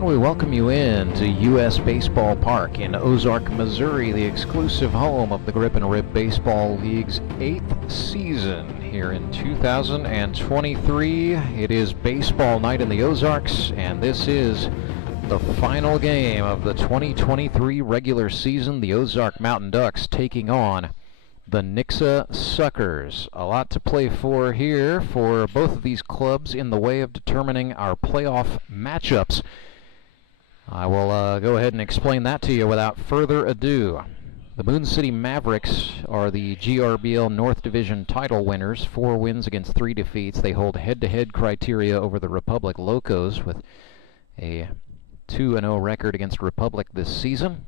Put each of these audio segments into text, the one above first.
And we welcome you in to U.S. Baseball Park in Ozark, Missouri, the exclusive home of the Grip and Rib Baseball League's 8th season here in 2023. It is baseball night in the Ozarks, and this is the final game of the 2023 regular season. The Ozark Mountain Ducks taking on the Nixa Suckers. A lot to play for here for both of these clubs in the way of determining our playoff matchups. I will go ahead and explain that to you without further ado. The Moon City Mavericks are the GRBL North Division title winners, 4 wins against 3 defeats. They hold head-to-head criteria over the Republic Locos with a 2-0 record against Republic this season.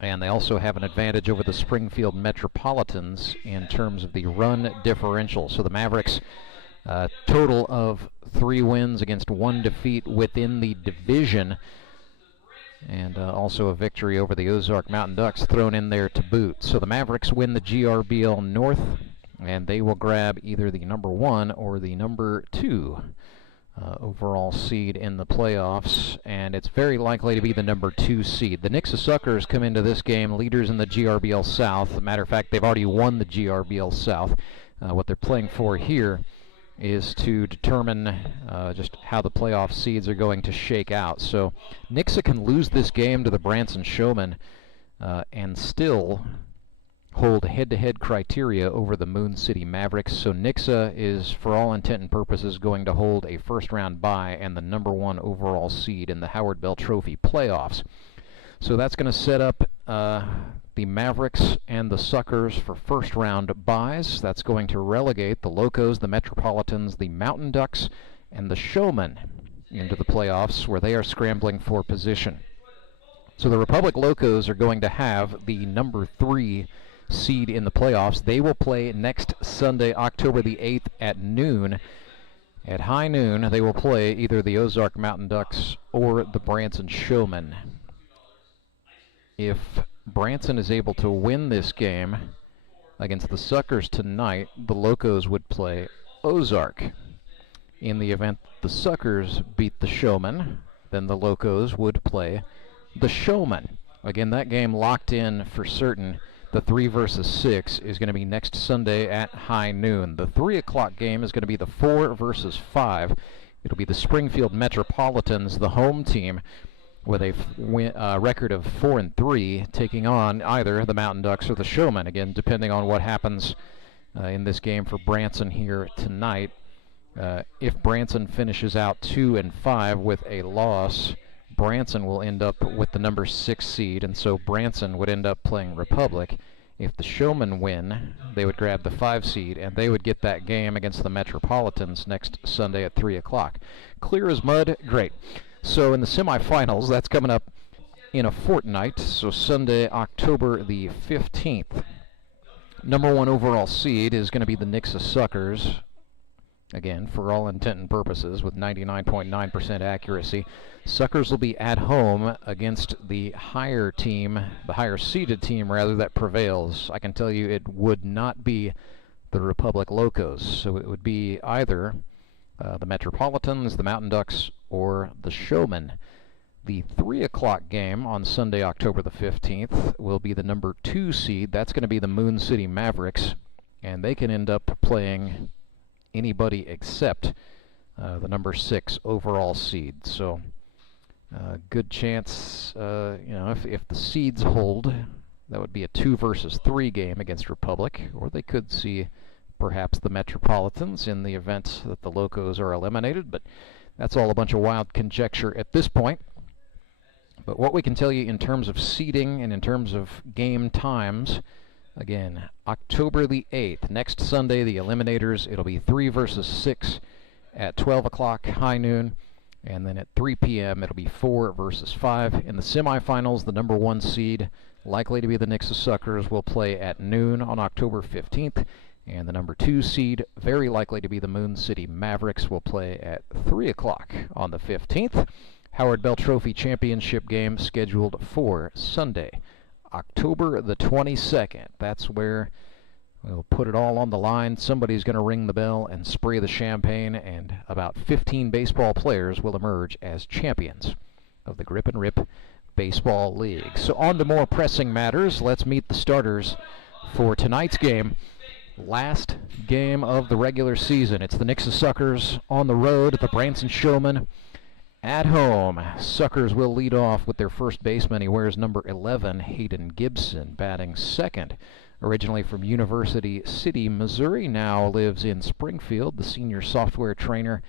And they also have an advantage over the Springfield Metropolitans in terms of the run differential. So the Mavericks, total of 3 wins against 1 defeat within the division, and also a victory over the Ozark Mountain Ducks thrown in there to boot. So the Mavericks win the GRBL North, and they will grab either the number 1 or the number 2 overall seed in the playoffs, and it's very likely to be the number 2 seed. The Nixa Suckers come into this game leaders in the GRBL South. As a matter of fact, they've already won the GRBL South. What they're playing for here is to determine just how the playoff seeds are going to shake out. So Nixa can lose this game to the Branson Showmen and still hold head-to-head criteria over the Moon City Mavericks. So Nixa is, for all intent and purposes, going to hold a first-round bye and the number 1 overall seed in the Howard Bell Trophy playoffs. So that's going to set up the Mavericks and the Suckers for first-round byes. That's going to relegate the Locos, the Metropolitans, the Mountain Ducks, and the Showmen into the playoffs, where they are scrambling for position. So the Republic Locos are going to have the number 3 seed in the playoffs. They will play next Sunday, October the 8th at noon. At high noon, they will play either the Ozark Mountain Ducks or the Branson Showmen. If Branson is able to win this game against the Suckers tonight, the Locos would play Ozark. In the event the Suckers beat the Showmen, then the Locos would play the Showmen. Again, that game locked in for certain. The 3 versus 6 is going to be next Sunday at high noon. The 3 o'clock game is going to be the 4 versus 5. It'll be the Springfield Metropolitans, the home team, with a record of 4-3, taking on either the Mountain Ducks or the Showmen. Again, depending on what happens in this game for Branson here tonight. If Branson finishes out 2-5 with a loss, Branson will end up with the number 6 seed, and so Branson would end up playing Republic. If the Showmen win, they would grab the 5 seed, and they would get that game against the Metropolitans next Sunday at 3 o'clock. Clear as mud? Great. So in the semifinals, that's coming up in a fortnight, so Sunday, October the 15th. Number 1 overall seed is going to be the Nixa Suckers. Again, for all intent and purposes, with 99.9% accuracy. Suckers will be at home against the higher team, the higher seeded team rather, that prevails. I can tell you it would not be the Republic Locos, so it would be either the Metropolitans, the Mountain Ducks, or the Showmen. The 3 o'clock game on Sunday, October the 15th, will be the number 2 seed. That's going to be the Moon City Mavericks, and they can end up playing anybody except the number 6 overall seed. So good chance, if the seeds hold, that would be a 2 versus 3 game against Republic, or they could see perhaps the Metropolitans in the event that the Locos are eliminated, but that's all a bunch of wild conjecture at this point. But what we can tell you in terms of seeding and in terms of game times, again, October the 8th, next Sunday, the eliminators, it'll be 3 versus 6 at 12 o'clock, high noon, and then at 3 p.m. it'll be 4 versus 5. In the semifinals, the number 1 seed, likely to be the Nixa Suckers, will play at noon on October 15th, and the number 2 seed, very likely to be the Moon City Mavericks, will play at 3 o'clock on the 15th. Howard Bell Trophy Championship game scheduled for Sunday, October the 22nd. That's where we'll put it all on the line. Somebody's going to ring the bell and spray the champagne, and about 15 baseball players will emerge as champions. of the Grip and Rip Baseball League. So on to more pressing matters. Let's meet the starters for tonight's game. Last game of the regular season. It's the Nixa Suckers on the road at the Branson Showmen at home. Suckers will lead off with their first baseman. He wears number 11, Hayden Gibson, batting second. Originally from University City, Missouri, now lives in Springfield, the senior software trainer,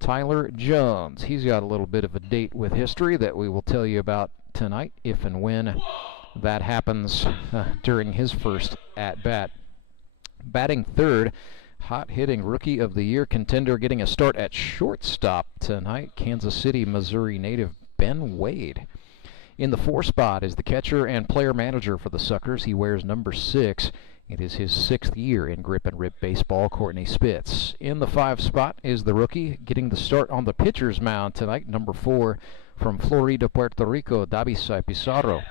Tyler Jones. He's got a little bit of a date with history that we will tell you about tonight, if and when that happens during his first at-bat. Batting third, hot-hitting Rookie of the Year contender getting a start at shortstop tonight, Kansas City, Missouri native Ben Wade. In the 4 spot is the catcher and player manager for the Suckers. He wears number 6. It is his 6th year in Grip and Rip baseball, Courtney Spitz. In the 5 spot is the rookie getting the start on the pitcher's mound tonight, number 4 from Florida, Puerto Rico, Davisai Pizarro.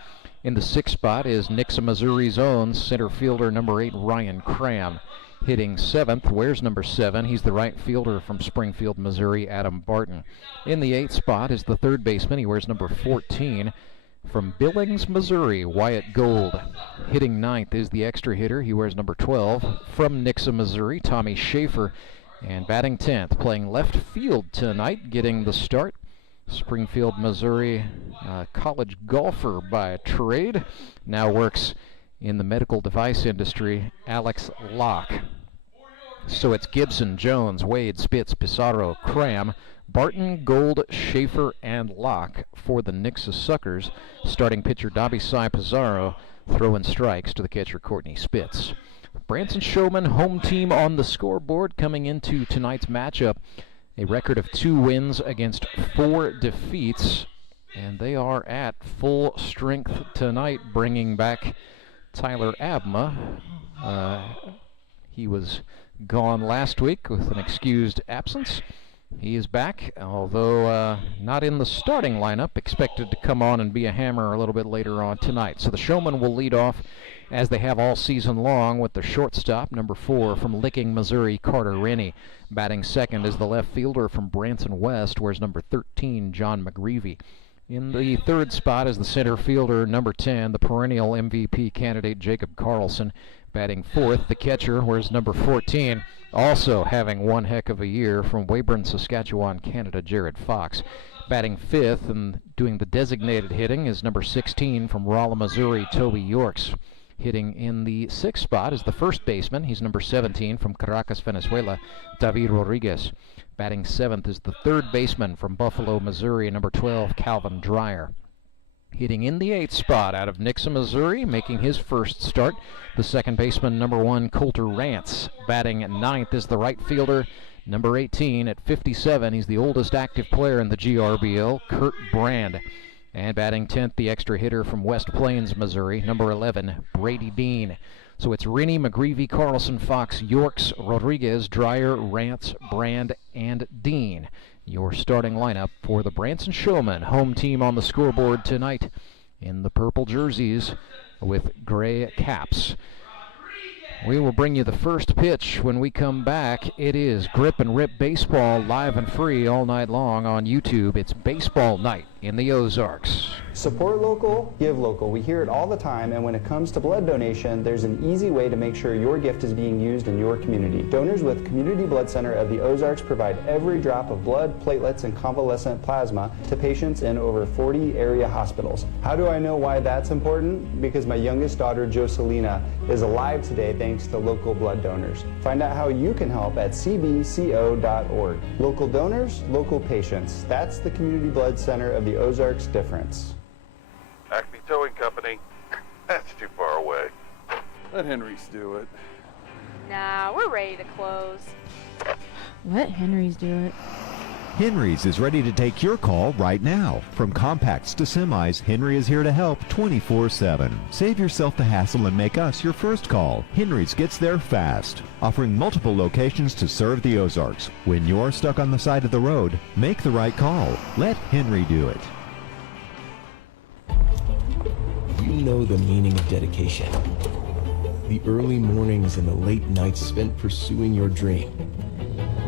In the 6th spot is Nixa, Missouri's own center fielder, number 8, Ryan Cram. Hitting 7th, wears number 7. He's the right fielder from Springfield, Missouri, Adam Barton. In the 8th spot is the third baseman. He wears number 14. From Billings, Missouri, Wyatt Gold. Hitting 9th is the extra hitter. He wears number 12. From Nixa, Missouri, Tommy Schaefer. And batting 10th, playing left field tonight, getting the start, Springfield, Missouri, college golfer by trade, now works in the medical device industry, Alex Locke. So it's Gibson, Jones, Wade, Spitz, Pizarro, Cram, Barton, Gold, Schaefer, and Locke for the Nixa Suckers. Starting pitcher Davisai Pizarro throwing strikes to the catcher Courtney Spitz. Branson Showmen, home team on the scoreboard coming into tonight's matchup. A record of 2 wins against 4 defeats, and they are at full strength tonight, bringing back Tyler Abma. He was gone last week with an excused absence. He is back, although not in the starting lineup, expected to come on and be a hammer a little bit later on tonight. So the Showmen will lead off, as they have all season long, with the shortstop, number 4 from Licking, Missouri, Carter Rennie. Batting second is the left fielder from Branson West, wears number 13, John McGreevy. In the 3rd spot is the center fielder, number 10, the perennial MVP candidate, Jacob Karlson. Batting 4th, the catcher, wears number 14, also having one heck of a year, from Weyburn, Saskatchewan, Canada, Gerad Fox. Batting 5th and doing the designated hitting is number 16 from Rolla, Missouri, Toby Yorks. Hitting in the 6th spot is the first baseman. He's number 17 from Caracas, Venezuela, David Rodriguez. Batting 7th is the third baseman from Buffalo, Missouri, number 12, Calvin Dreyer. Hitting in the 8th spot out of Nixa, Missouri, making his first start, the second baseman, number 1, Colter Rance. Batting 9th is the right fielder, number 18 at 57. He's the oldest active player in the GRBL, Kurt Brand. And batting 10th, the extra hitter from West Plains, Missouri, number 11, Brady Dean. So it's Rennie, McGreevy, Karlson, Fox, Yorks, Rodriguez, Dreyer, Rance, Brand, and Dean. Your starting lineup for the Branson Showmen, home team on the scoreboard tonight in the purple jerseys with gray caps. We will bring you the first pitch when we come back. It is Grip and Rip Baseball, live and free all night long on YouTube. It's baseball night in the Ozarks. Support local, give local. We hear it all the time, and when it comes to blood donation, there's an easy way to make sure your gift is being used in your community. Donors with Community Blood Center of the Ozarks provide every drop of blood, platelets, and convalescent plasma to patients in over 40 area hospitals. How do I know why that's important? Because my youngest daughter, Joselina, is alive today thanks to local blood donors. Find out how you can help at cbco.org. Local donors, local patients. That's the Community Blood Center of the Ozarks difference. Acme Towing Company. That's too far away. Let Henry's do it. Nah, we're ready to close. Let Henry's do it. Henry's is ready to take your call right now. From compacts to semis, Henry is here to help 24/7. Save yourself the hassle and make us your first call. Henry's gets there fast, offering multiple locations to serve the Ozarks. When you're stuck on the side of the road, make the right call. Let Henry do it. You know the meaning of dedication. The early mornings and the late nights spent pursuing your dream.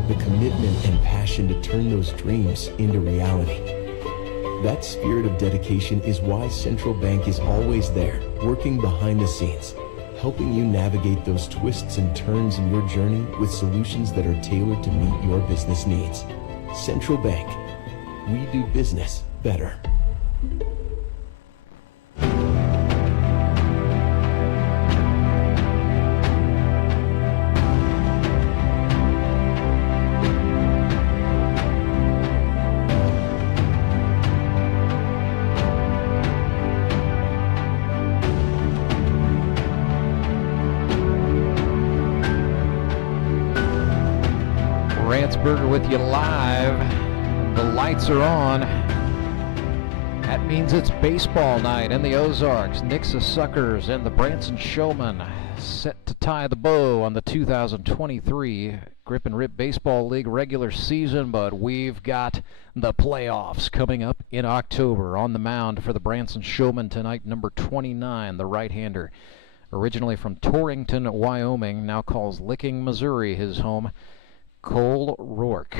The commitment and passion to turn those dreams into reality. That spirit of dedication is why Central Bank is always there, working behind the scenes, helping you navigate those twists and turns in your journey with solutions that are tailored to meet your business needs. Central Bank. We do business better. Rance with you live. The lights are on. That means it's baseball night in the Ozarks. Nixa Suckers and the Branson Showmen set to tie the bow on the 2023 Grip and Rip Baseball League regular season, but we've got the playoffs coming up in October. On the mound for the Branson Showmen tonight, number 29, the right-hander. Originally from Torrington, Wyoming, now calls Licking, Missouri his home, Cole Rourke.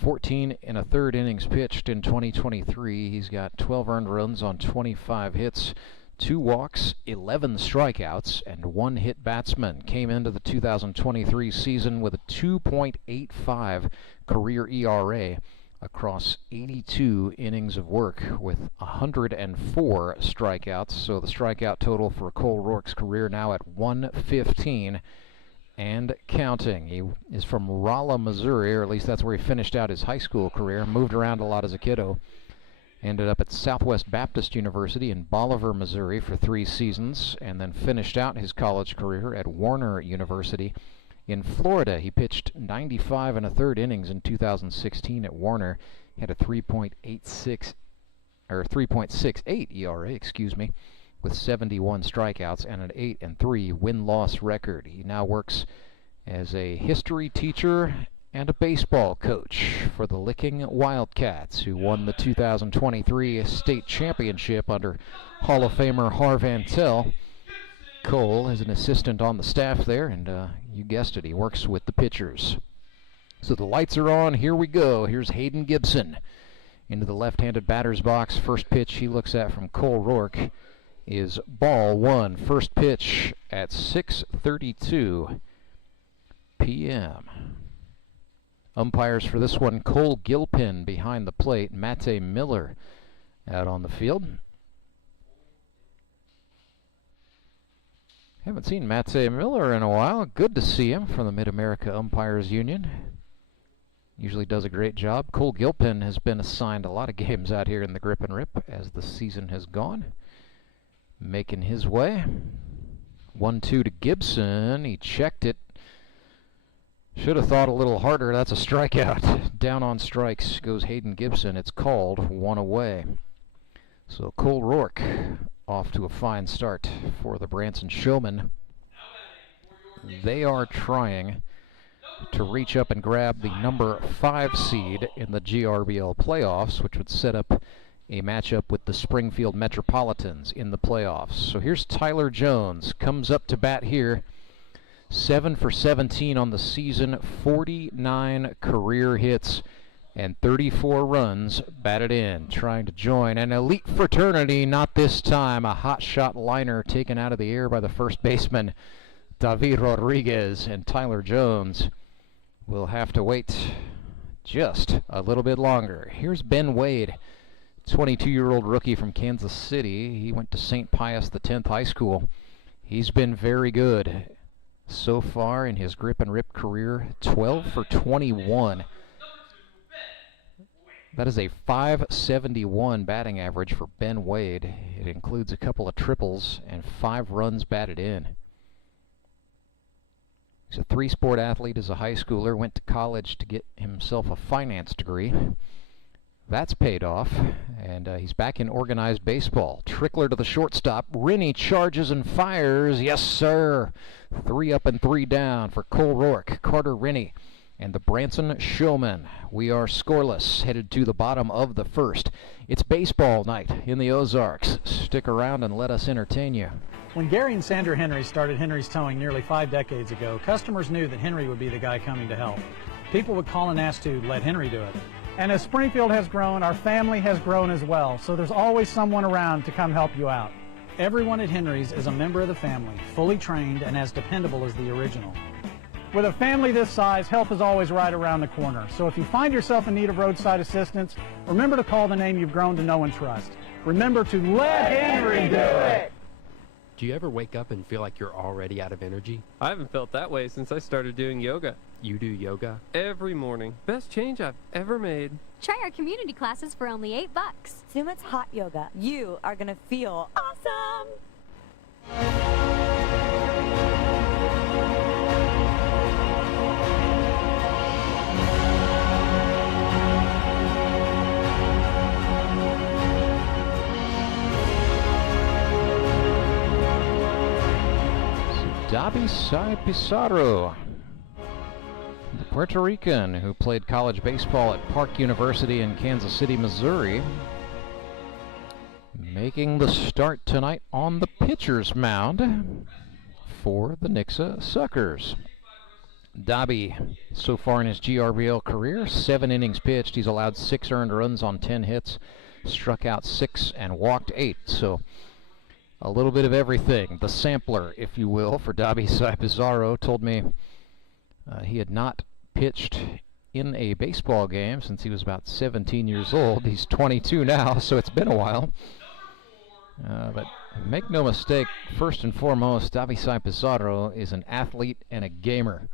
14 1/3 innings pitched in 2023. He's got 12 earned runs on 25 hits, 2 walks, 11 strikeouts, and 1 hit batsman. Came into the 2023 season with a 2.85 career ERA across 82 innings of work with 104 strikeouts. So the strikeout total for Cole Rourke's career now at 115. And counting. He is from Rolla, Missouri, or at least that's where he finished out his high school career. Moved around a lot as a kiddo. Ended up at Southwest Baptist University in Bolivar, Missouri for 3 seasons, and then finished out his college career at Warner University in Florida. He pitched 95 1/3 innings in 2016 at Warner. He had a 3.68 ERA, with 71 strikeouts and an 8-3 win-loss record. He now works as a history teacher and a baseball coach for the Licking Wildcats, who won the 2023 state championship under Hall of Famer Harv Antel. Cole is an assistant on the staff there, and you guessed it, he works with the pitchers. So the lights are on, here we go. Here's Hayden Gibson into the left-handed batter's box. First pitch he looks at from Cole Rourke is ball 1. First pitch at 6:32 p.m. Umpires for this one, Cole Gilpin behind the plate, Mate Miller out on the field. Haven't seen Mate Miller in a while. Good to see him from the Mid-America Umpires Union. Usually does a great job. Cole Gilpin has been assigned a lot of games out here in the Grip and Rip as the season has gone. Making his way. 1-2 to Gibson. He checked it. Should have thought a little harder. That's a strikeout. Down on strikes goes Hayden Gibson. It's called 1 away. So Cole Rourke off to a fine start for the Branson Showmen. They are trying to reach up and grab the number 5 seed in the GRBL playoffs, which would set up a matchup with the Springfield Metropolitans in the playoffs. So here's Tyler Jones, comes up to bat here, 7 for 17 on the season, 49 career hits, and 34 runs batted in. Trying to join an elite fraternity, not this time. A hot shot liner taken out of the air by the first baseman, David Rodriguez, and Tyler Jones will have to wait just a little bit longer. Here's Ben Wade, 22-year-old rookie from Kansas City. He went to St. Pius X High School. He's been very good so far in his Grip and Rip career, 12 for 21. That is a .571 batting average for Ben Wade. It includes a couple of triples and 5 runs batted in. He's a 3-sport athlete as a high schooler, went to college to get himself a finance degree. That's paid off, and he's back in organized baseball. Trickler to the shortstop. Rennie charges and fires. Yes, sir. 3 up and 3 down for Cole Rourke, Carter Rennie, and the Branson Showmen. We are scoreless, headed to the bottom of the first. It's baseball night in the Ozarks. Stick around and let us entertain you. When Gary and Sandra Henry started Henry's Towing nearly 5 decades ago, customers knew that Henry would be the guy coming to help. People would call and ask to let Henry do it. And as Springfield has grown, our family has grown as well, so there's always someone around to come help you out. Everyone at Henry's is a member of the family, fully trained and as dependable as the original. With a family this size, help is always right around the corner. So if you find yourself in need of roadside assistance, remember to call the name you've grown to know and trust. Remember to let Henry do it! Do you ever wake up and feel like you're already out of energy? I haven't felt that way since I started doing yoga. You do yoga? Every morning. Best change I've ever made. Try our community classes for only $8. Sumit's hot yoga. You are gonna feel awesome! Dabi Sai Pizarro, the Puerto Rican who played college baseball at Park University in Kansas City, Missouri, making the start tonight on the pitcher's mound for the Nixa Suckers. Dabi, so far in his GRBL career, 7 innings pitched. He's allowed 6 earned runs on 10 hits, struck out 6 and walked 8. So a little bit of everything. The sampler, if you will, for Dabi Sai Pizarro told me he had not pitched in a baseball game since he was about 17 years old. He's 22 now, so it's been a while. But make no mistake, first and foremost, Dabi Sai Pizarro is an athlete and a gamer.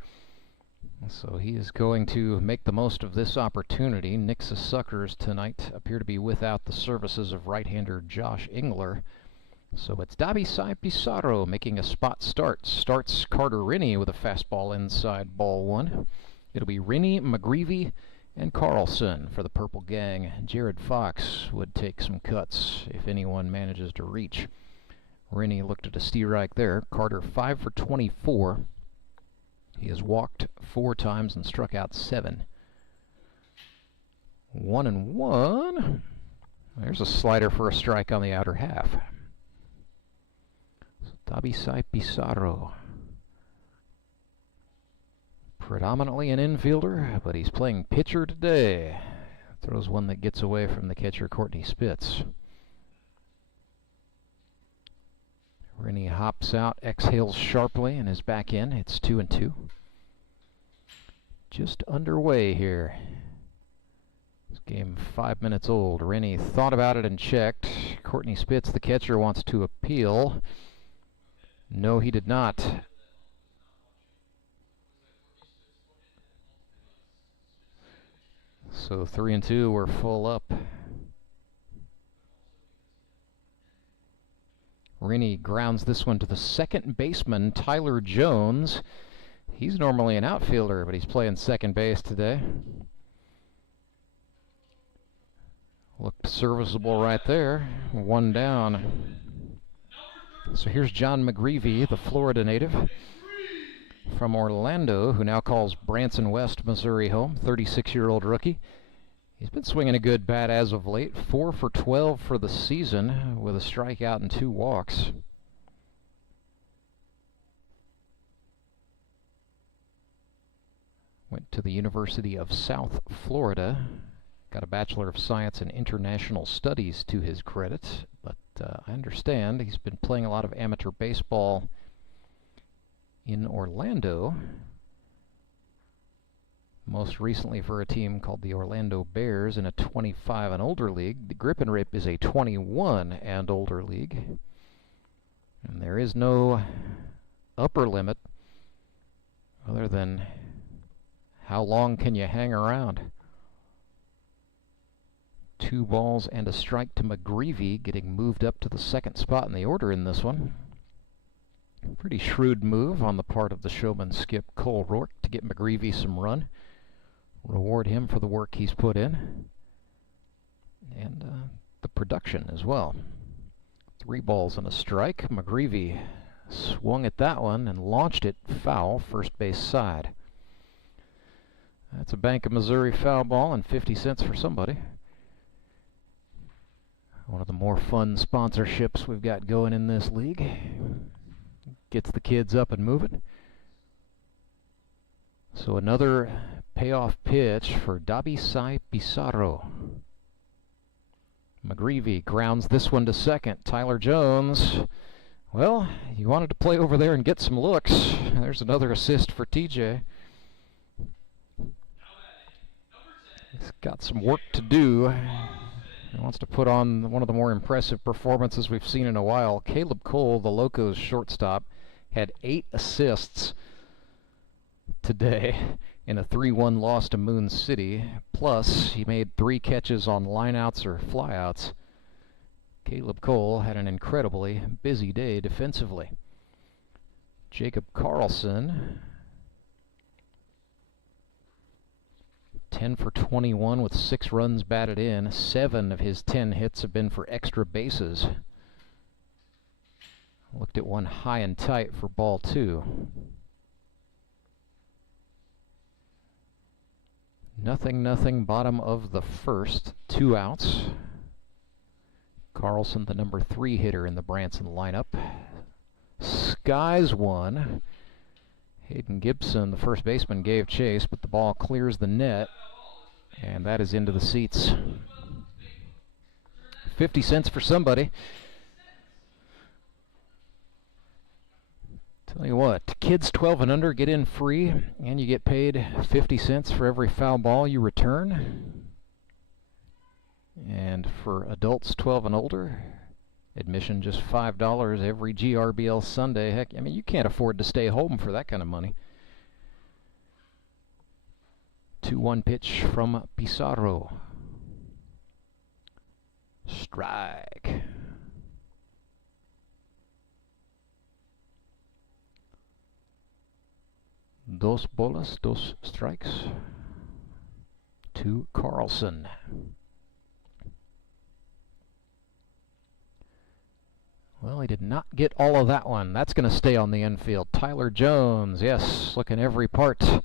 So he is going to make the most of this opportunity. Nixa Suckers tonight appear to be without the services of right-hander Josh Engler. So it's Dabi Sai Pizarro making a spot start. Starts Carter Rennie with a fastball inside ball 1. It'll be Rennie, McGreevy, and Karlson for the Purple Gang. Gerad Fox would take some cuts if anyone manages to reach. Rennie looked at a strike there. Carter 5 for 24. He has walked 4 times and struck out 7. 1-1. There's a slider for a strike on the outer half. Dabi Sai Pizarro, predominantly an infielder, but he's playing pitcher today. Throws one that gets away from the catcher, Courtney Spitz. Rennie hops out, exhales sharply, and is back in. It's 2-2. Just underway here. This game 5 minutes old. Rennie thought about it and checked. Courtney Spitz, the catcher, wants to appeal. No, he did not. So 3-2, we're full up. Rennie grounds this one to the second baseman, Tyler Jones. He's normally an outfielder, but he's playing second base today. Looked serviceable right there. 1 down. So here's John McGreevy, the Florida native from Orlando, who now calls Branson West, Missouri home. 36-year-old rookie. He's been swinging a good bat as of late. 4 for 12 for the season with a strikeout and 2 walks. Went to the University of South Florida. Got a Bachelor of Science in International Studies to his credit, but I understand he's been playing a lot of amateur baseball in Orlando, most recently for a team called the Orlando Bears in a 25 and older league. The Grip and Rip is a 21 and older league, and there is no upper limit other than how long can you hang around. 2 balls and a strike to McGreevy, getting moved up to the second spot in the order in this one. Pretty shrewd move on the part of the Showmen skip Cole Rourke to get McGreevy some run. Reward him for the work he's put in. And the production as well. 3 balls and a strike. McGreevy swung at that one and launched it foul, first base side. That's a Bank of Missouri foul ball and 50 cents for somebody. One of the more fun sponsorships we've got going in this league. Gets the kids up and moving. So another payoff pitch for Dabisai Pizarro. McGreevy grounds this one to second. Tyler Jones, well, you wanted to play over there and get some looks. There's another assist for TJ. He's got some work to do. He wants to put on one of the more impressive performances we've seen in a while. Caleb Cole, the Locos shortstop, had 8 assists today in a 3-1 loss to Moon City. Plus, he made 3 catches on lineouts or flyouts. Caleb Cole had an incredibly busy day defensively. Jacob Karlson, 10 for 21 with 6 runs batted in. 7 of his 10 hits have been for extra bases. Looked at one high and tight for ball 2. Nothing, bottom of the first. 2 outs. Karlson, the number 3 hitter in the Branson lineup. Skies one. Hayden Gibson, the first baseman, gave chase, but the ball clears the net, and that is into the seats. 50 cents for somebody. Tell you what, kids 12 and under get in free, and you get paid 50 cents for every foul ball you return. And for adults 12 and older, admission just $5 every GRBL Sunday. Heck, I mean, you can't afford to stay home for that kind of money. 2-1 pitch from Pizarro. Strike. Dos bolas, dos strikes to Karlson. Well, he did not get all of that one. That's going to stay on the infield. Tyler Jones, yes, looking every part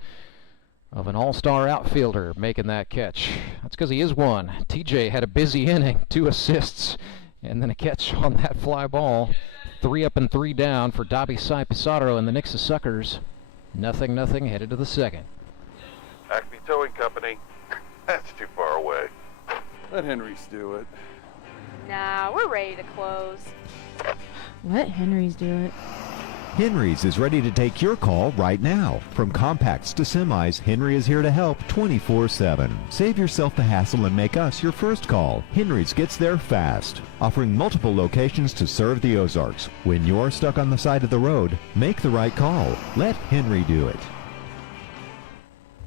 of an all-star outfielder making that catch. That's because he is one. TJ had a busy inning, 2 assists, and then a catch on that fly ball. 3 up and 3 down for Dabisai Pizarro and the Nixa Suckers. Nothing, headed to the second. Acme Towing Company. That's too far away. Let Henry's do it. Nah, we're ready to close. Let Henry's do it. Henry's is ready to take your call right now. From compacts to semis, Henry is here to help 24/7. Save yourself the hassle and make us your first call. Henry's gets there fast, offering multiple locations to serve the Ozarks. When you're stuck on the side of the road, make the right call. Let Henry do it.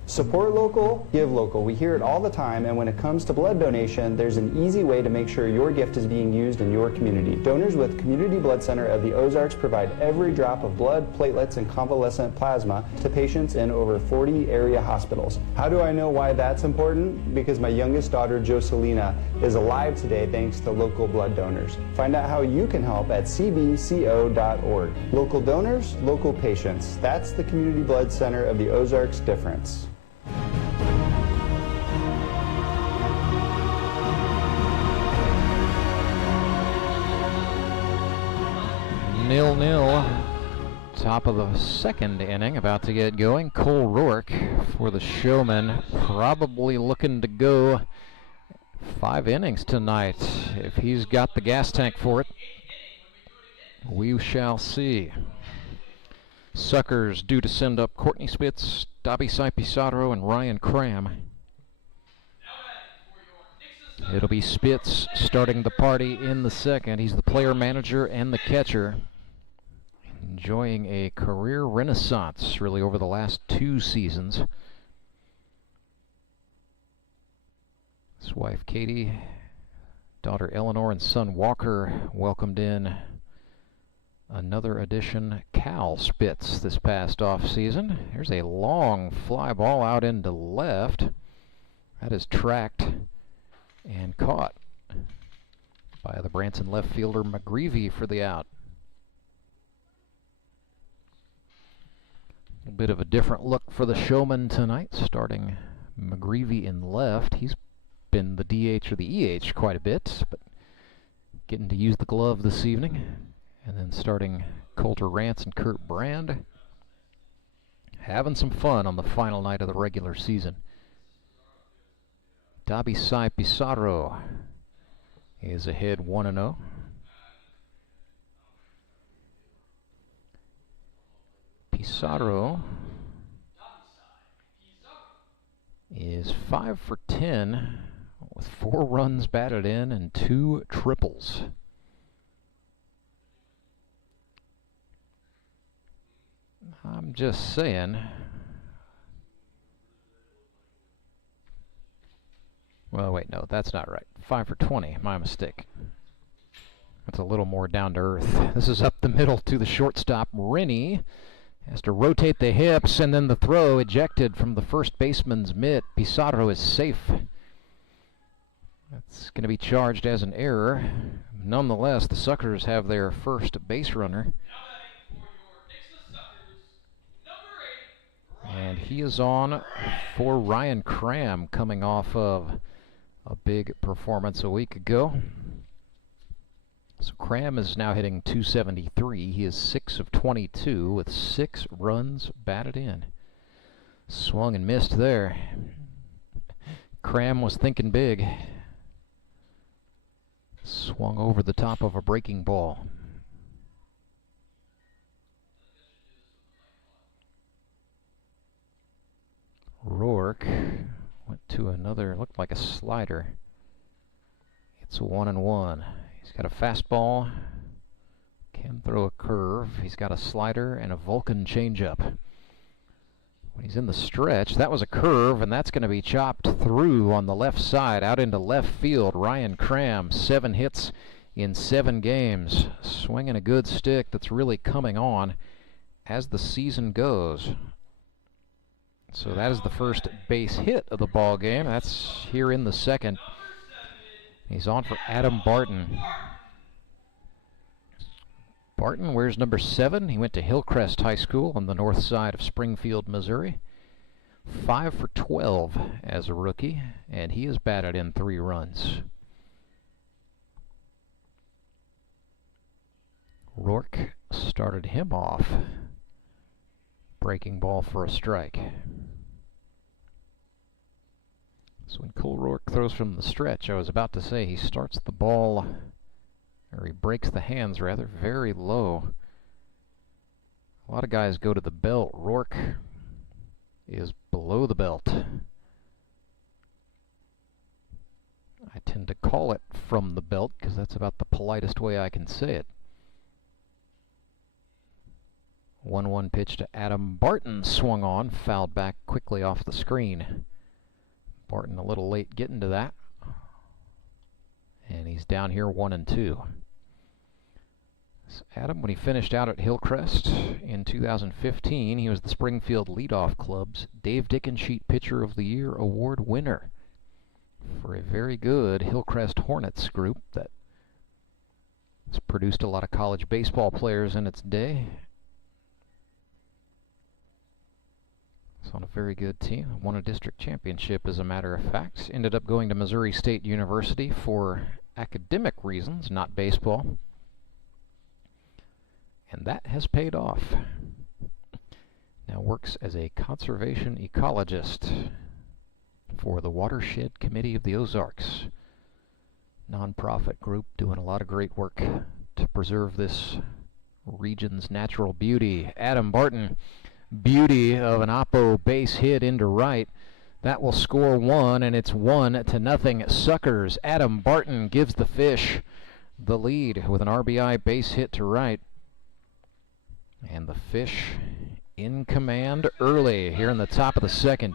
Support local, give local. We hear it all the time, and when it comes to blood donation, there's an easy way to make sure your gift is being used in your community. Donors with Community Blood Center of the Ozarks provide every drop of blood, platelets, and convalescent plasma to patients in over 40 area hospitals. How do I know why that's important? Because my youngest daughter, Joselina, is alive today thanks to local blood donors. Find out how you can help at cbco.org. Local donors, local patients. That's the Community Blood Center of the Ozarks difference. 0-0. Top of the second inning, about to get going. Cole Rourke for the Showmen, probably looking to go 5 innings tonight. If he's got the gas tank for it, we shall see. Suckers due to send up Courtney Spitz, Dabisai Pizarro, and Ryan Cram. It'll be Spitz starting the party in the second. He's the player manager and the catcher. Enjoying a career renaissance, really, over the last 2 seasons. His wife Katie, daughter Eleanor, and son Walker welcomed in another addition, Cal Spitz, this past off-season. Here's a long fly ball out into left. That is tracked and caught by the Branson left fielder McGreevy for the out. A bit of a different look for the Showmen tonight, starting McGreevy in left. He's been the DH or the EH quite a bit, but getting to use the glove this evening. And then starting Coulter Rance and Kurt Brand. having some fun on the final night of the regular season. Dabisai Pizarro is ahead 1-0. Pizarro is 5 for 10 with 4 runs batted in and 2 triples. I'm just saying. Well, wait, no, that's not right. 5 for 20, my mistake. That's a little more down to earth. This is up the middle to the shortstop. Rennie has to rotate the hips, and then the throw ejected from the first baseman's mitt. Pizarro is safe. That's going to be charged as an error. Nonetheless, the Suckers have their first base runner. And he is on for Ryan Cram, coming off of a big performance a week ago. So Cram is now hitting .273. He is 6 of 22 with 6 runs batted in. Swung and missed there. Cram was thinking big. Swung over the top of a breaking ball. Rourke went to another, looked like a slider. It's 1-1. He's got a fastball, can throw a curve. He's got a slider and a Vulcan changeup. When he's in the stretch, that was a curve, and that's going to be chopped through on the left side, out into left field. Ryan Cram, 7 hits in 7 games. Swinging a good stick that's really coming on as the season goes. So that is the first base hit of the ball game. That's here in the second. He's on for Adam Barton. Barton wears number 7. He went to Hillcrest High School on the north side of Springfield, Missouri. 5 for 12 as a rookie, and he has batted in 3 runs. Rourke started him off. Breaking ball for a strike. So when Cole Rourke throws from the stretch, I was about to say he starts the ball, or he breaks the hands rather, very low. A lot of guys go to the belt. Rourke is below the belt. I tend to call it from the belt because that's about the politest way I can say it. 1-1 pitch to Adam Barton, swung on, fouled back quickly off the screen. Barton a little late getting to that. And he's down here 1-2. So Adam, when he finished out at Hillcrest in 2015, he was the Springfield Leadoff Club's Dave Dickensheet Pitcher of the Year Award winner for a very good Hillcrest Hornets group that has produced a lot of college baseball players in its day. It's on a very good team. Won a district championship, as a matter of fact. Ended up going to Missouri State University for academic reasons, not baseball. And that has paid off. Now works as a conservation ecologist for the Watershed Committee of the Ozarks. Nonprofit group doing a lot of great work to preserve this region's natural beauty. Adam Barton, beauty of an oppo base hit into right. That will score 1, and it's 1-0 Suckers. Adam Barton gives the Fish the lead with an RBI base hit to right. And the Fish in command early here in the top of the second.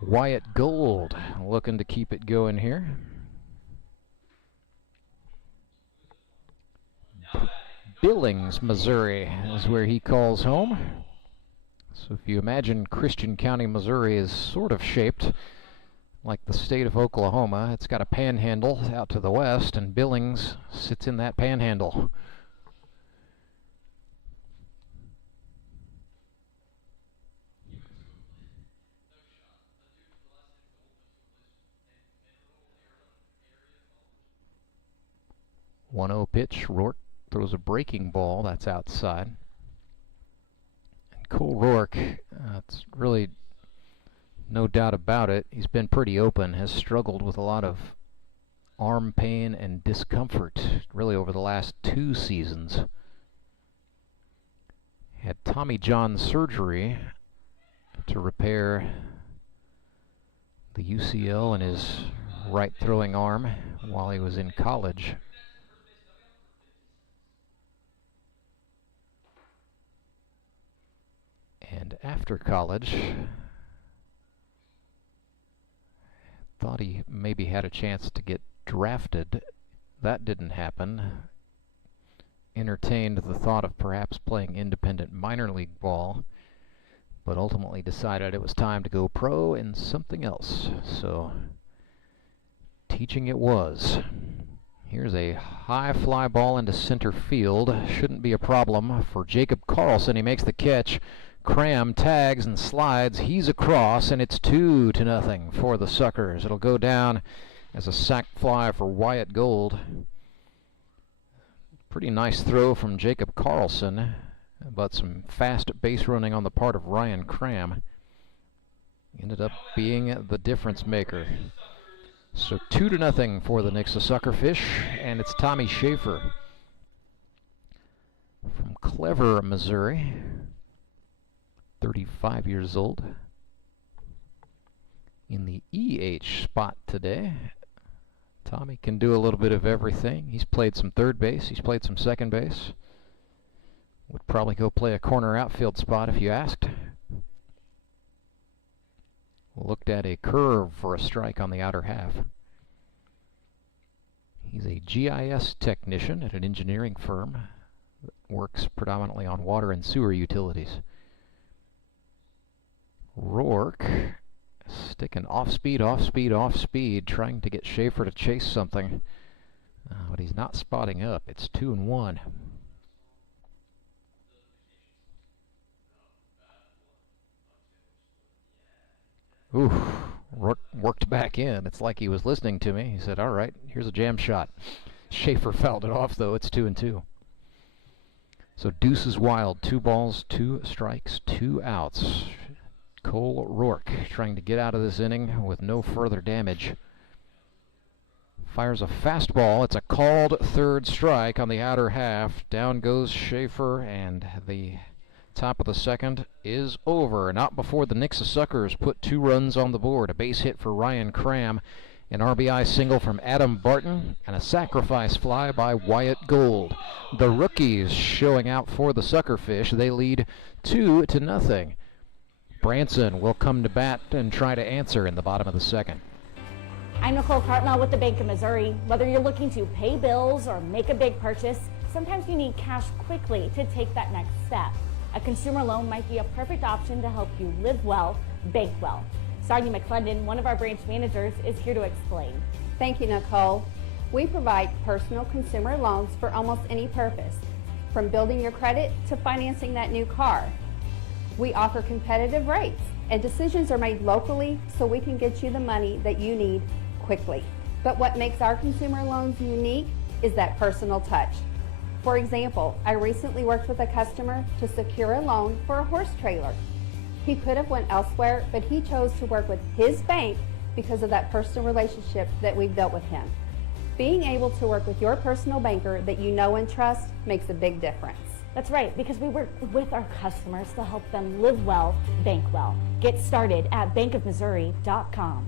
Wyatt Gold looking to keep it going here. Billings, Missouri is where he calls home. So if you imagine Christian County, Missouri is sort of shaped like the state of Oklahoma. It's got a panhandle out to the west, and Billings sits in that panhandle. One-0 pitch. Rourke throws a breaking ball. That's outside. Cole Rourke, it's really no doubt about it, he's been pretty open, has struggled with a lot of arm pain and discomfort really over the last 2 seasons. Had Tommy John surgery to repair the UCL in his right throwing arm while he was in college. And after college, thought he maybe had a chance to get drafted. That didn't happen. Entertained the thought of perhaps playing independent minor league ball, but ultimately decided it was time to go pro in something else. So teaching it was. Here's a high fly ball into center field. Shouldn't be a problem for Jacob Karlson. He makes the catch. Cram tags and slides. He's across, and it's 2-0 for the Suckers. It'll go down as a sac fly for Wyatt Gold. Pretty nice throw from Jacob Karlson, but some fast base running on the part of Ryan Cram ended up being the difference maker. So 2-0 for the Nixa Suckerfish, and it's Tommy Schaefer from Clever, Missouri. 35 years old. In the EH spot today. Tommy can do a little bit of everything. He's played some third base. He's played some second base. Would probably go play a corner outfield spot if you asked. Looked at a curve for a strike on the outer half. He's a GIS technician at an engineering firm that works predominantly on water and sewer utilities. Rourke sticking off speed, trying to get Schaefer to chase something, but he's not spotting up. It's 2-1. Ooh, Rourke worked back in. It's like he was listening to me. He said, all right, here's a jam shot. Schaefer fouled it off, though. It's 2-2. So deuce is wild. 2 balls, 2 strikes, 2 outs. Cole Rourke trying to get out of this inning with no further damage. Fires a fastball. It's a called third strike on the outer half. Down goes Schaefer, and the top of the second is over. Not before the Nixa Suckers put 2 runs on the board. A base hit for Ryan Cram, an RBI single from Adam Barton, and a sacrifice fly by Wyatt Gold. The rookies showing out for the Suckerfish. They lead 2-0. Branson will come to bat and try to answer in the bottom of the second. I'm Nicole Cartmel with the Bank of Missouri. Whether you're looking to pay bills or make a big purchase, sometimes you need cash quickly to take that next step. A consumer loan might be a perfect option to help you live well, bank well. Sonia McClendon, one of our branch managers, is here to explain. Thank you, Nicole. We provide personal consumer loans for almost any purpose, from building your credit to financing that new car. We offer competitive rates, and decisions are made locally so we can get you the money that you need quickly. But what makes our consumer loans unique is that personal touch. For example, I recently worked with a customer to secure a loan for a horse trailer. He could have went elsewhere, but he chose to work with his bank because of that personal relationship that we've built with him. Being able to work with your personal banker that you know and trust makes a big difference. That's right, because we work with our customers to help them live well, bank well. Get started at bankofmissouri.com.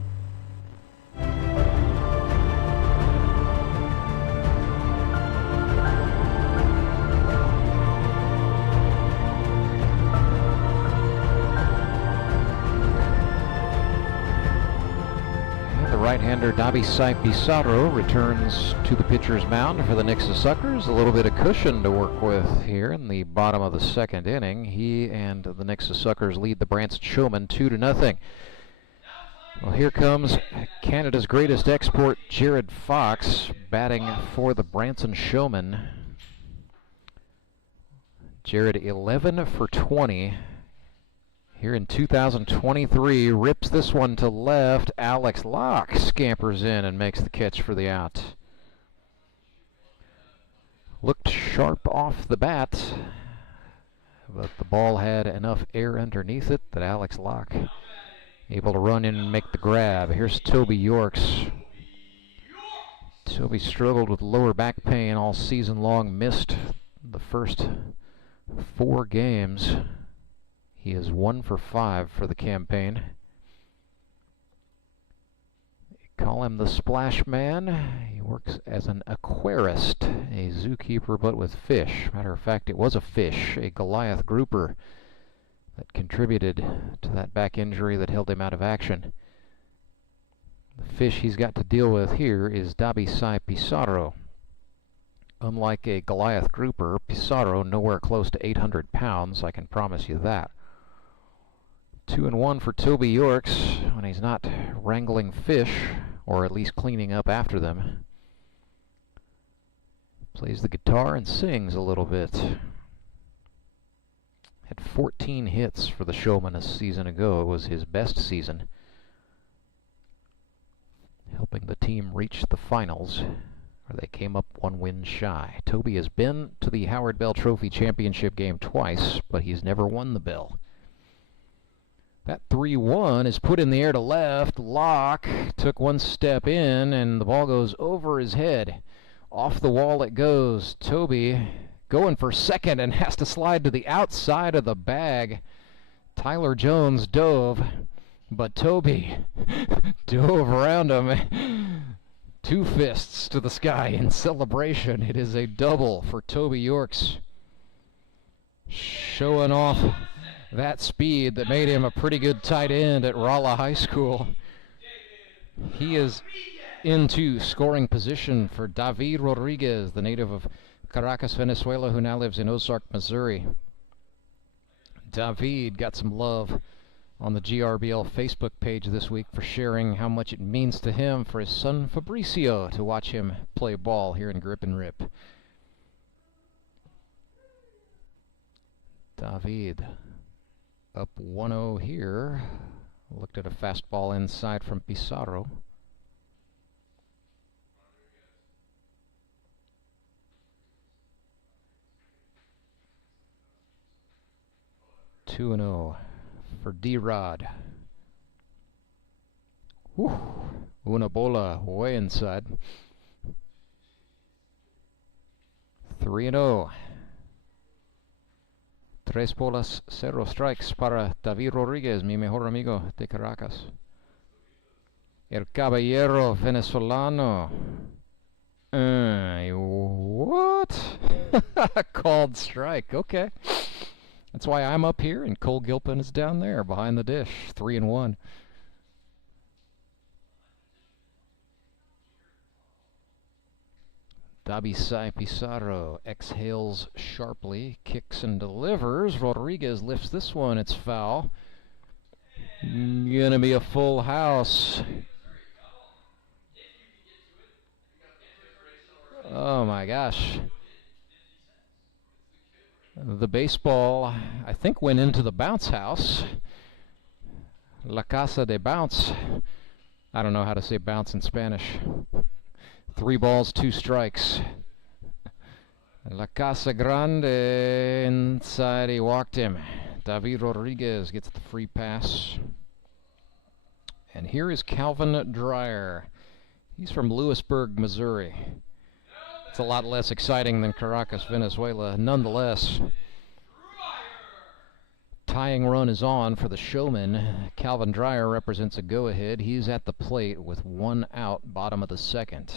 Right-hander Davi Pizarro returns to the pitcher's mound for the Nixa Suckers. A little bit of cushion to work with here in the bottom of the second inning. He and the Nixa Suckers lead the Branson Showmen 2-0. Well, here comes Canada's greatest export, Gerad Fox, batting for the Branson Showmen. Gerad 11 for 20. Here in 2023, rips this one to left. Alex Locke scampers in and makes the catch for the out. Looked sharp off the bat. but the ball had enough air underneath it that Alex Locke able to run in and make the grab. Here's Toby Yorks. Toby struggled with lower back pain all season long, missed the first 4 games. He is 1 for 5 for the campaign. They call him the Splash Man. He works as an aquarist, a zookeeper but with fish. Matter of fact, it was a fish, a Goliath grouper, that contributed to that back injury that held him out of action. The fish he's got to deal with here is Dabisai Pizarro. Unlike a Goliath grouper, Pizarro nowhere close to 800 pounds, I can promise you that. 2-1 for Toby Yorks when he's not wrangling fish, or at least cleaning up after them. Plays the guitar and sings a little bit. Had 14 hits for the Showmen a season ago. It was his best season, helping the team reach the finals, where they came up 1 win shy. Toby has been to the Howard Bell Trophy Championship game twice, but he's never won the bell. That 3-1 is put in the air to left. Locke took 1 step in, and the ball goes over his head. Off the wall it goes. Toby going for second and has to slide to the outside of the bag. Tyler Jones dove, but Toby dove around him. 2 fists to the sky in celebration. It is a double for Toby Yorks, showing off that speed that made him a pretty good tight end at Rolla High School. He is into scoring position for David Rodriguez, the native of Caracas, Venezuela, who now lives in Ozark, Missouri. David got some love on the GRBL Facebook page this week for sharing how much it means to him for his son Fabricio to watch him play ball here in Grip and Rip. David up 1-0 here. Looked at a fastball inside from Pizarro. Two and 0 for D-Rod. Una bola way inside. 3-0. 3 bolas, 0 strikes para David Rodriguez, mi mejor amigo de Caracas. El caballero venezolano. What? Called strike. Okay. That's why I'm up here and Cole Gilpin is down there behind the dish. 3-1. Dabisai Pizarro exhales sharply, kicks and delivers. Rodriguez lifts this one. It's foul. Gonna be a full house. Oh my gosh. The baseball, I think, went into the bounce house. La Casa de Bounce. I don't know how to say bounce in Spanish. 3 balls, 2 strikes. La Casa Grande inside, he walked him. David Rodriguez gets the free pass. And here is Calvin Dreyer. He's from Lewisburg, Missouri. It's a lot less exciting than Caracas, Venezuela. Nonetheless, tying run is on for the Showmen. Calvin Dreyer represents a go-ahead. He's at the plate with 1 out, bottom of the 2nd.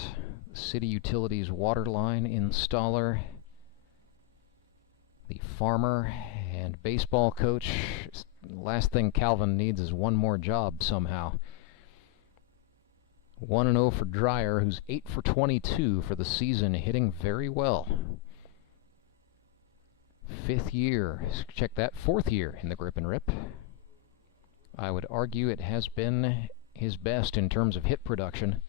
City Utilities water line installer, the farmer and baseball coach. Last thing Calvin needs is 1 more job somehow. 1-0 for Dreyer, who's 8 for 22 for the season, hitting very well. 5th year, check that, 4th year in the Grip and Rip. I would argue it has been his best in terms of hit production.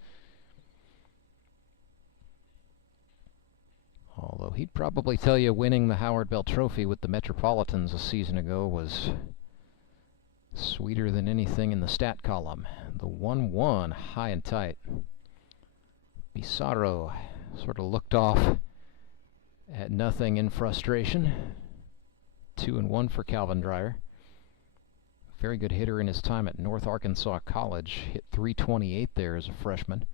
Although he'd probably tell you winning the Howard Bell Trophy with the Metropolitans a season ago was sweeter than anything in the stat column. The 1-1, high and tight. Pizarro sort of looked off at nothing in frustration. 2-1 for Calvin Dreyer. Very good hitter in his time at North Arkansas College. Hit .328 there as a freshman.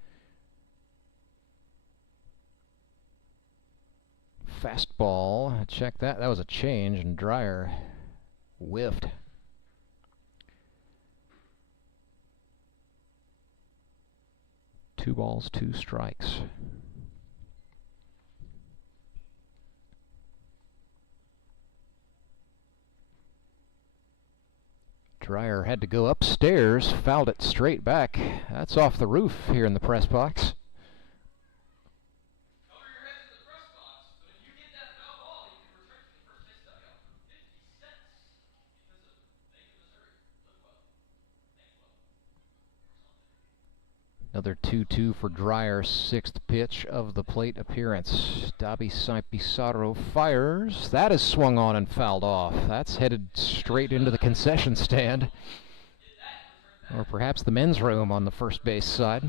Fastball, check that. That was a change, and Dreyer whiffed. Two balls, two strikes. Dreyer had to go upstairs, fouled it straight back. That's off the roof here in the press box. Another 2-2 for Dreyer, sixth pitch of the plate appearance. Dabi Pizarro fires. That is swung on and fouled off. That's headed straight into the concession stand. Or perhaps the men's room on the first base side.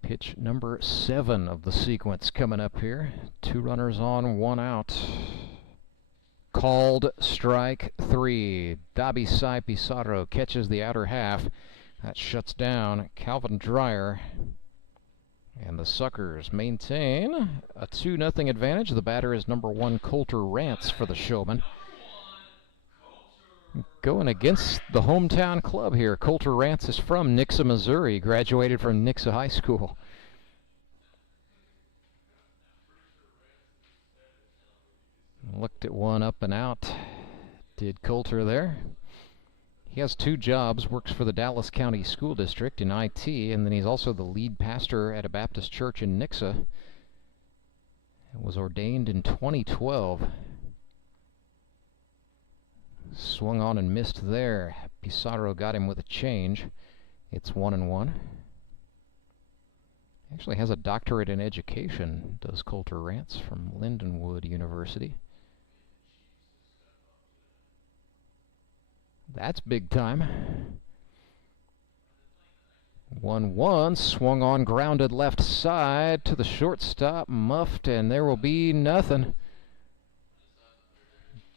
Pitch number 7 of the sequence coming up here. 2 runners on, 1 out. Called strike 3. Dabi Pizarro catches the outer half. That shuts down Calvin Dreyer. And the Suckers maintain a 2-0 advantage. The batter is number 1, Coulter Rance for the Showmen. Going against the hometown club here. Coulter Rance is from Nixa, Missouri. Graduated from Nixa High School. Looked at one up and out. Did Coulter there. He has 2 jobs, works for the Dallas County School District in IT, and then he's also the lead pastor at a Baptist church in Nixa. Was ordained in 2012. Swung on and missed there. Pizarro got him with a change. It's 1-1. Actually has a doctorate in education, does Coulter Rance, from Lindenwood University. That's big time. 1-1, swung on, grounded left side to the shortstop, muffed, and there will be nothing.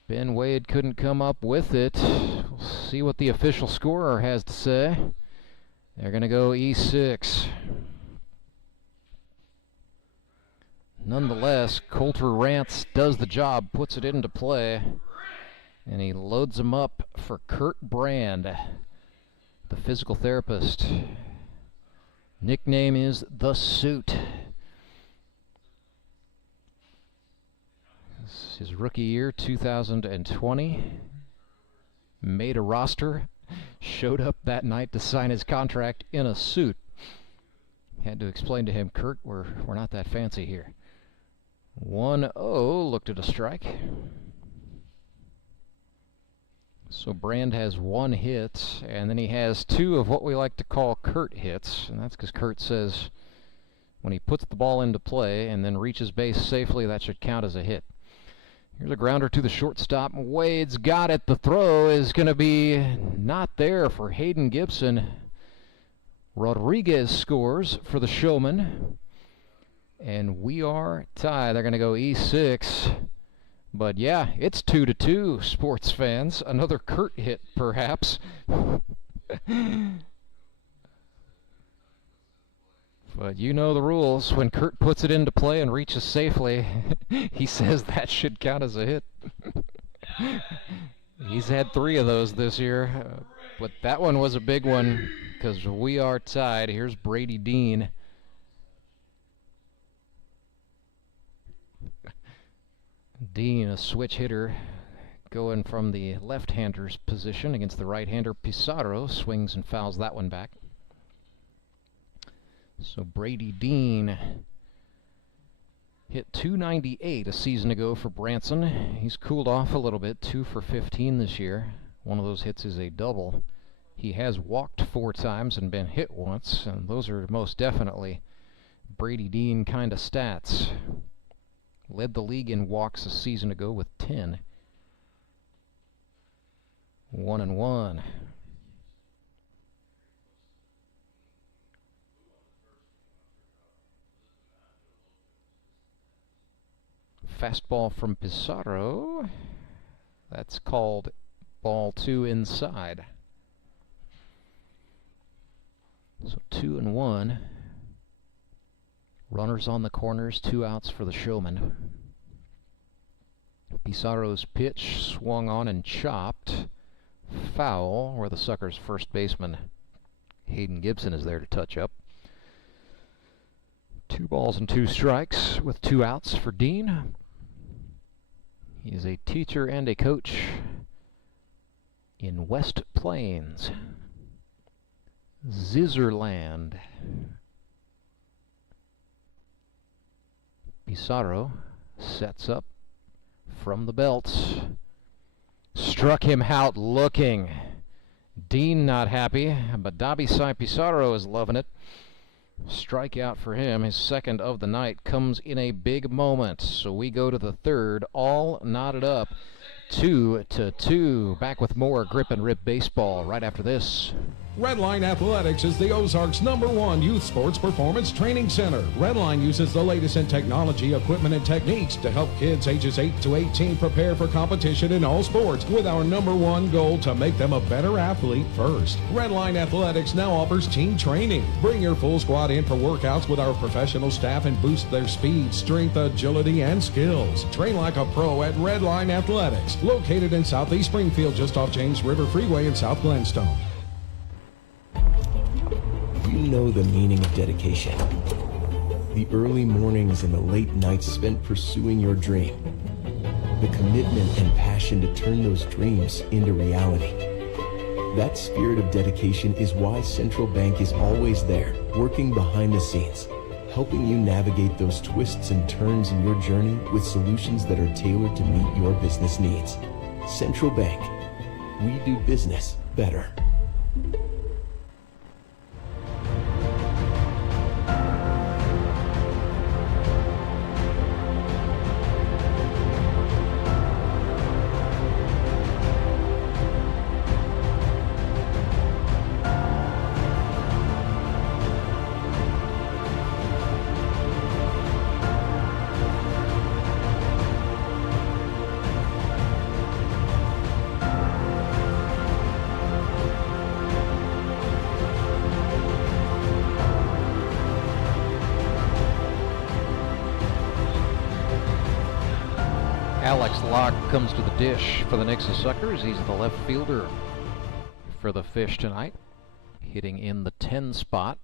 Ben Wade couldn't come up with it. We'll see what the official scorer has to say. They're going to go E6. Nonetheless, Coulter Rance does the job, puts it into play, and he loads him up for Kurt Brand, the physical therapist. Nickname is The Suit. His rookie year, 2020. Made a roster. Showed up that night to sign his contract in a suit. Had to explain to him, Kurt, we're not that fancy here. 1-0, looked at a strike. So Brand has 1 hit, and then he has 2 of what we like to call Kurt hits, and that's because Kurt says when he puts the ball into play and then reaches base safely, that should count as a hit. Here's a grounder to the shortstop. Wade's got it. The throw is going to be not there for Hayden Gibson. Rodriguez scores for the Showmen. And we are tied. They're going to go E6. But yeah, it's 2-2, sports fans. Another Kurt hit, perhaps. But you know the rules. When Kurt puts it into play and reaches safely, he says that should count as a hit. He's had 3 of those this year. But that one was a big one because we are tied. Here's Brady Dean. Dean, a switch hitter, going from the left-hander's position against the right-hander. Pizarro swings and fouls that one back. So Brady Dean hit .298 a season ago for Branson. He's cooled off a little bit, 2 for 15 this year. One of those hits is a double. He has walked 4 times and been hit once, and those are most definitely Brady Dean kind of stats. Led the league in walks a season ago with 10. 1-1. Fastball from Pizarro. That's called ball 2 inside. So 2-1. Runners on the corners, 2 outs for the Showmen. Pizarro's pitch swung on and chopped. Foul, where the Suckers' first baseman Hayden Gibson is there to touch up. 2 balls and 2 strikes with 2 outs for Dean. He is a teacher and a coach in West Plains, Zizzerland. Pizarro sets up from the belt. Struck him out looking. Dean not happy, but Dabisai Pizarro is loving it. Strikeout for him, his second of the night, comes in a big moment. So we go to the third, all knotted up, 2-2. Back with more Grip and Rip baseball right after this. Redline Athletics is the Ozarks' #1 youth sports performance training center. Redline uses the latest in technology, equipment, and techniques to help kids ages 8 to 18 prepare for competition in all sports, with our #1 goal to make them a better athlete first. Redline Athletics now offers team training. Bring your full squad in for workouts with our professional staff and boost their speed, strength, agility, and skills. Train like a pro at Redline Athletics, located in Southeast Springfield, just off James River Freeway in South Glenstone. You know the meaning of dedication. The early mornings and the late nights spent pursuing your dream. The commitment and passion to turn those dreams into reality. That spirit of dedication is why Central Bank is always there, working behind the scenes, helping you navigate those twists and turns in your journey with solutions that are tailored to meet your business needs. Central Bank. We do business better. Alex Locke comes to the dish for the Nixa Suckers. He's the left fielder for the Fish tonight, hitting in the 10 spot.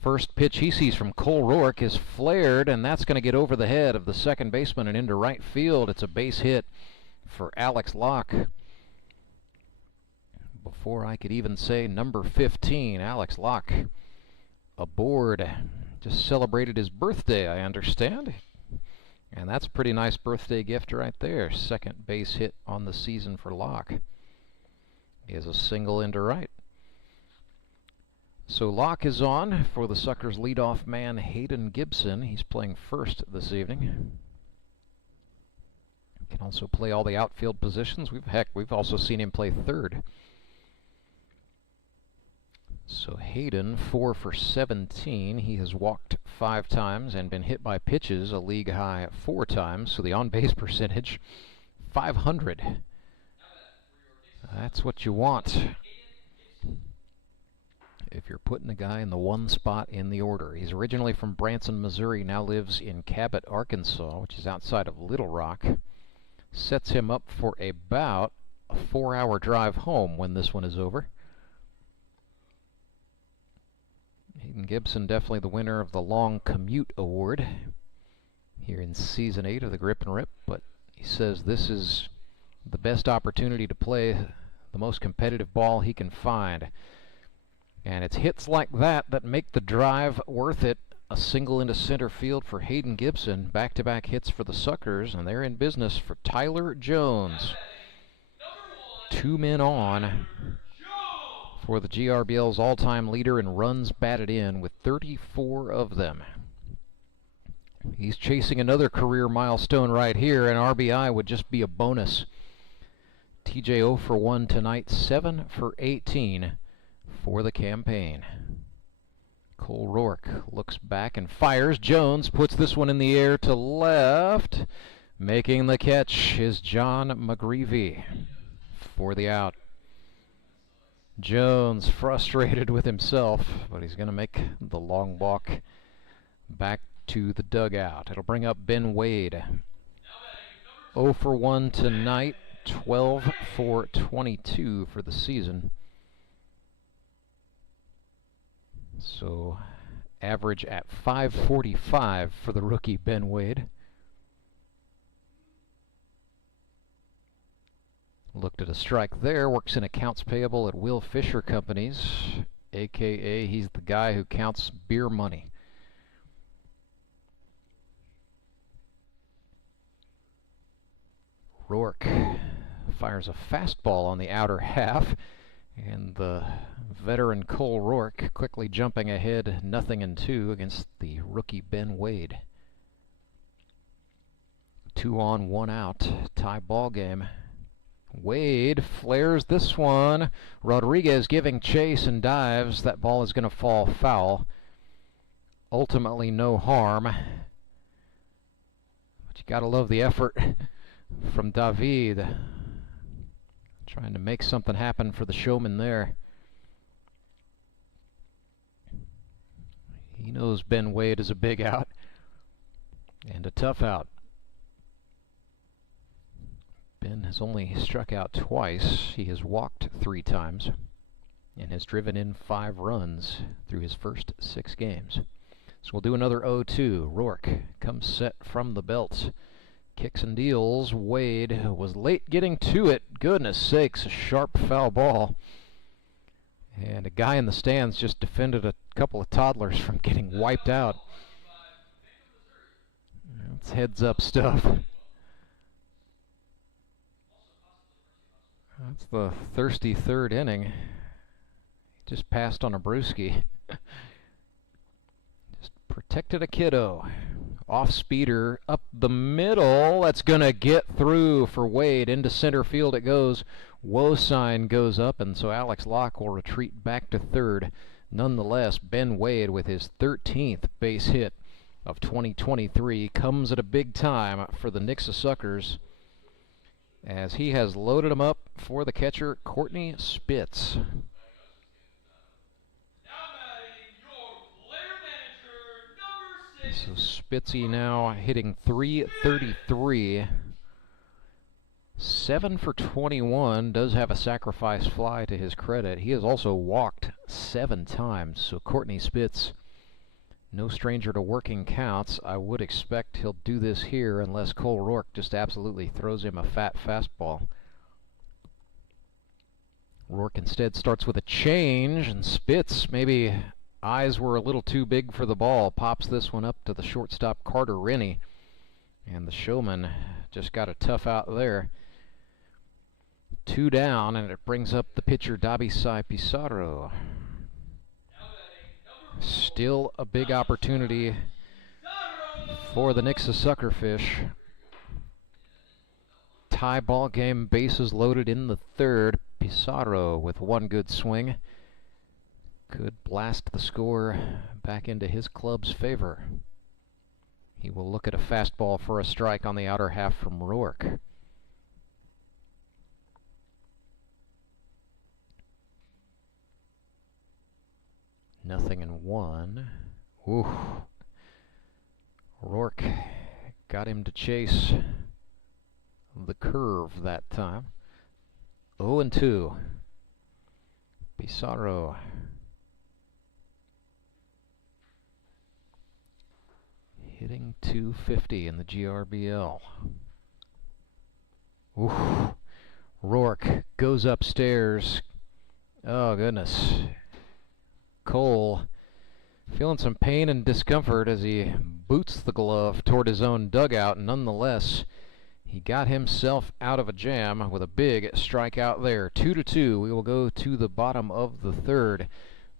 First pitch he sees from Cole Rourke is flared, and that's going to get over the head of the second baseman and into right field. It's a base hit for Alex Locke. Before I could even say number 15, Alex Locke aboard. Just celebrated his birthday, I understand. And that's a pretty nice birthday gift right there. Second base hit on the season for Locke. He has a single into right. So Locke is on for the Suckers' leadoff man, Hayden Gibson. He's playing first this evening. Can also play all the outfield positions. We've also seen him play third. So Hayden, 4 for 17. He has walked 5 times and been hit by pitches a league high 4 times. So the on-base percentage, 500. That's what you want if you're putting a guy in the 1 spot in the order. He's originally from Branson, Missouri, now lives in Cabot, Arkansas, which is outside of Little Rock. Sets him up for about a 4-hour drive home when this one is over. Hayden Gibson, definitely the winner of the Long Commute Award here in Season 8 of the Grip and Rip, but he says this is the best opportunity to play the most competitive ball he can find. And it's hits like that that make the drive worth it. A single into center field for Hayden Gibson. Back-to-back hits for the Suckers, and they're in business for Tyler Jones. 2 men on for the GRBL's all-time leader in runs batted in with 34 of them. He's chasing another career milestone right here, and RBI would just be a bonus. TJ 0 for 1 tonight, 7 for 18 for the campaign. Cole Rourke looks back and fires. Jones puts this one in the air to left. Making the catch is John McGreevy for the out. Jones frustrated with himself, but he's going to make the long walk back to the dugout. It'll bring up Ben Wade. 0 for 1 tonight, 12 for 22 for the season. So average at .545 for the rookie Ben Wade. Looked at a strike there, works in accounts payable at Will Fisher Companies, aka he's the guy who counts beer money. Rourke fires a fastball on the outer half, and the veteran Cole Rourke quickly jumping ahead 0-2 against the rookie Ben Wade. 2 on, 1 out, tie ball game. Wade flares this one. Rodriguez giving chase and dives. That ball is going to fall foul. Ultimately no harm. But you got to love the effort from David. Trying to make something happen for the Showmen there. He knows Ben Wade is a big out and a tough out. Ben has only struck out twice. He has walked 3 times and has driven in 5 runs through his first 6 games. So we'll do another 0-2. Rourke comes set from the belt. Kicks and deals. Wade was late getting to it. Goodness sakes, a sharp foul ball. And a guy in the stands just defended a couple of toddlers from getting wiped out. That's heads up stuff. That's the thirsty 3rd inning. He just passed on a brewski. Just protected a kiddo. Off speeder up the middle. That's going to get through for Wade. Into center field it goes. Woe sign goes up, and so Alex Locke will retreat back to 3rd. Nonetheless, Ben Wade with his 13th base hit of 2023 comes at a big time for the Nixa Suckers, as he has loaded him up for the catcher, Courtney Spitz. So Spitzy now hitting .333, 7 for 21, does have a sacrifice fly to his credit. He has also walked 7 times, so Courtney Spitz, no stranger to working counts. I would expect he'll do this here unless Cole Rourke just absolutely throws him a fat fastball. Rourke instead starts with a change, and Spitz, maybe eyes were a little too big for the ball, pops this one up to the shortstop Carter Rennie, and the Showman just got a tough out there. 2 down, and it brings up the pitcher Dabisai Pizarro. Still a big opportunity for the Nixa Suckerfish. Tie ball game, bases loaded in the 3rd. Pizarro with 1 good swing could blast the score back into his club's favor. He will look at a fastball for a strike on the outer half from Rourke. Nothing in 1. Ooh. Rourke got him to chase the curve that time. 0-2. Pizarro hitting .250 in the GRBL. Ooh. Rourke goes upstairs. Oh, goodness. Cole feeling some pain and discomfort as he boots the glove toward his own dugout. Nonetheless, he got himself out of a jam with a big strikeout there. 2-2. We will go to the bottom of the 3rd.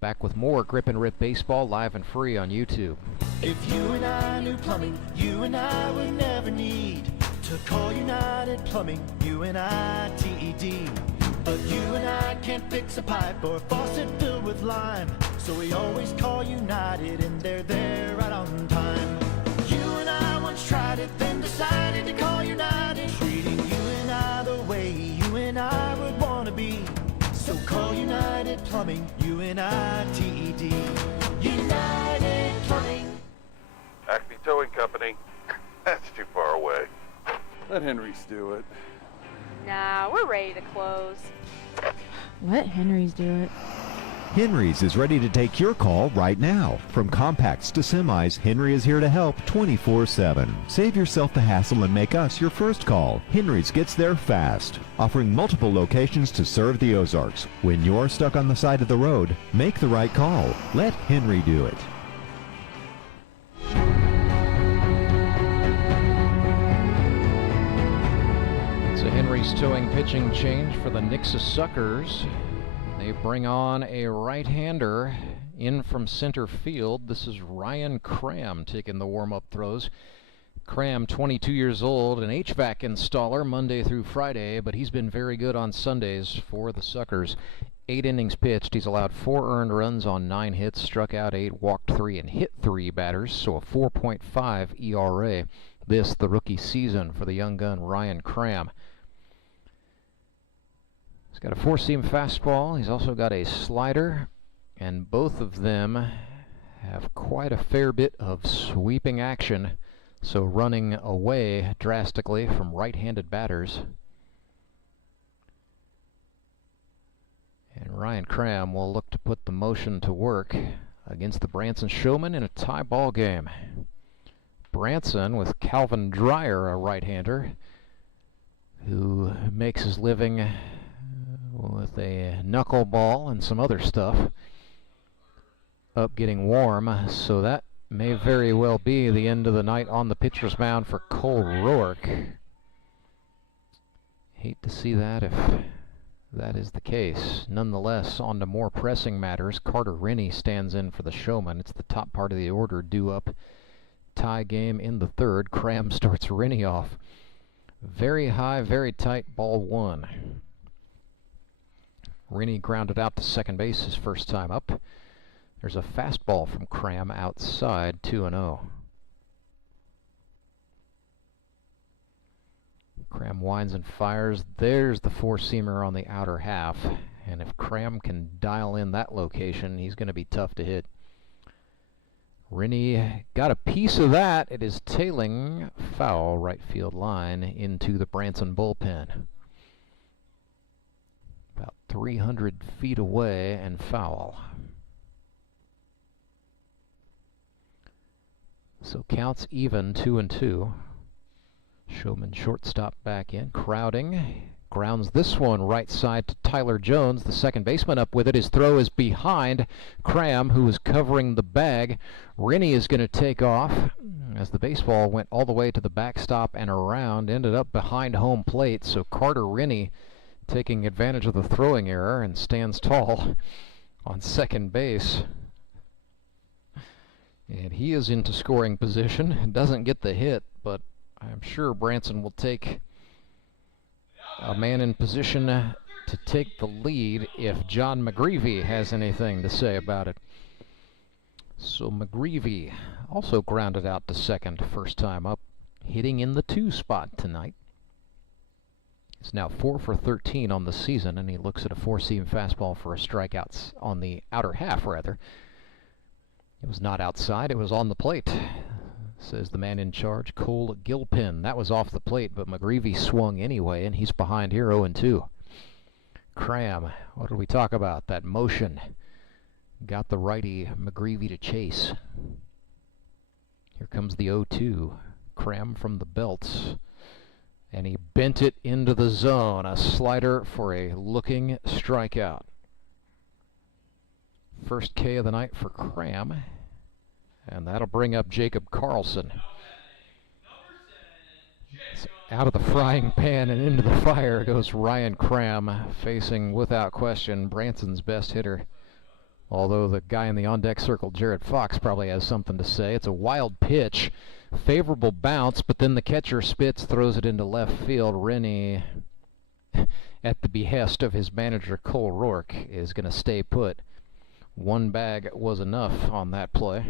Back with more Grip and Rip Baseball, live and free on YouTube. If you and I knew plumbing, you and I would never need to call United Plumbing, UNITED. But you and I can't fix a pipe or a faucet filled with lime, so we always call United, and they're there right on time. You and I once once tried it, then decided to call United. Treating you and I the way you and I would want to be. So call United Plumbing, UNITED. United Plumbing. Acme Towing Company. That's too far away. Let Henry's do it. Nah, we're ready to close. Let Henry's do it. Henry's is ready to take your call right now. From compacts to semis, Henry is here to help 24/7. Save yourself the hassle and make us your first call. Henry's gets there fast, offering multiple locations to serve the Ozarks. When you're stuck on the side of the road, make the right call. Let Henry do it. It's a Henry's Towing pitching change for the Nixa Suckers. They bring on a right-hander in from center field. This is Ryan Cram taking the warm-up throws. Cram, 22 years old, an HVAC installer Monday through Friday, but he's been very good on Sundays for the Suckers. 8 innings pitched. He's allowed 4 earned runs on 9 hits, struck out 8, walked 3, and hit 3 batters, so a 4.5 ERA. This, the rookie season for the young gun Ryan Cram. He's got a 4-seam fastball. He's also got a slider, and both of them have quite a fair bit of sweeping action, so running away drastically from right-handed batters. And Ryan Cram will look to put the motion to work against the Branson Showmen in a tie ball game. Branson with Calvin Dreyer, a right-hander, who makes his living with a knuckleball and some other stuff. Up getting warm, so that may very well be the end of the night on the pitcher's mound for Cole Rourke. Hate to see that if that is the case. Nonetheless, on to more pressing matters. Carter Rennie stands in for the Showman. It's the top part of the order due up. Tie game in the third. Cram starts Rennie off. Very high, very tight, ball 1. Rennie grounded out to second base his first time up. There's a fastball from Cram outside, 2-0. Cram winds and fires. There's the 4-seamer on the outer half. And if Cram can dial in that location, he's going to be tough to hit. Rennie got a piece of that. It is tailing foul right field line into the Branson bullpen. About 300 feet away and foul. So counts even, 2-2. Showman shortstop back in, crowding. Grounds this one right side to Tyler Jones, the second baseman up with it. His throw is behind Cram, who is covering the bag. Rennie is going to take off as the baseball went all the way to the backstop and around, ended up behind home plate. So Carter Rennie taking advantage of the throwing error and stands tall on second base. And he is into scoring position. Doesn't get the hit, but I'm sure Branson will take a man in position to take the lead if John McGreevy has anything to say about it. So McGreevy also grounded out to second, first time up, hitting in the 2 spot tonight. He's now 4 for 13 on the season, and he looks at a 4-seam fastball for a strikeout on the outer half, rather. It was not outside, it was on the plate, says the man in charge, Cole Gilpin. That was off the plate, but McGreevy swung anyway, and he's behind here 0-2. Cram, what did we talk about? That motion got the righty McGreevy to chase. Here comes the 0-2. Cram from the belts. And he bent it into the zone. A slider for a looking strikeout. First K of the night for Cram. And that'll bring up Jacob Karlson. Out of the frying pan and into the fire goes Ryan Cram, facing, without question, Branson's best hitter. Although the guy in the on-deck circle, Jared Fox, probably has something to say. It's a wild pitch. Favorable bounce, but then the catcher spits, throws it into left field. Rennie, at the behest of his manager Cole Rourke, is going to stay put. One bag was enough on that play.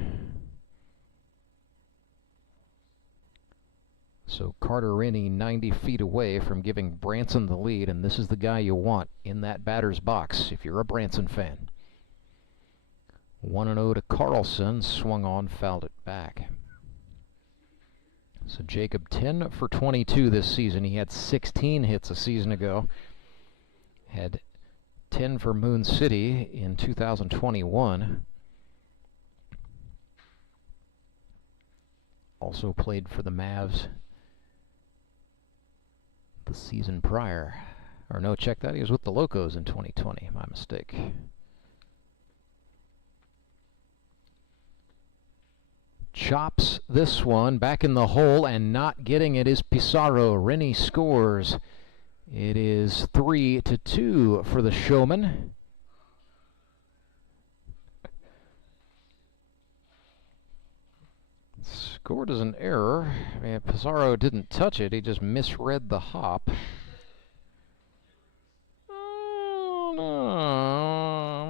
So Carter Rennie 90 feet away from giving Branson the lead, and this is the guy you want in that batter's box if you're a Branson fan. 1-0 to Karlson, swung on, fouled it back. So Jacob 10 for 22 this season. He had 16 hits a season ago. Had 10 for Moon City in 2021. Also played for the Mavs the season prior. Or no, check that. He was with the Locos in 2020. My mistake. Chops this one back in the hole, and not getting it is Pizarro. Rennie scores. It is 3-2 for the Showmen. Scored as an error. I mean, Pizarro didn't touch it, he just misread the hop. I'm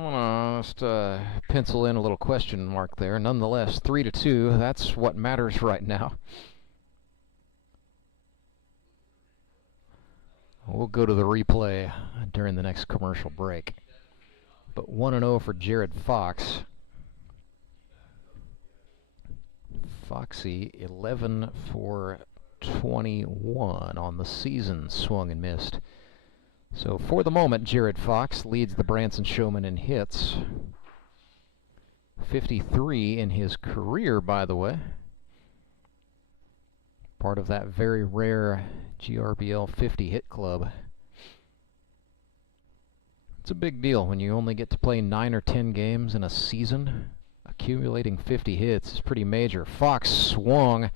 gonna just pencil in a little question mark there. Nonetheless, 3-2, that's what matters right now. We'll go to the replay during the next commercial break. But 1-0 for Jared Fox. Foxy 11 for 21 on the season, swung and missed. So for the moment, Jared Fox leads the Branson Showmen in hits. 53 in his career, by the way. Part of that very rare GRBL 50 hit club. It's a big deal when you only get to play 9 or 10 games in a season. Accumulating 50 hits is pretty major. Fox swung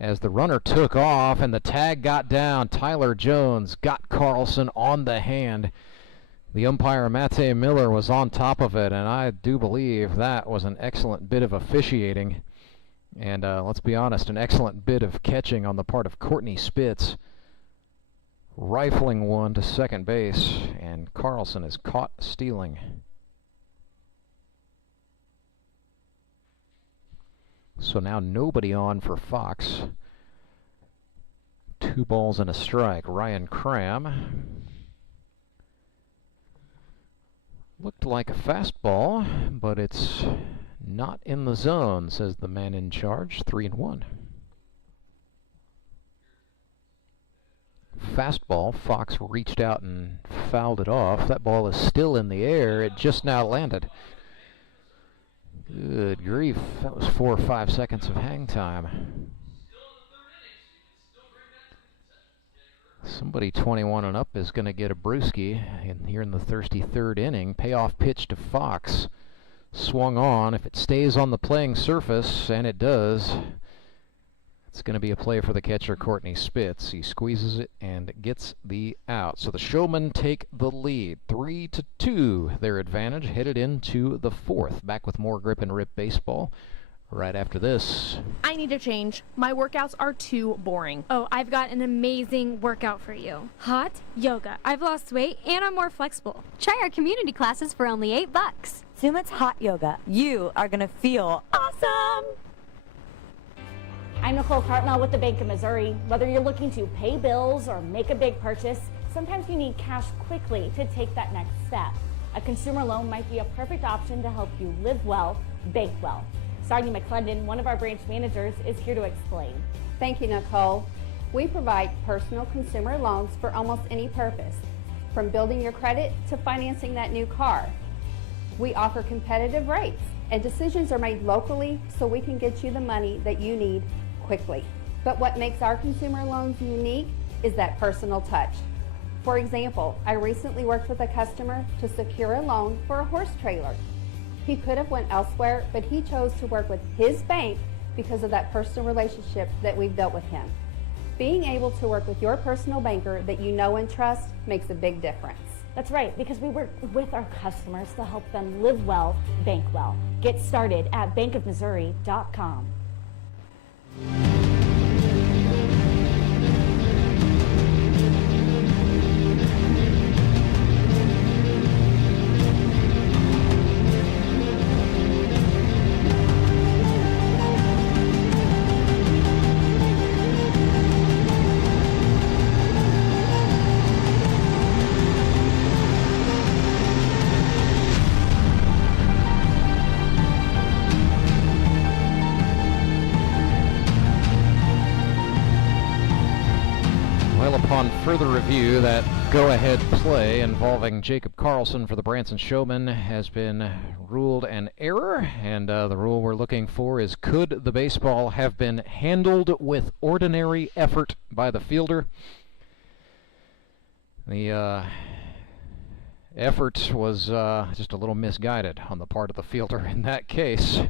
as the runner took off, and the tag got down. Tyler Jones got Karlson on the hand. The umpire, Mate Miller, was on top of it, and I do believe that was an excellent bit of officiating. And let's be honest, an excellent bit of catching on the part of Courtney Spitz. Rifling one to second base, and Karlson is caught stealing. So now nobody on for Fox. 2 balls and a strike. Ryan Cram. Looked like a fastball, but it's not in the zone, says the man in charge. 3-1. Fastball. Fox reached out and fouled it off. That ball is still in the air. It just now landed. Good grief, that was 4 or 5 seconds of hang time. Somebody 21 and up is going to get a brewski here in the thirsty third inning. Payoff pitch to Fox. Swung on. If it stays on the playing surface, and it does, it's going to be a play for the catcher, Courtney Spitz. He squeezes it and gets the out. So the Showmen take the lead. 3-2, their advantage, headed into the fourth. Back with more Grip and Rip baseball right after this. I need a change. My workouts are too boring. Oh, I've got an amazing workout for you. Hot yoga. I've lost weight and I'm more flexible. Try our community classes for only $8. Sumit's hot yoga. You are gonna feel awesome. I'm Nicole Cartmel with the Bank of Missouri. Whether you're looking to pay bills or make a big purchase, sometimes you need cash quickly to take that next step. A consumer loan might be a perfect option to help you live well, bank well. Sarnia McClendon, one of our branch managers, is here to explain. Thank you, Nicole. We provide personal consumer loans for almost any purpose, from building your credit to financing that new car. We offer competitive rates, and decisions are made locally so we can get you the money that you need quickly. But what makes our consumer loans unique is that personal touch. For example, I recently worked with a customer to secure a loan for a horse trailer. He could have went elsewhere, but he chose to work with his bank because of that personal relationship that we've built with him. Being able to work with your personal banker that you know and trust makes a big difference. That's right, because we work with our customers to help them live well, bank well. Get started at bankofmissouri.com. further review, that go-ahead play involving Jacob Karlson for the Branson Showmen has been ruled an error, and the rule we're looking for is, could the baseball have been handled with ordinary effort by the fielder? The effort was just a little misguided on the part of the fielder in that case.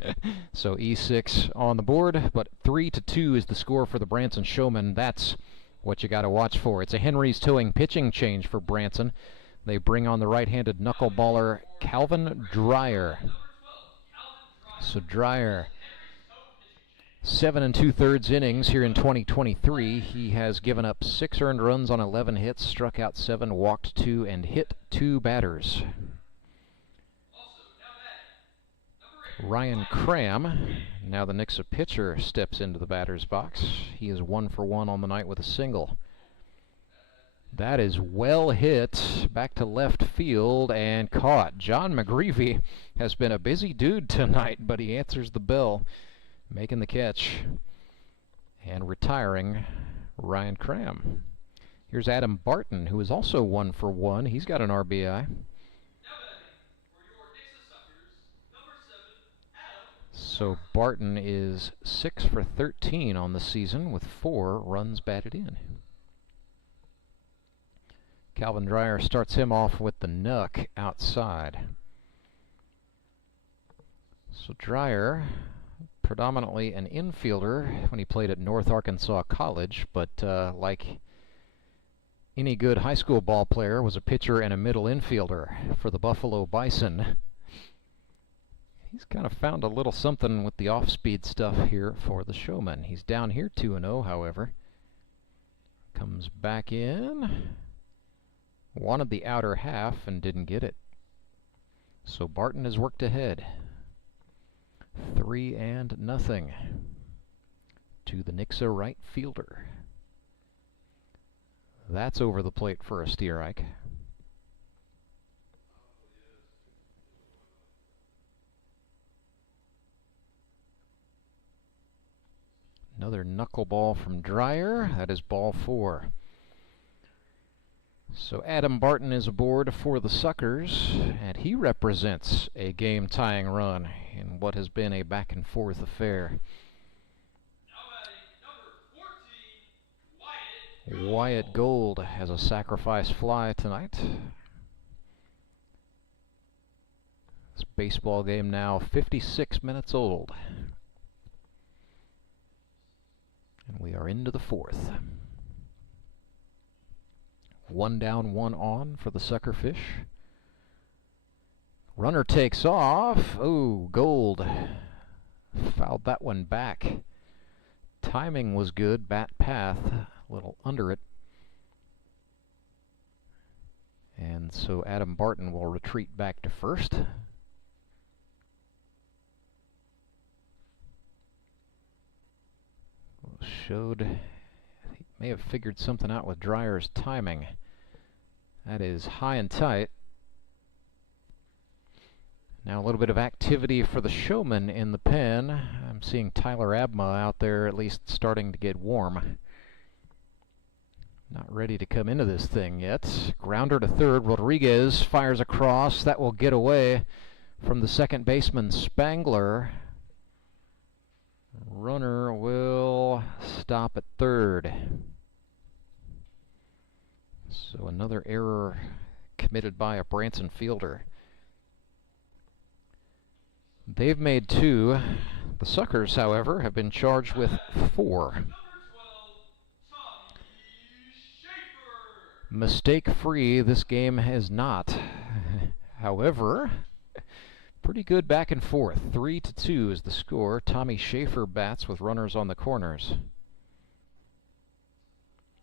So E6 on the board, but 3-2 is the score for the Branson Showmen. That's what you got to watch for. It's a Henry's towing pitching change for Branson. They bring on the right-handed knuckleballer Calvin Dreyer. So Dreyer, 7 2/3 innings here in 2023. He has given up 6 earned runs on 11 hits, struck out 7, walked 2, and hit 2 batters. Ryan Cram, now the Nixa pitcher, steps into the batter's box. He is 1 for 1 on the night with a single. That is well hit back to left field and caught. John McGreevy has been a busy dude tonight, but he answers the bell, making the catch and retiring Ryan Cram. Here's Adam Barton, who is also 1 for 1. He's got an RBI. So Barton is 6 for 13 on the season with 4 runs batted in. Calvin Dreyer starts him off with the knuck outside. So Dreyer, predominantly an infielder when he played at North Arkansas College, but like any good high school ball player, was a pitcher and a middle infielder for the Buffalo Bison. He's kind of found a little something with the off-speed stuff here for the Showmen. He's down here 2-0, however. Comes back in. Wanted the outer half and didn't get it. So Barton has worked ahead. 3-0 to the Nixa right fielder. That's over the plate for a strike. Another knuckleball from Dreyer. That is ball 4. So Adam Barton is aboard for the Suckers, and he represents a game-tying run in what has been a back-and-forth affair. Wyatt Gold has a sacrifice fly tonight. This baseball game now 56 minutes old. And we are into the 4th. 1 down, 1 on for the Suckerfish. Runner takes off. Oh, Gold fouled that one back. Timing was good. Bat path a little under it. And so Adam Barton will retreat back to first. Showed he may have figured something out with Dreyer's timing. That is high and tight. Now a little bit of activity for the Showmen in the pen. I'm seeing Tyler Abma out there at least starting to get warm. Not ready to come into this thing yet. Grounder to third. Rodriguez fires across. That will get away from the second baseman Spangler. Runner will stop at third. So another error committed by a Branson fielder. They've made 2. The Suckers, however, have been charged with 4. Mistake-free, this game is not. However, pretty good back and forth. 3-2 is the score. Tommy Schaefer bats with runners on the corners.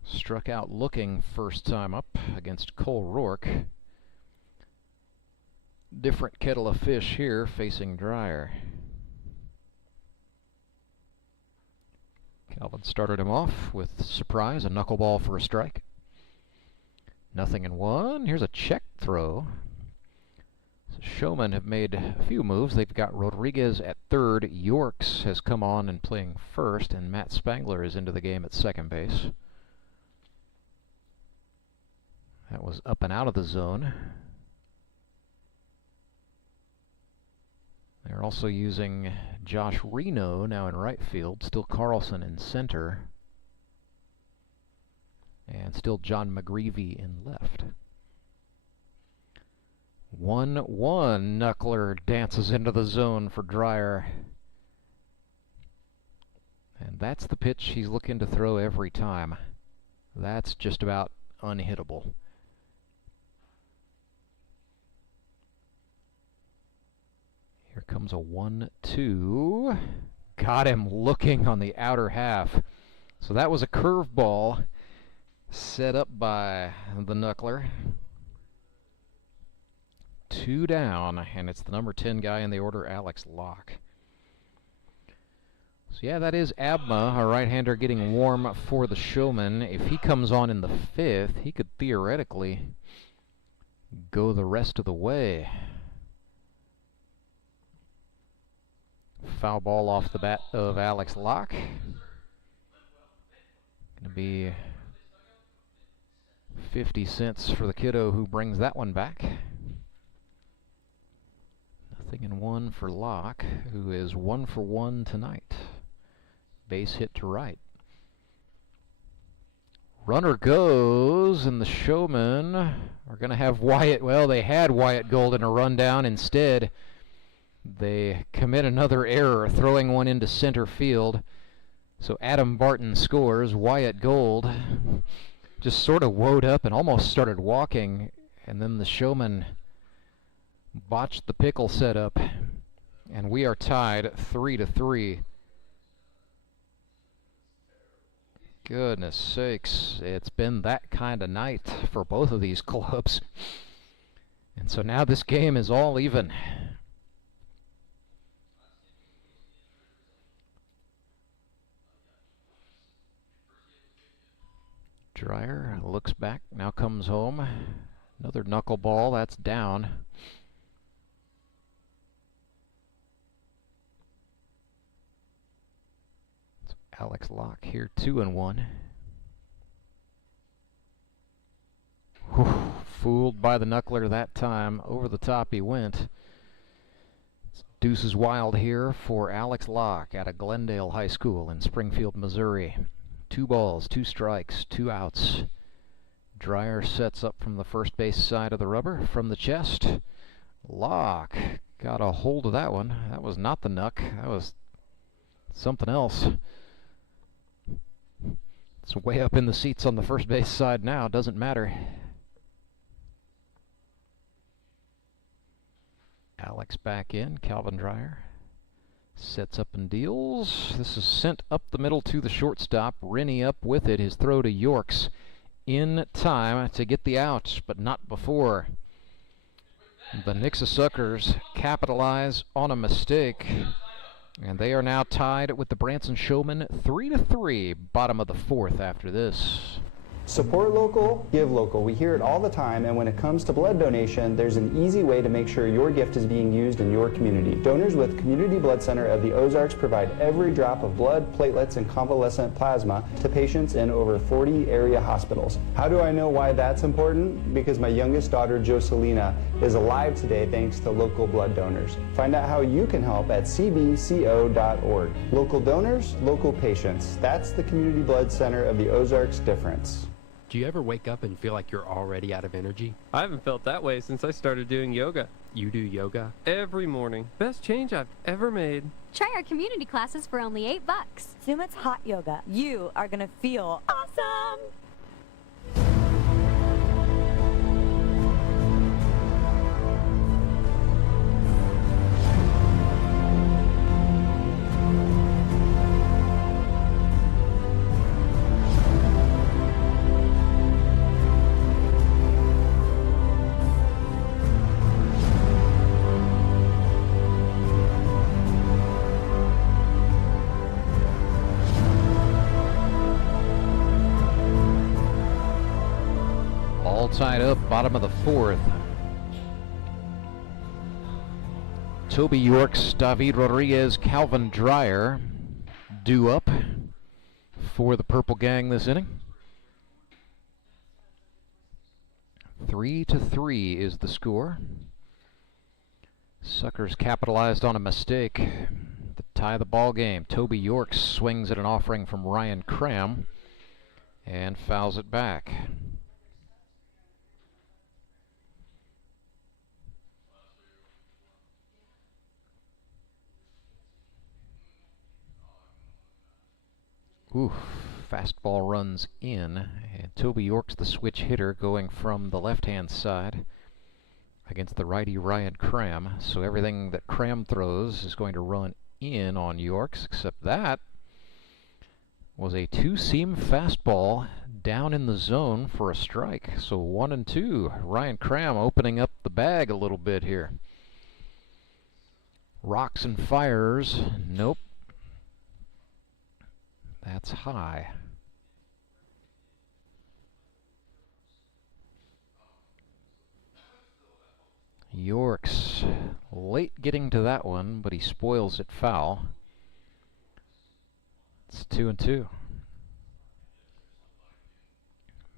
Struck out looking first time up against Cole Rourke. Different kettle of fish here facing Dreyer. Calvin started him off with surprise, a knuckleball for a strike. 0-1. Here's a check throw. So Showmen have made a few moves. They've got Rodriguez at third. Yorks has come on and playing first, and Matt Spangler is into the game at second base. That was up and out of the zone. They're also using Josh Reno now in right field, still Karlson in center, and still John McGreevy in left. 1-1, Knuckler dances into the zone for Dreyer. And that's the pitch he's looking to throw every time. That's just about unhittable. Here comes a 1-2. Got him looking on the outer half. So that was a curveball set up by the Knuckler. 2 down, and it's the number 10 guy in the order, Alex Locke. So yeah, that is Abma, a right-hander getting warm for the Showmen. If he comes on in the 5th, he could theoretically go the rest of the way. Foul ball off the bat of Alex Locke. Gonna be 50 cents for the kiddo who brings that one back. Nothing in 1 for Locke, who is 1 for 1 tonight. Base hit to right. Runner goes, and the Showmen are going to have Wyatt. Well, they had Wyatt Gold in a rundown. Instead, they commit another error, throwing one into center field. So Adam Barton scores. Wyatt Gold just sort of woed up and almost started walking, and then the Showmen botched the pickle setup, and we are tied 3-3. Goodness sakes, it's been that kind of night for both of these clubs. And so now this game is all even. Dreyer looks back, now comes home. Another knuckleball, that's down. Alex Locke here, 2-1. Fooled by the Knuckler that time. Over the top he went. It's deuces wild here for Alex Locke out of Glendale High School in Springfield, Missouri. 2 balls, 2 strikes, 2 outs. Dreyer sets up from the first base side of the rubber, from the chest. Locke got a hold of that one. That was not the knuck. That was something else. It's way up in the seats on the first base side now. Doesn't matter. Alex back in. Calvin Dreyer sets up and deals. This is sent up the middle to the shortstop. Rennie up with it. His throw to Yorks in time to get the out, but not before. The Nixa Suckers capitalize on a mistake, and they are now tied with the Branson Showmen 3-3, bottom of the 4th after this. Support local, give local. We hear it all the time, and when it comes to blood donation, there's an easy way to make sure your gift is being used in your community. Donors with Community Blood Center of the Ozarks provide every drop of blood, platelets, and convalescent plasma to patients in over 40 area hospitals. How do I know why that's important? Because my youngest daughter, Joselina, is alive today thanks to local blood donors. Find out how you can help at cbco.org. Local donors, local patients. That's the Community Blood Center of the Ozarks difference. Do you ever wake up and feel like you're already out of energy? I haven't felt that way since I started doing yoga. You do yoga? Every morning. Best change I've ever made. Try our community classes for only $8. Sumit's hot yoga. You are gonna feel awesome! Tied up, bottom of the 4th. Toby Yorks, David Rodriguez, Calvin Dreyer due up for the Purple Gang this inning. 3-3 is the score. Suckers capitalized on a mistake to tie the ball game. Toby Yorks swings at an offering from Ryan Cram and fouls it back. Oof, fastball runs in, and Toby Yorks, the switch hitter, going from the left-hand side against the righty Ryan Cram. So everything that Cram throws is going to run in on Yorks, except that was a two-seam fastball down in the zone for a strike. So 1-2. Ryan Cram opening up the bag a little bit here. Rocks and fires. Nope. That's high. Yorks late getting to that one, but he spoils it foul. It's 2-2.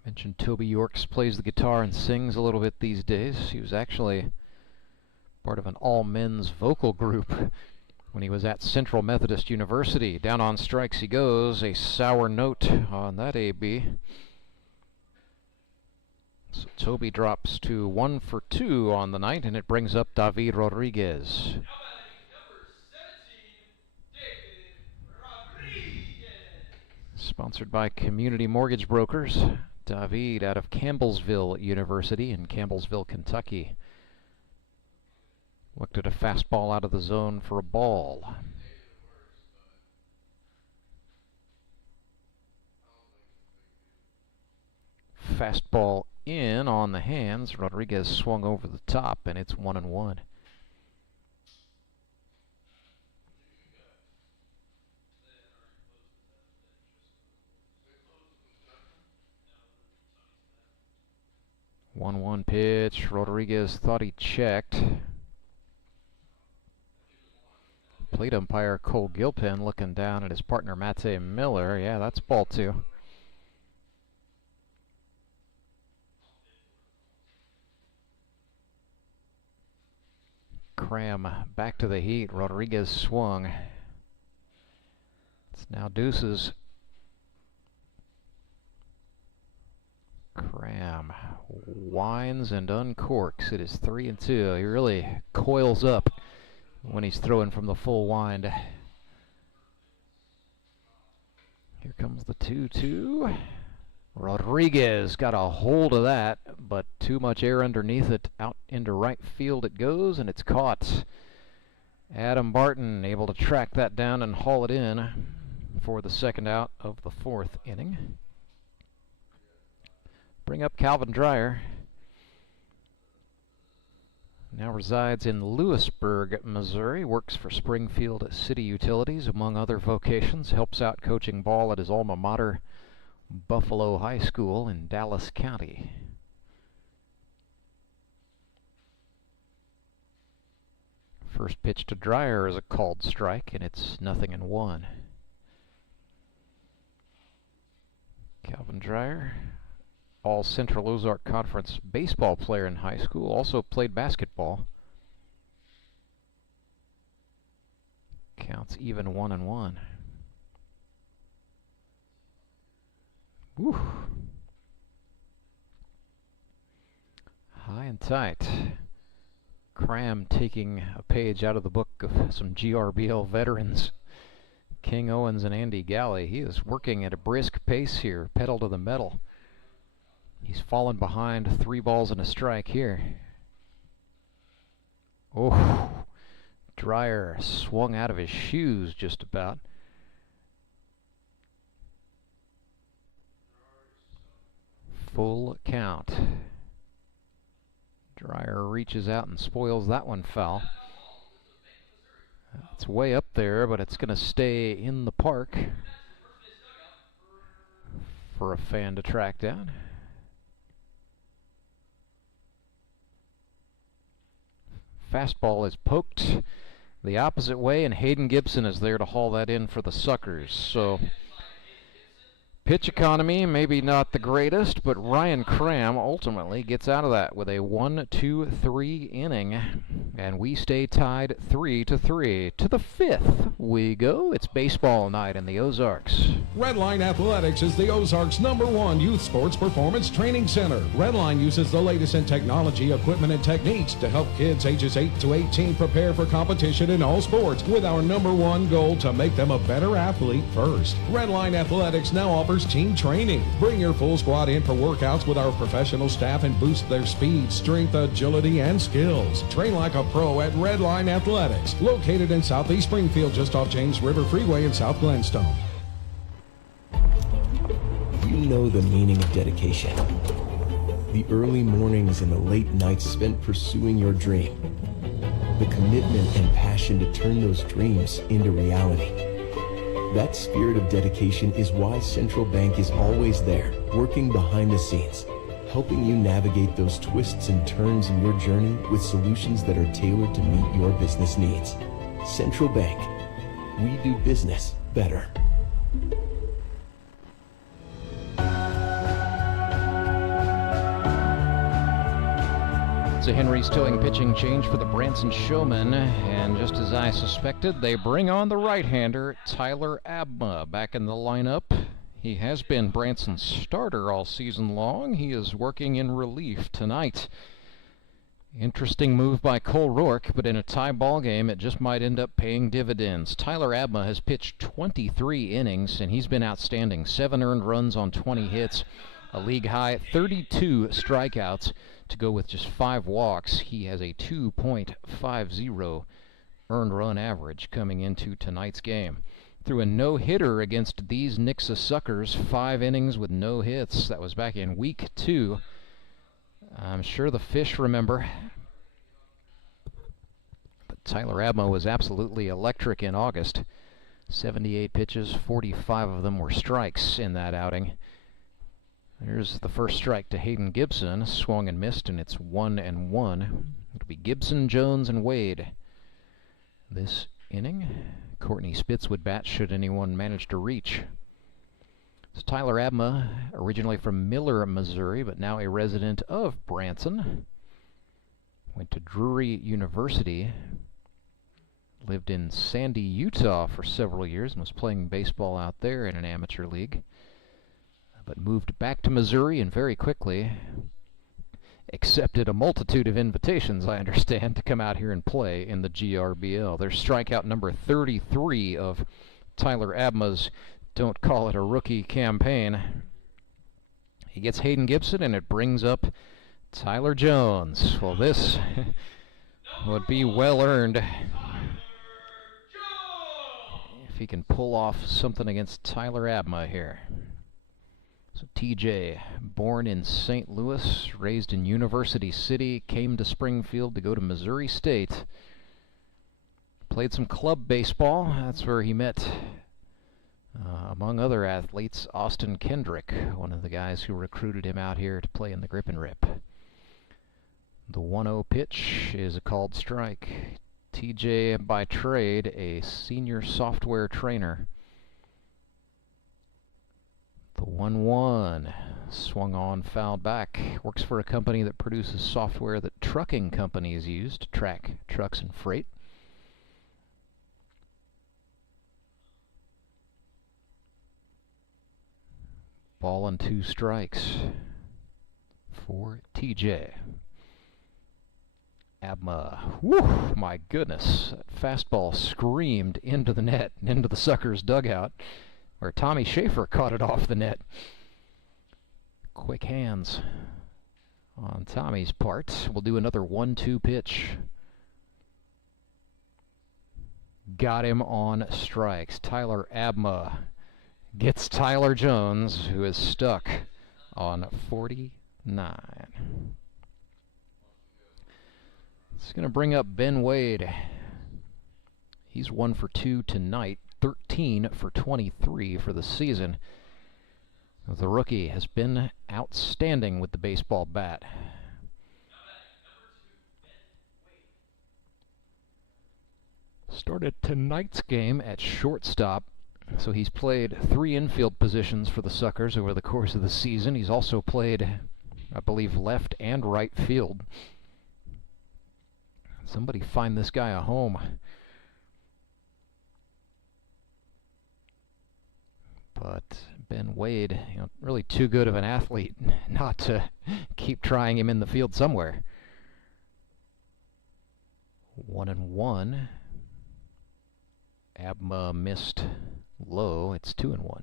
Mentioned Toby Yorks plays the guitar and sings a little bit these days. He was actually part of an all-men's vocal group when he was at Central Methodist University. Down on strikes he goes. A sour note on that AB. So Toby drops to 1 for 2 on the night, and it brings up David Rodriguez. Sponsored by Community Mortgage Brokers. David out of Campbellsville University in Campbellsville, Kentucky. Looked at a fastball out of the zone for a ball. Fastball in on the hands. Rodriguez swung over the top, and it's 1-1. One pitch. Rodriguez thought he checked. Plate umpire Cole Gilpin looking down at his partner Mate Miller. Yeah, that's ball 2. Cram back to the heat. Rodriguez swung. It's now deuces. Cram winds and uncorks. It is 3-2. He really coils up when he's throwing from the full wind. Here comes the 2-2. Rodriguez got a hold of that, but too much air underneath it. Out into right field it goes, and it's caught. Adam Barton able to track that down and haul it in for the second out of the 4th inning. Bring up Calvin Dreyer. Now resides in Lewisburg, Missouri, works for Springfield City Utilities, among other vocations, helps out coaching ball at his alma mater, Buffalo High School in Dallas County. First pitch to Dreyer is a called strike, and it's 0-1. Calvin Dreyer, all Central Ozark Conference baseball player in high school, also played basketball. Counts even 1-1. Woo. High and tight. Cram taking a page out of the book of some GRBL veterans. King Owens and Andy Galley. He is working at a brisk pace here, pedal to the metal. He's fallen behind 3 balls and a strike here. Oh, Dreyer swung out of his shoes just about. Full count. Dreyer reaches out and spoils that one foul. It's way up there, but it's going to stay in the park for a fan to track down. Fastball is poked the opposite way, and Hayden Gibson is there to haul that in for the Suckers. So Pitch economy, maybe not the greatest, but Ryan Cram ultimately gets out of that with a 1-2-3 inning, and we stay tied 3-3. To the fifth we go. It's baseball night in the Ozarks. Redline Athletics is the Ozarks' #1 youth sports performance training center. Redline uses the latest in technology, equipment, and techniques to help kids ages 8 to 18 prepare for competition in all sports, with our #1 goal to make them a better athlete first. Redline Athletics now offers team training. Bring your full squad in for workouts with our professional staff and boost their speed, strength, agility, and skills. Train like a pro at Redline Athletics, located in Southeast Springfield, just off James River Freeway in South Glenstone. You know the meaning of dedication. The early mornings and the late nights spent pursuing your dream. The commitment and passion to turn those dreams into reality. That spirit of dedication is why Central Bank is always there, working behind the scenes, helping you navigate those twists and turns in your journey with solutions that are tailored to meet your business needs. Central Bank, we do business better. So Henry's towing pitching change for the Branson Showmen, and just as I suspected, they bring on the right-hander Tyler Abma back in the lineup. He has been Branson's starter all season long. He is working in relief tonight. Interesting move by Cole Rourke, but in a tie ball game, it just might end up paying dividends. Tyler Abma has pitched 23 innings, and he's been outstanding. 7 earned runs on 20 hits, a league-high 32 strikeouts. To go with just 5 walks, he has a 2.50 earned run average coming into tonight's game. Threw a no-hitter against these Nixa Suckers, 5 innings with no hits. That was back in week 2. I'm sure the fish remember. But Tyler Abma was absolutely electric in August. 78 pitches, 45 of them were strikes in that outing. Here's the first strike to Hayden Gibson. Swung and missed, and it's 1-1. It'll be Gibson, Jones, and Wade this inning. Courtney Spitz would bat should anyone manage to reach. It's Tyler Abma, originally from Miller, Missouri, but now a resident of Branson. Went to Drury University. Lived in Sandy, Utah for several years and was playing baseball out there in an amateur league. But moved back to Missouri and very quickly accepted a multitude of invitations, I understand, to come out here and play in the GRBL. There's strikeout number 33 of Tyler Abma's Don't Call It a Rookie campaign. He gets Hayden Gibson, and it brings up Tyler Jones. Well, this would be well earned if he can pull off something against Tyler Abma here. So TJ, born in St. Louis, raised in University City, came to Springfield to go to Missouri State. Played some club baseball. That's where he met, among other athletes, Austin Kendrick, one of the guys who recruited him out here to play in the grip and rip. The 1-0 pitch is a called strike. TJ, by trade, a senior software trainer. The 1-1, swung on, fouled back. Works for a company that produces software that trucking companies use to track trucks and freight. Ball and 2 strikes for TJ. Abma, whew, my goodness, that fastball screamed into the net and into the Suckers' dugout, where Tommy Schaefer caught it off the net. Quick hands on Tommy's part. We'll do another 1-2 pitch. Got him on strikes. Tyler Abma gets Tyler Jones, who is stuck on 49. It's going to bring up Ben Wade. He's 1 for 2 tonight. 13 for 23 for the season. The rookie has been outstanding with the baseball bat. Started tonight's game at shortstop. So he's played 3 infield positions for the Suckers over the course of the season. He's also played, I believe, left and right field. Somebody find this guy a home. But Ben Wade, really too good of an athlete not to keep trying him in the field somewhere. 1-1. Abma missed low. It's 2-1.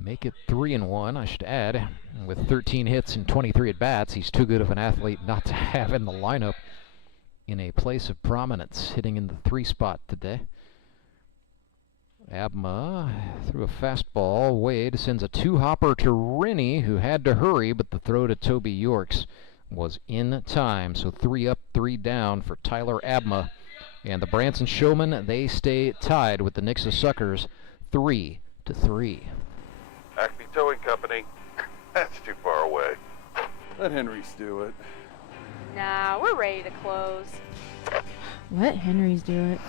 Make it 3-1, I should add. With 13 hits and 23 at-bats, he's too good of an athlete not to have in the lineup in a place of prominence, hitting in the 3 spot today. Abma threw a fastball. Wade sends a 2-hopper to Rennie, who had to hurry, but the throw to Toby Yorks was in time. So 3 up, 3 down for Tyler Abma. And the Branson Showmen, they stay tied with the Nixa Suckers, 3-3. Acme Towing Company. That's too far away. Let Henry's do it. Nah, we're ready to close. Let Henry's do it.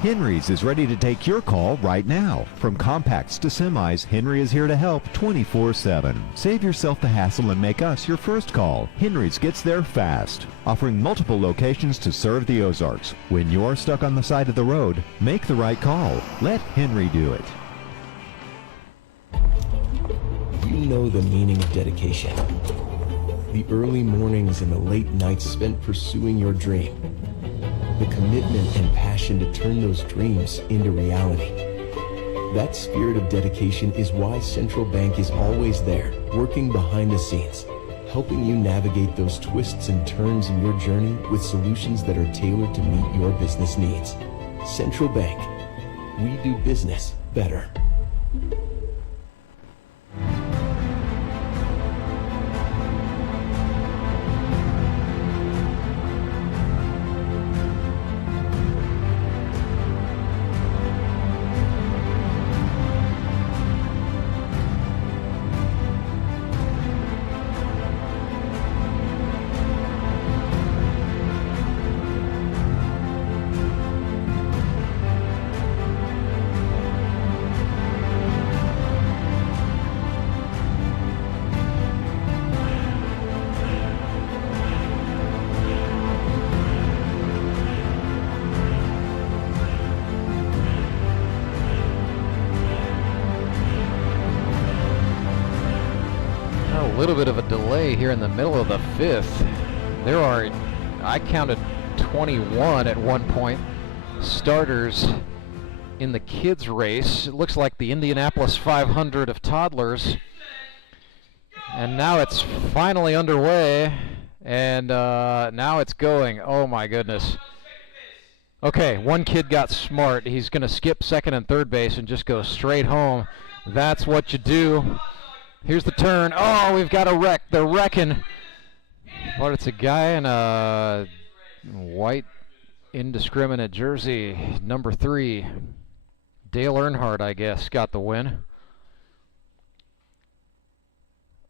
Henry's is ready to take your call right now. From compacts to semis, Henry is here to help 24/7. Save yourself the hassle and make us your first call. Henry's gets there fast, offering multiple locations to serve the Ozarks. When you're stuck on the side of the road, make the right call. Let Henry do it. You know the meaning of dedication. The early mornings and the late nights spent pursuing your dream. The commitment and passion to turn those dreams into reality. That spirit of dedication is why Central Bank is always there, working behind the scenes, helping you navigate those twists and turns in your journey with solutions that are tailored to meet your business needs. Central Bank. We do business better. A little bit of a delay here in the middle of the 5th. There are, I counted 21 at one point, starters in the kids race. It looks like the Indianapolis 500 of toddlers. And now it's finally underway, and now it's going. Oh my goodness. Okay, one kid got smart. He's going to skip second and third base and just go straight home. That's what you do. Here's the turn. Oh, we've got a wreck. They're wrecking. But it's a guy in a white indiscriminate jersey, number 3. Dale Earnhardt, I guess, got the win.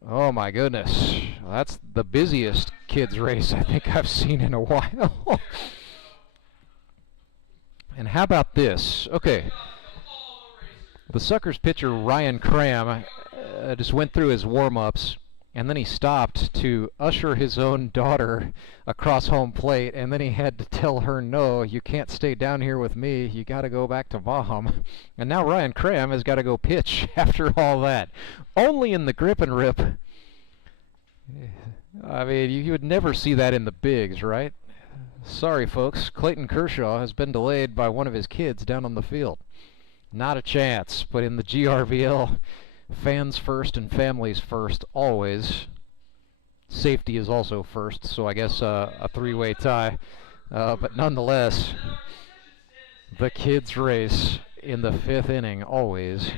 Oh my goodness. That's the busiest kids race I think I've seen in a while. And how about this? Okay. The Suckers pitcher Ryan Cram just went through his warm-ups, and then he stopped to usher his own daughter across home plate, and then he had to tell her, no, you can't stay down here with me, you got to go back to mom. And now Ryan Cram has got to go pitch after all that. Only in the grip and rip. I mean, you would never see that in the bigs, right? Sorry, folks. Clayton Kershaw has been delayed by one of his kids down on the field. Not a chance, but in the GRBL, fans first and families first, always. Safety is also first, so I guess a 3-way tie. But nonetheless, the kids race in the 5th inning, always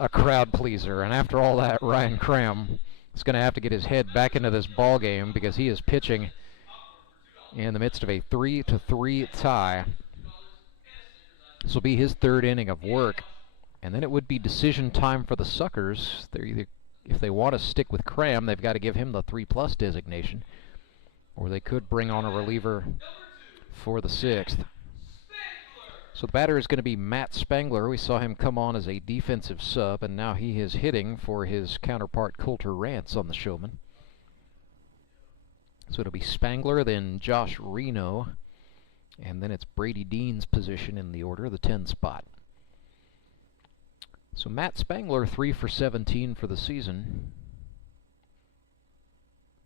a crowd pleaser. And after all that, Ryan Cram is going to have to get his head back into this ball game because he is pitching in the midst of a 3-3 tie. This will be his 3rd inning of work, and then it would be decision time for the Suckers. They're either if they want to stick with Cram, they've got to give him the 3+ designation, or they could bring on a reliever for the 6th. So the batter is going to be Matt Spangler. We saw him come on as a defensive sub, and now he is hitting for his counterpart Coulter Rance on the Showmen. So it'll be Spangler, then Josh Reno, and then it's Brady Dean's position in the order, the 10 spot. So Matt Spangler, 3 for 17 for the season.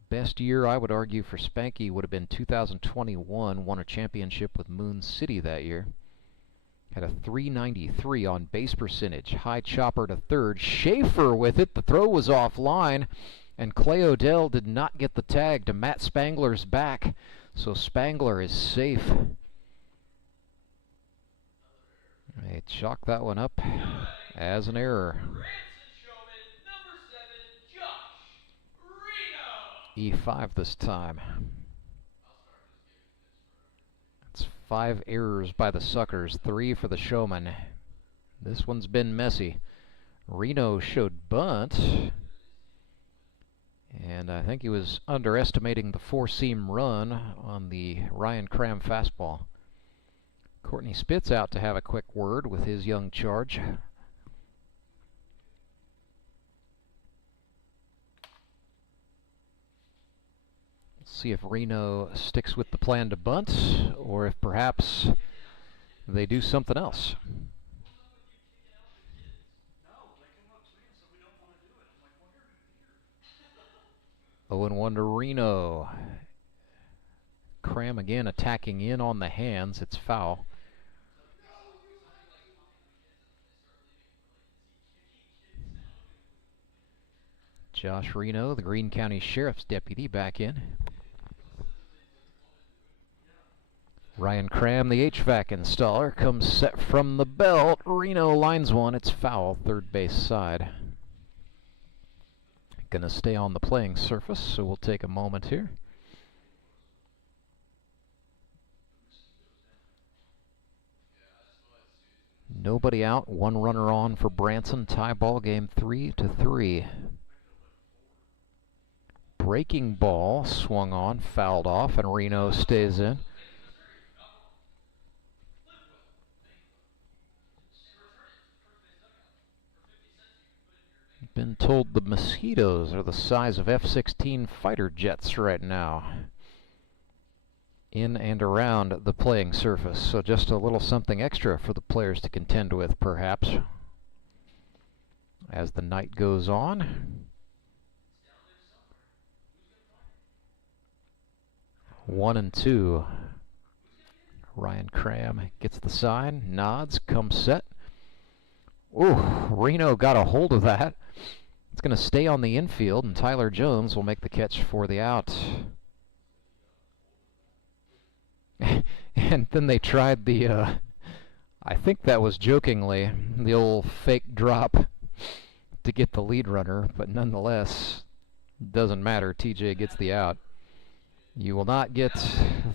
Best year, I would argue, for Spanky would have been 2021. Won a championship with Moon City that year. Had a .393 on base percentage. High chopper to third. Schaefer with it. The throw was offline, and Clay Odell did not get the tag to Matt Spangler's back. So Spangler is safe. They chalk that one up as an error. E5 this time. That's 5 errors by the Suckers, 3 for the Showmen. This one's been messy. Reno showed bunt, and I think he was underestimating the 4-seam run on the Ryan Cram fastball. Courtney Spitz out to have a quick word with his young charge. See if Reno sticks with the plan to bunt, or if perhaps they do something else. 0-1 to Reno. Cram again attacking in on the hands. It's foul. Josh Reno, the Greene County Sheriff's deputy, back in. Ryan Cram, the HVAC installer, comes set from the belt. Reno lines one. It's foul, third base side. Gonna stay on the playing surface, so we'll take a moment here. Nobody out, 1 runner on for Branson. Tie ball game 3-3. Breaking ball swung on, fouled off, and Reno stays in. Been told the mosquitoes are the size of F-16 fighter jets right now in and around the playing surface, so just a little something extra for the players to contend with, perhaps, as the night goes on. 1-2. Ryan Cram gets the sign, nods, comes set. Ooh, Reno got a hold of that. It's going to stay on the infield, and Tyler Jones will make the catch for the out. And then they tried the, I think that was jokingly, the old fake drop to get the lead runner, but nonetheless, doesn't matter. TJ gets the out. You will not get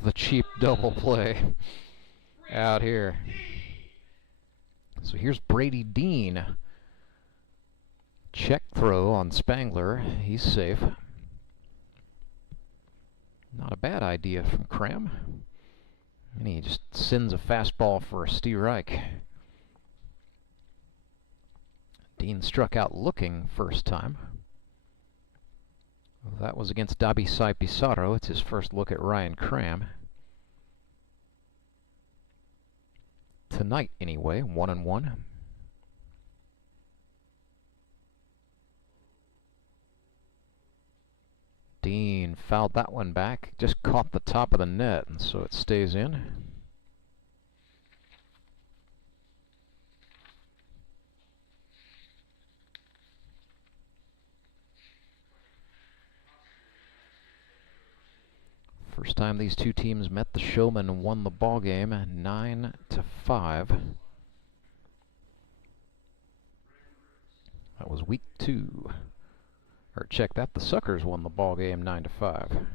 the cheap double play out here. So here's Brady Dean. Check throw on Spangler. He's safe. Not a bad idea from Cram. And he just sends a fastball for Steve Reich. Dean struck out looking first time. That was against Dabisai Pizarro. It's his first look at Ryan Cram. Tonight, anyway, 1-1. Dean fouled that one back. Just caught the top of the net, and so it stays in. First time these two teams met, the Showmen won the ball game 9-5. That was week 2. Or check that, the Suckers won the ball game 9-5.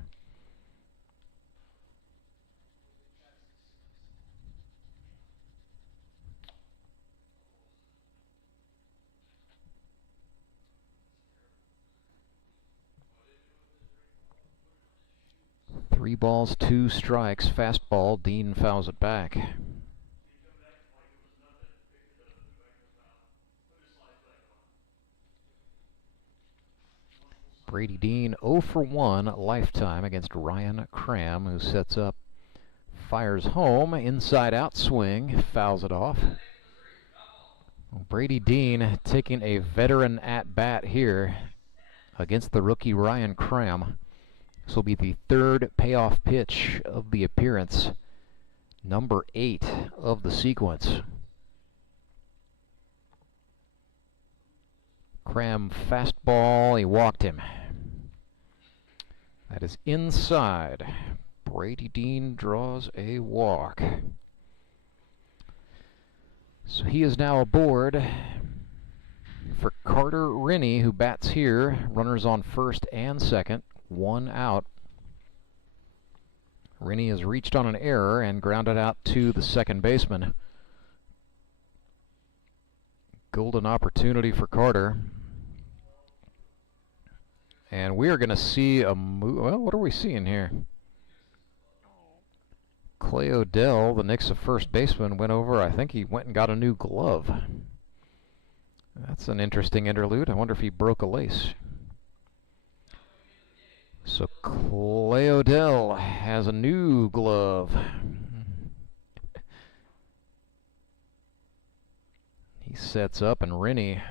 3 balls, 2 strikes. Fastball. Dean fouls it back. Brady Dean 0 for 1 lifetime against Ryan Cram, who sets up, fires home, inside out swing, fouls it off. Brady Dean taking a veteran at bat here against the rookie Ryan Cram. This will be the 3rd payoff pitch of the appearance, number 8 of the sequence. Cram fastball, he walked him. That is inside. Brady Dean draws a walk. So he is now aboard for Carter Rennie, who bats here. Runners on first and second, 1 out. Rennie has reached on an error and grounded out to the second baseman. Golden opportunity for Carter. And we are going to see a move. Well, what are we seeing here? Clay Odell, the Nixa first baseman, went over. I think he went and got a new glove. That's an interesting interlude. I wonder if he broke a lace. So Clay Odell has a new glove. He sets up, and Rennie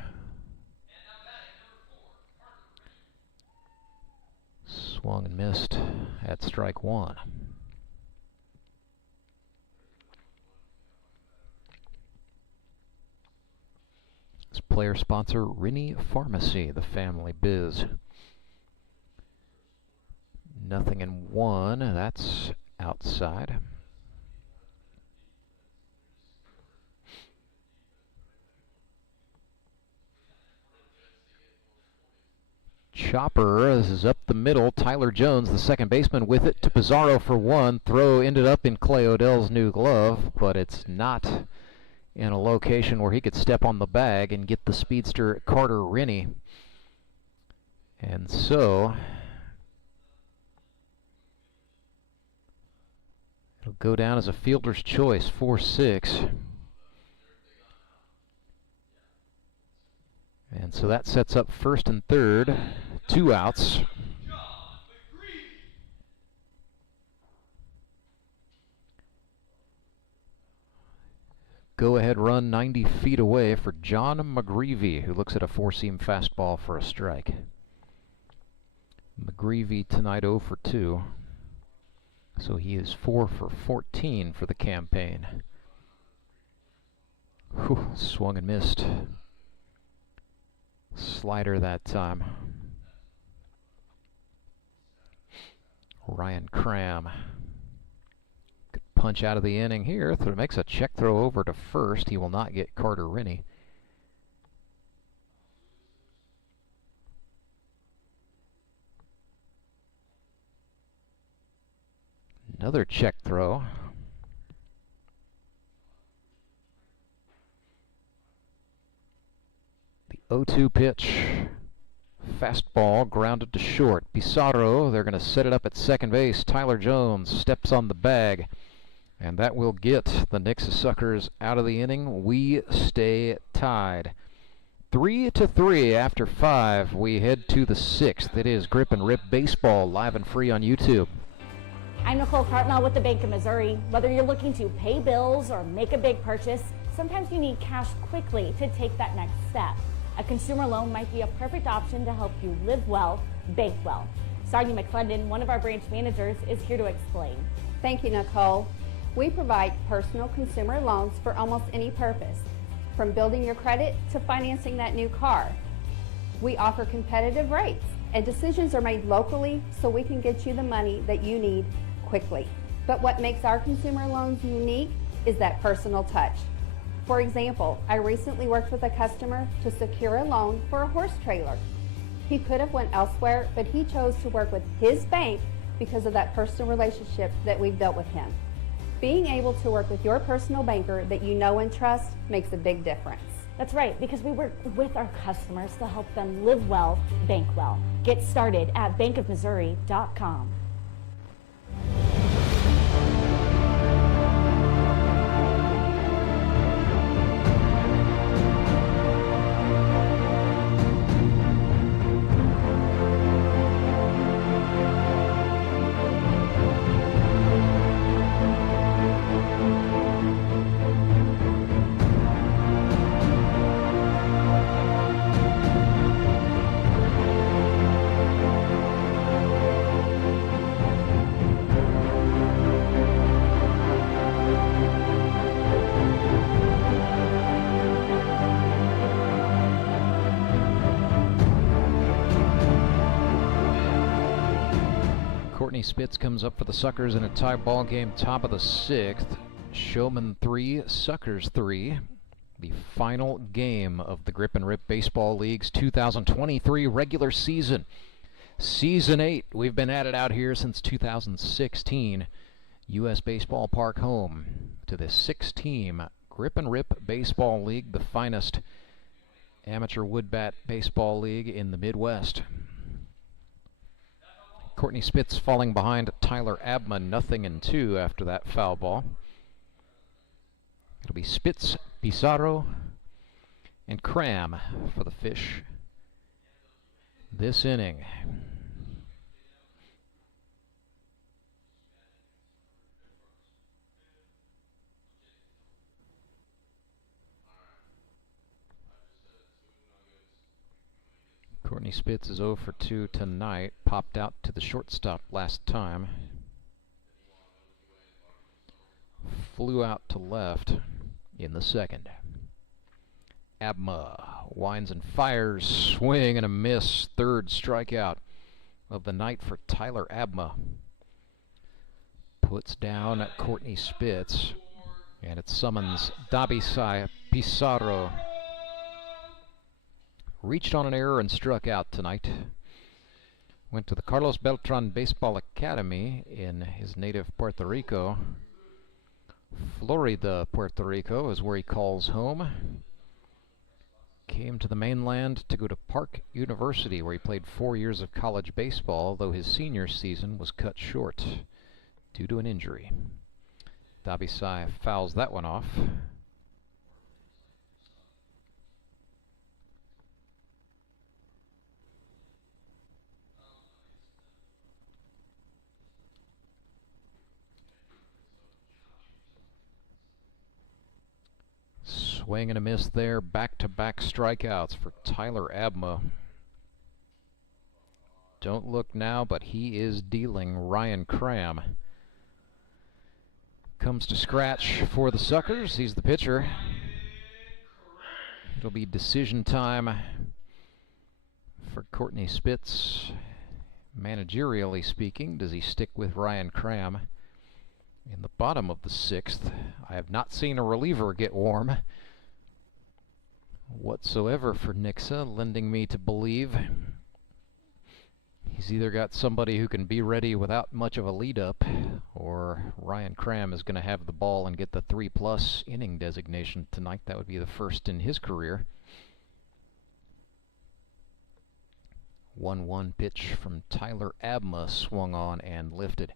swung and missed at strike 1. This player sponsor, Rennie Pharmacy, the family biz. 0-1, that's outside. Chopper, this is up the middle. Tyler Jones, the second baseman, with it to Pizarro for 1. Throw ended up in Clay Odell's new glove, but it's not in a location where he could step on the bag and get the speedster Carter Rennie. And so it'll go down as a fielder's choice, 4-6. And so that sets up first and third, 2 outs. Go-ahead run 90 feet away for John McGreevy, who looks at a 4-seam fastball for a strike. McGreevy tonight 0 for 2. So he is 4 for 14 for the campaign. Whew, swung and missed. Slider that time. Ryan Cram. Good punch out of the inning here. Makes a check throw over to first. He will not get Carter Rennie. Another check throw. The 0-2 pitch. Fastball grounded to short. Pizarro, they're going to set it up at second base. Tyler Jones steps on the bag, and that will get the Nixa Suckers out of the inning. We stay tied. 3-3 after 5. We head to the 6th. It is Grip and Rip Baseball, live and free on YouTube. I'm Nicole Cartmel with the Bank of Missouri. Whether you're looking to pay bills or make a big purchase, sometimes you need cash quickly to take that next step. A consumer loan might be a perfect option to help you live well, bank well. Sonia McClendon, one of our branch managers, is here to explain. Thank you, Nicole. We provide personal consumer loans for almost any purpose, from building your credit to financing that new car. We offer competitive rates, and decisions are made locally so we can get you the money that you need quickly. But what makes our consumer loans unique is that personal touch. For example, I recently worked with a customer to secure a loan for a horse trailer. He could have went elsewhere, but he chose to work with his bank because of that personal relationship that we've built with him. Being able to work with your personal banker that you know and trust makes a big difference. That's right, because we work with our customers to help them live well, bank well. Get started at bankofmissouri.com. Courtney Spitz comes up for the Suckers in a tie ball game, top of the 6th. Showmen 3, Suckers 3. The final game of the Grip and Rip Baseball League's 2023 regular season. Season 8. We've been at it out here since 2016. U.S. Baseball Park home to this 6-team Grip and Rip Baseball League, the finest amateur wood bat baseball league in the Midwest. Courtney Spitz falling behind Tyler Abma, 0-2 after that foul ball. It'll be Spitz, Pizarro, and Cram for the Fish this inning. Courtney Spitz is 0 for 2 tonight. Popped out to the shortstop last time. Flew out to left in the second. Abma winds and fires. Swing and a miss. Third strikeout of the night for Tyler Abma. Puts down Courtney Spitz. And it summons Dabisai Pizarro. Reached on an error and struck out tonight. Went to the Carlos Beltran Baseball Academy in his native Puerto Rico. Florida, Puerto Rico is where he calls home. Came to the mainland to go to Park University, where he played 4 years of college baseball, though his senior season was cut short due to an injury. Dabisai fouls that one off. Swing and a miss there. Back-to-back strikeouts for Tyler Abma. Don't look now, but he is dealing. Ryan Cram comes to scratch for the Suckers. He's the pitcher. It'll be decision time for Courtney Spitz. Managerially speaking, does he stick with Ryan Cram in the bottom of the 6th? I have not seen a reliever get warm whatsoever for Nixa, lending me to believe he's either got somebody who can be ready without much of a lead-up, or Ryan Cram is going to have the ball and get the 3+ inning designation tonight. That would be the first in his career. 1-1 pitch from Tyler Abma, swung on and lifted.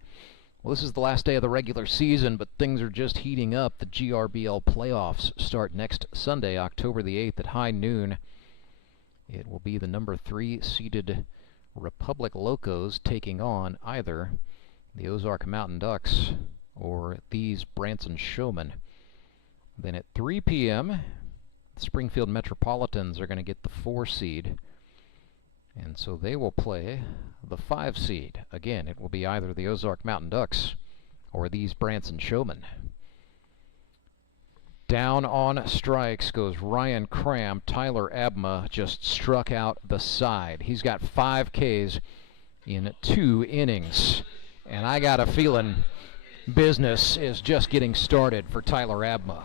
Well, this is the last day of the regular season, but things are just heating up. The GRBL playoffs start next Sunday, October the 8th at high noon. It will be the number 3 seeded Republic Locos taking on either the Ozark Mountain Ducks or these Branson Showmen. Then at 3 p.m., the Springfield Metropolitans are going to get the 4 seed. And so they will play the 5 seed. Again, it will be either the Ozark Mountain Ducks or these Branson Showmen. Down on strikes goes Ryan Cram. Tyler Abma just struck out the side. He's got 5 Ks in 2 innings. And I got a feeling business is just getting started for Tyler Abma.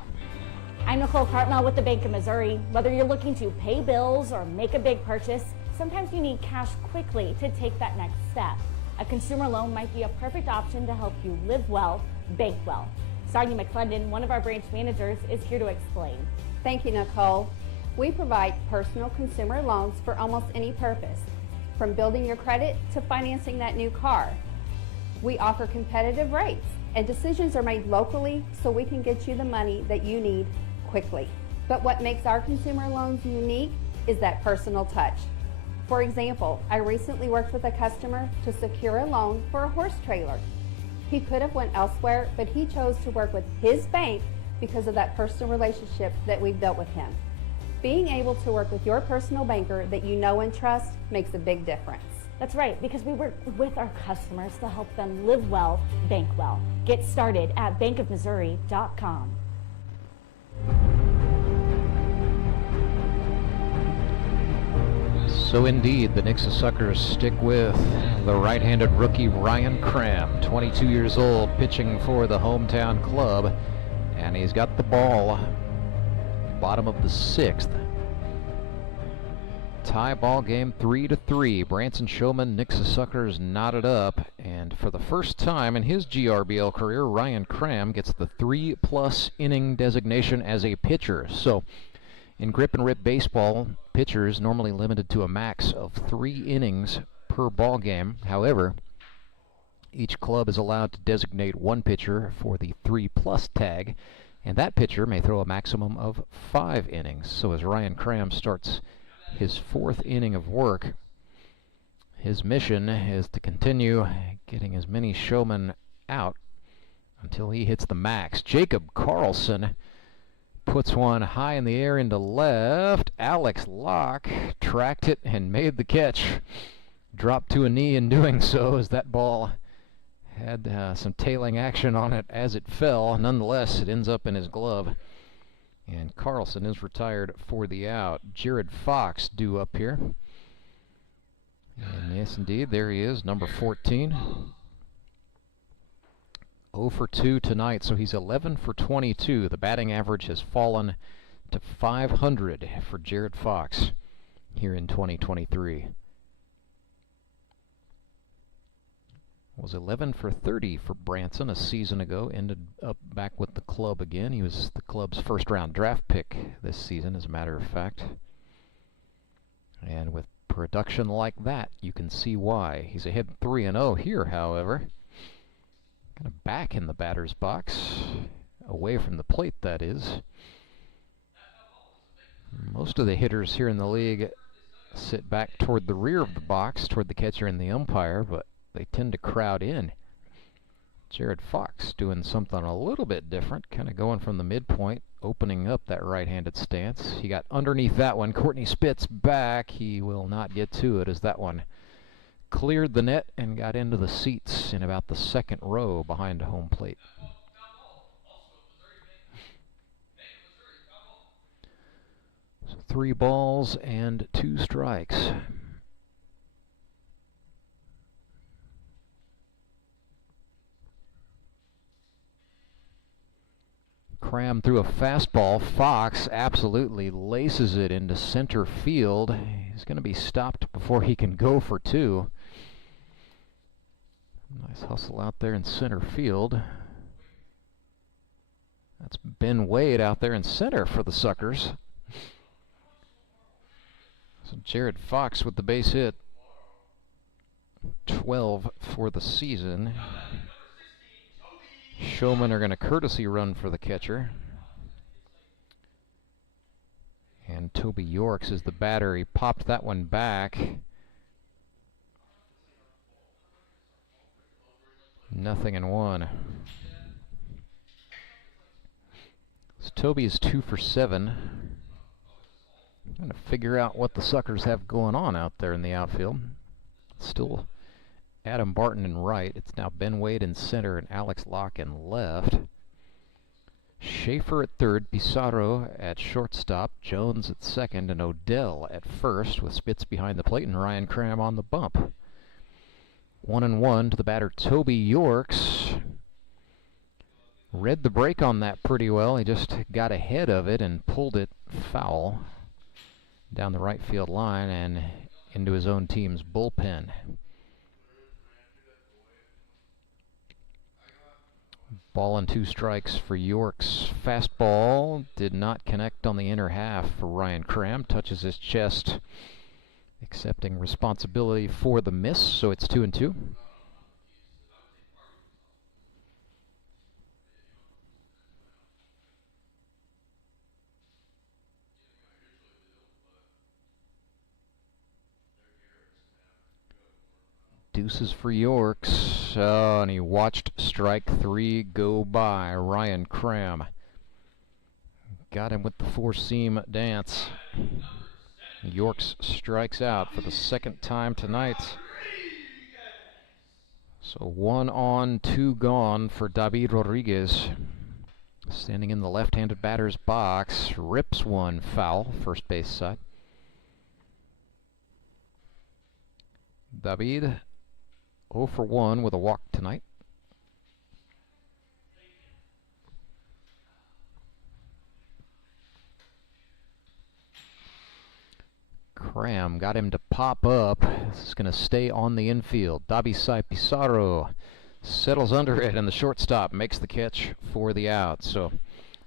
I'm Nicole Cartmel with the Bank of Missouri. Whether you're looking to pay bills or make a big purchase, sometimes you need cash quickly to take that next step. A consumer loan might be a perfect option to help you live well, bank well. Sonia McClendon, one of our branch managers, is here to explain. Thank you, Nicole. We provide personal consumer loans for almost any purpose, from building your credit to financing that new car. We offer competitive rates, and decisions are made locally so we can get you the money that you need quickly. But what makes our consumer loans unique is that personal touch. For example, I recently worked with a customer to secure a loan for a horse trailer. He could have went elsewhere, but he chose to work with his bank because of that personal relationship that we've built with him. Being able to work with your personal banker that you know and trust makes a big difference. That's right, because we work with our customers to help them live well, bank well. Get started at bankofmissouri.com. So indeed, the Nixa Suckers stick with the right-handed rookie Ryan Cram, 22 years old, pitching for the hometown club, and he's got the ball, bottom of the 6th. Tie ball game 3-3. Branson Showmen, Nixa Suckers knotted up, and for the first time in his GRBL career, Ryan Cram gets the 3+ inning designation as a pitcher. So in grip and rip baseball, pitchers normally limited to a max of 3 innings per ball game. However, each club is allowed to designate one pitcher for the 3+ tag, and that pitcher may throw a maximum of 5 innings. So as Ryan Cram starts his 4th inning of work, his mission is to continue getting as many Showmen out until he hits the max. Jacob Karlson puts one high in the air into left. Alex Locke tracked it and made the catch. Dropped to a knee in doing so, as that ball had some tailing action on it as it fell. Nonetheless, it ends up in his glove, and Karlson is retired for the out. Gerad Fox due up here. And yes, indeed, there he is, number 14. 0 for 2 tonight, so he's 11 for 22. The batting average has fallen to .500 for Gerad Fox here in 2023. Was 11 for 30 for Branson a season ago, ended up back with the club again. He was the club's first-round draft pick this season, as a matter of fact. And with production like that, you can see why. He's ahead 3-0 here, however. Kind of back in the batter's box, away from the plate, that is. Most of the hitters here in the league sit back toward the rear of the box, toward the catcher and the umpire, but they tend to crowd in. Gerad Fox doing something a little bit different, kind of going from the midpoint, opening up that right-handed stance. He got underneath that one. Courtney Spitz back. He will not get to it, as that one cleared the net and got into the seats in about the 2nd row behind home plate. So 3 balls and 2 strikes. Cram through a fastball. Fox absolutely laces it into center field. He's going to be stopped before he can go for 2. Nice hustle out there in center field. That's Ben Wade out there in center for the Suckers. So Gerad Fox with the base hit. 12 for the season. Showmen are going to courtesy run for the catcher. And Toby Yorks is the batter. He popped that one back. 0-1. So Toby is 2 for 7. Trying to figure out what the Suckers have going on out there in the outfield. Still Adam Barton in right. It's now Ben Wade in center and Alex Locke in left. Schaefer at third, Pizarro at shortstop, Jones at second, and Odell at first, with Spitz behind the plate and Ryan Cram on the bump. 1-1 to the batter, Toby Yorks. Read the break on that pretty well. He just got ahead of it and pulled it foul down the right field line and into his own team's bullpen. Ball and 2 strikes for Yorks. Fastball did not connect on the inner half for Ryan Cram. Touches his chest, accepting responsibility for the miss, so it's 2-2. Deuces for Yorks. Oh, and he watched strike 3 go by. Ryan Cram got him with the 4-seam dance. Yorks strikes out for the 2nd time tonight. So 1 on, 2 gone for David Rodriguez. Standing in the left-handed batter's box. Rips one foul, first base side. David 0 for 1 with a walk tonight. Cram got him to pop up. This is going to stay on the infield. Dabisai Pizarro settles under it, and the shortstop makes the catch for the out. So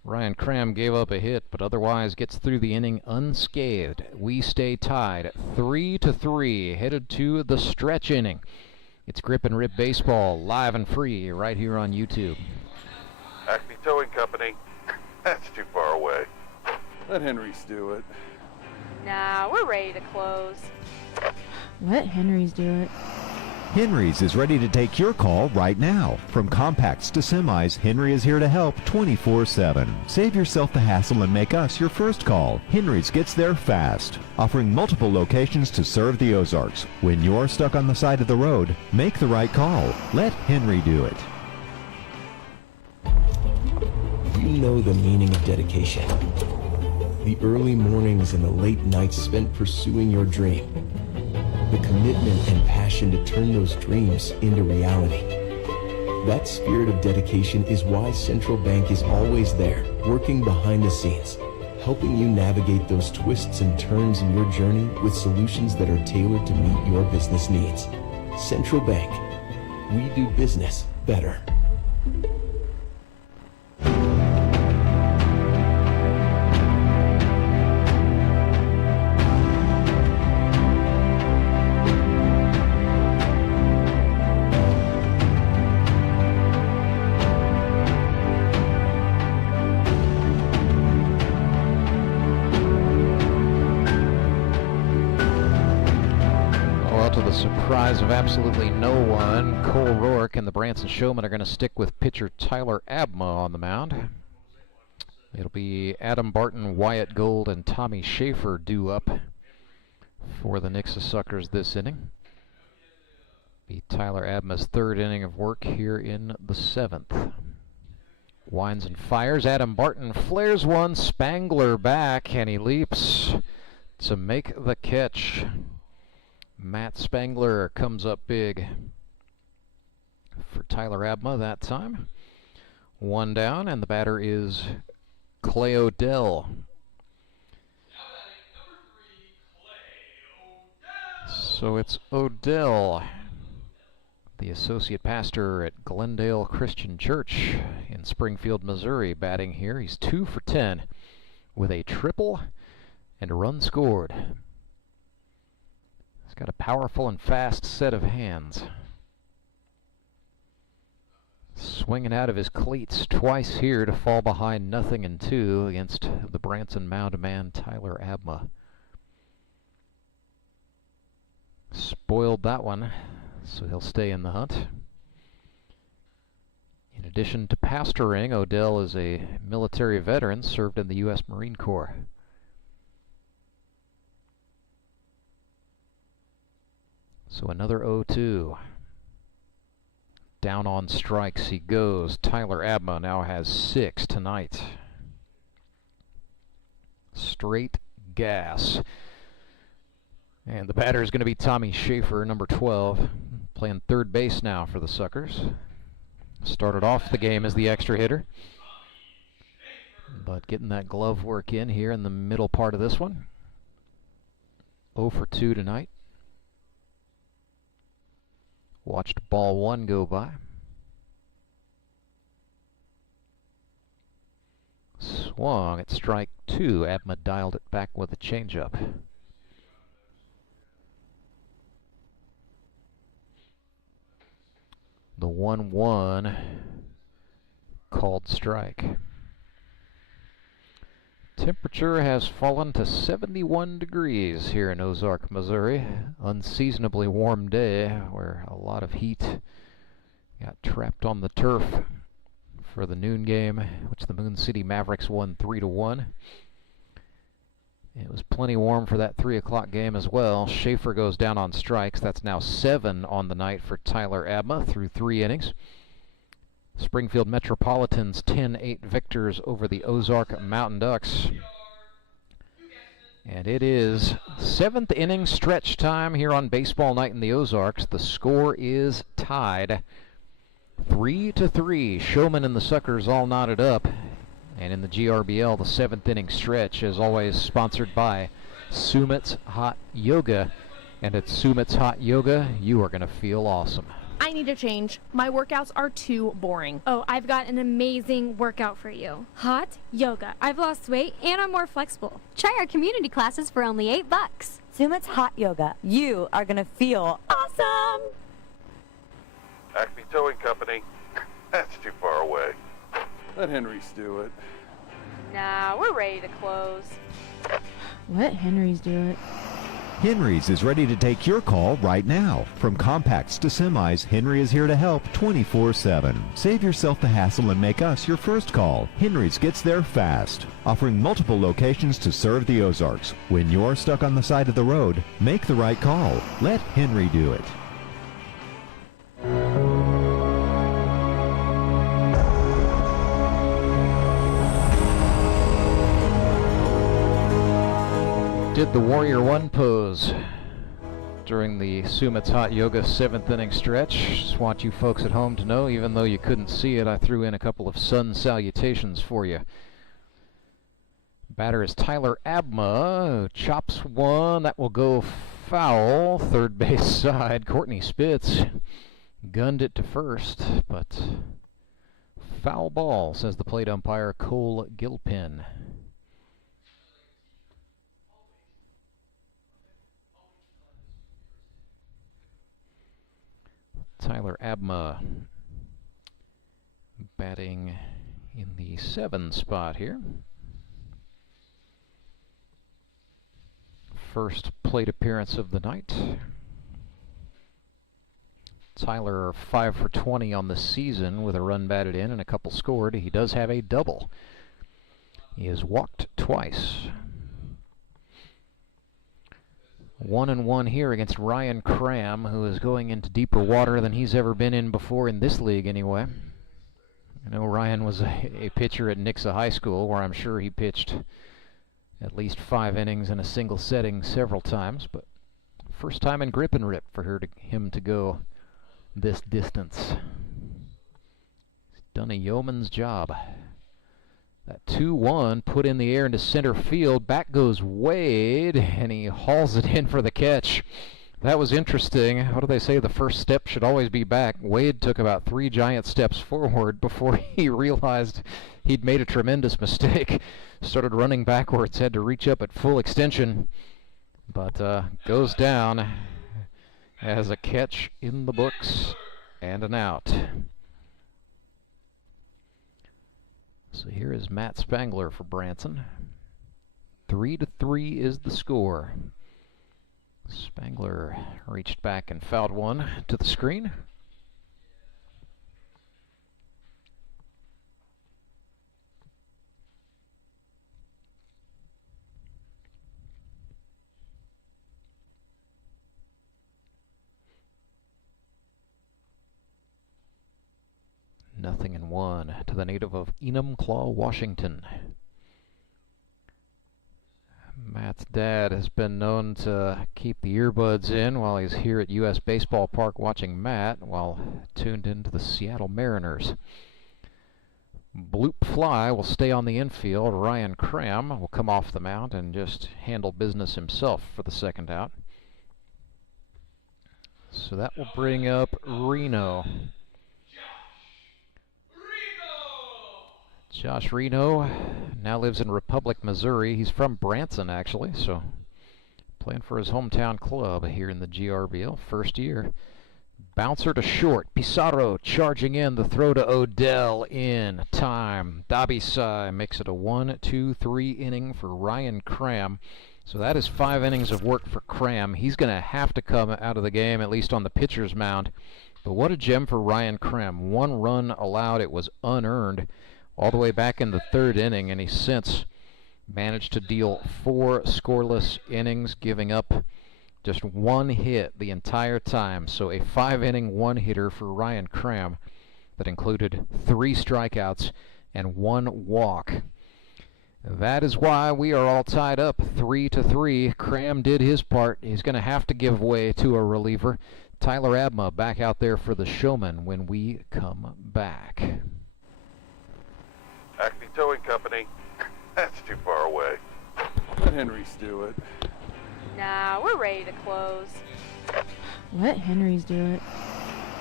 Ryan Cram gave up a hit, but otherwise gets through the inning unscathed. We stay tied at 3-3, headed to the stretch inning. It's Grip and Rip Baseball, live and free, right here on YouTube. Acme Towing Company. That's too far away. Let Henry's do it. Nah, we're ready to close. Let Henry's do it. Henry's is ready to take your call right now. From compacts to semis, Henry is here to help 24/7. Save yourself the hassle and make us your first call. Henry's gets there fast, offering multiple locations to serve the Ozarks. When you're stuck on the side of the road, make the right call. Let Henry do it. You know the meaning of dedication. The early mornings and the late nights spent pursuing your dream. The commitment and passion to turn those dreams into reality. That spirit of dedication is why Central Bank is always there, working behind the scenes, helping you navigate those twists and turns in your journey with solutions that are tailored to meet your business needs. Central Bank. We do business better. Surprise of absolutely no one, Cole Rourke and the Branson Showmen are going to stick with pitcher Tyler Abma on the mound. It'll be Adam Barton, Wyatt Gold, and Tommy Schaefer due up for the Nixa Suckers this inning. Be Tyler Abma's third inning of work here in the 7th. Winds and fires. Adam Barton flares one, Spangler back, and he leaps to make the catch. Matt Spangler comes up big for Tyler Abma that time. One down, and the batter is Clay Odell. So it's Odell, the associate pastor at Glendale Christian Church in Springfield, Missouri, batting here. He's 2 for 10 with a triple and a run scored. He's got a powerful and fast set of hands. Swinging out of his cleats twice here to fall behind 0-2 against the Branson mound man Tyler Abma. Spoiled that one, so he'll stay in the hunt. In addition to pastoring, Odell is a military veteran, served in the U.S. Marine Corps. So another 0-2. Down on strikes he goes. Tyler Abma now has 6 tonight. Straight gas. And the batter is going to be Tommy Schaefer, number 12, playing third base now for the Suckers. Started off the game as the extra hitter, but getting that glove work in here in the middle part of this one. 0 for 2 tonight. Watched ball 1 go by. Swung at strike 2. Abma dialed it back with a changeup. The 1-1 called strike. Temperature has fallen to 71 degrees here in Ozark, Missouri. Unseasonably warm day where a lot of heat got trapped on the turf for the noon game, which the Moon City Mavericks won 3-1. It was plenty warm for that 3 o'clock game as well. Schaefer goes down on strikes. That's now 7 on the night for Tyler Abma through 3 innings. Springfield Metropolitans 10-8 victors over the Ozark Mountain Ducks. And it is 7th inning stretch time here on Baseball Night in the Ozarks. The score is tied 3-3. Showmen and the Suckers all knotted up. And in the GRBL, the 7th inning stretch is always sponsored by Sumit's Hot Yoga. And at Sumit's Hot Yoga, you are going to feel awesome. I need a change. My workouts are too boring. Oh, I've got an amazing workout for you. Hot yoga. I've lost weight and I'm more flexible. Try our community classes for only $8. Sumit's Hot Yoga. You are going to feel awesome. Acme Towing Company. That's too far away. Let Henry's do it. Nah, we're ready to close. Let Henry's do it. Henry's is ready to take your call right now. From compacts to semis, Henry is here to help 24/7. Save yourself the hassle and make us your first call. Henry's gets there fast, offering multiple locations to serve the Ozarks. When you're stuck on the side of the road, make the right call. Let Henry do it. Did the Warrior One pose during the Sumit's Hot Yoga 7th inning stretch. Just want you folks at home to know, even though you couldn't see it, I threw in a couple of sun salutations for you. Batter is Tyler Abma, who chops one. That will go foul, third base side. Courtney Spitz gunned it to first, but foul ball, says the plate umpire Cole Gilpin. Tyler Abma batting in the 7 spot here. First plate appearance of the night. Tyler 5 for 20 on the season with a run batted in and a couple scored. He does have a double. He has walked twice. 1-1 here against Ryan Cram, who is going into deeper water than he's ever been in before in this league anyway. I know Ryan was a pitcher at Nixa High School, where I'm sure he pitched at least 5 innings in a single setting several times, but first time in grip and rip for him to go this distance. He's done a yeoman's job. That 2-1 put in the air into center field. Back goes Wade, and he hauls it in for the catch. That was interesting. What do they say? The first step should always be back. Wade took about 3 giant steps forward before he realized he'd made a tremendous mistake. Started running backwards, had to reach up at full extension, but goes down as a catch in the books and an out. So here is Matt Spangler for Branson. 3-3 is the score. Spangler reached back and fouled one to the screen. Nothing in 1 to the native of Enumclaw, Washington. Matt's dad has been known to keep the earbuds in while he's here at U.S. Baseball Park watching Matt while tuned into the Seattle Mariners. Bloop fly will stay on the infield. Ryan Cram will come off the mound and just handle business himself for the second out. So that will bring up Reno. Josh Reno now lives in Republic, Missouri. He's from Branson, actually, so playing for his hometown club here in the GRBL. First year. Bouncer to short. Pizarro charging in. The throw to Odell in time. Dabisai makes it a 1-2-3 inning for Ryan Cram. So that is 5 innings of work for Cram. He's going to have to come out of the game, at least on the pitcher's mound. But what a gem for Ryan Cram. 1 run allowed. It was unearned all the way back in the 3rd inning, and he's since managed to deal 4 scoreless innings, giving up just 1 hit the entire time. So a 5-inning 1-hitter for Ryan Cram that included 3 strikeouts and 1 walk. That is why we are all tied up 3-3. Cram did his part. He's going to have to give way to a reliever. Tyler Abma back out there for the Showmen when we come back. Acme Towing Company. That's too far away. Let Henry's do it. Nah, we're ready to close. Let Henry's do it.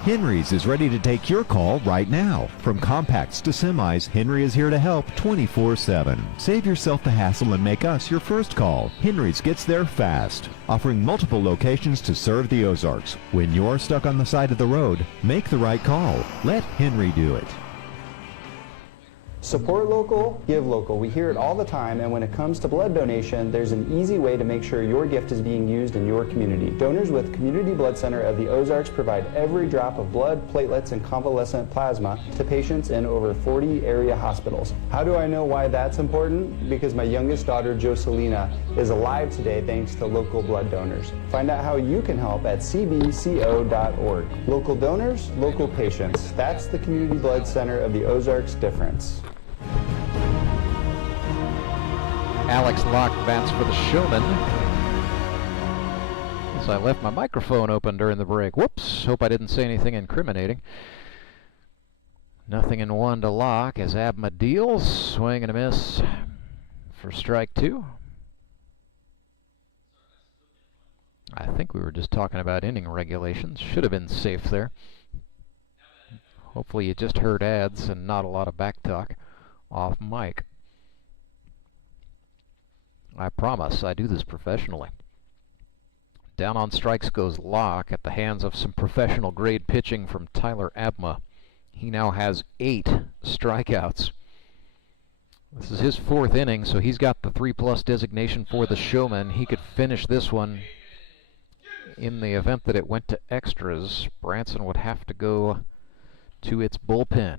Henry's is ready to take your call right now. From compacts to semis, Henry is here to help 24/7. Save yourself the hassle and make us your first call. Henry's gets there fast, offering multiple locations to serve the Ozarks. When you're stuck on the side of the road, make the right call. Let Henry do it. Support local, give local. We hear it all the time, and when it comes to blood donation, there's an easy way to make sure your gift is being used in your community. Donors with Community Blood Center of the Ozarks provide every drop of blood, platelets, and convalescent plasma to patients in over 40 area hospitals. How do I know why that's important? Because my youngest daughter, Joselina, is alive today thanks to local blood donors. Find out how you can help at cbco.org. Local donors, local patients. That's the Community Blood Center of the Ozarks difference. Alex Locke bats for the Showmen. So I left my microphone open during the break. Whoops, hope I didn't say anything incriminating. Nothing in one to Locke as Abma deals. Swing and a miss for strike two. I think we were just talking about inning regulations. Should have been safe there. Hopefully you just heard ads and not a lot of back talk off mic. I promise I do this professionally. Down on strikes goes Locke at the hands of some professional grade pitching from Tyler Abma. He now has 8 strikeouts. This is his 4th inning, so he's got the 3+ designation for the Showman. He could finish this one in the event that it went to extras. Branson would have to go to its bullpen.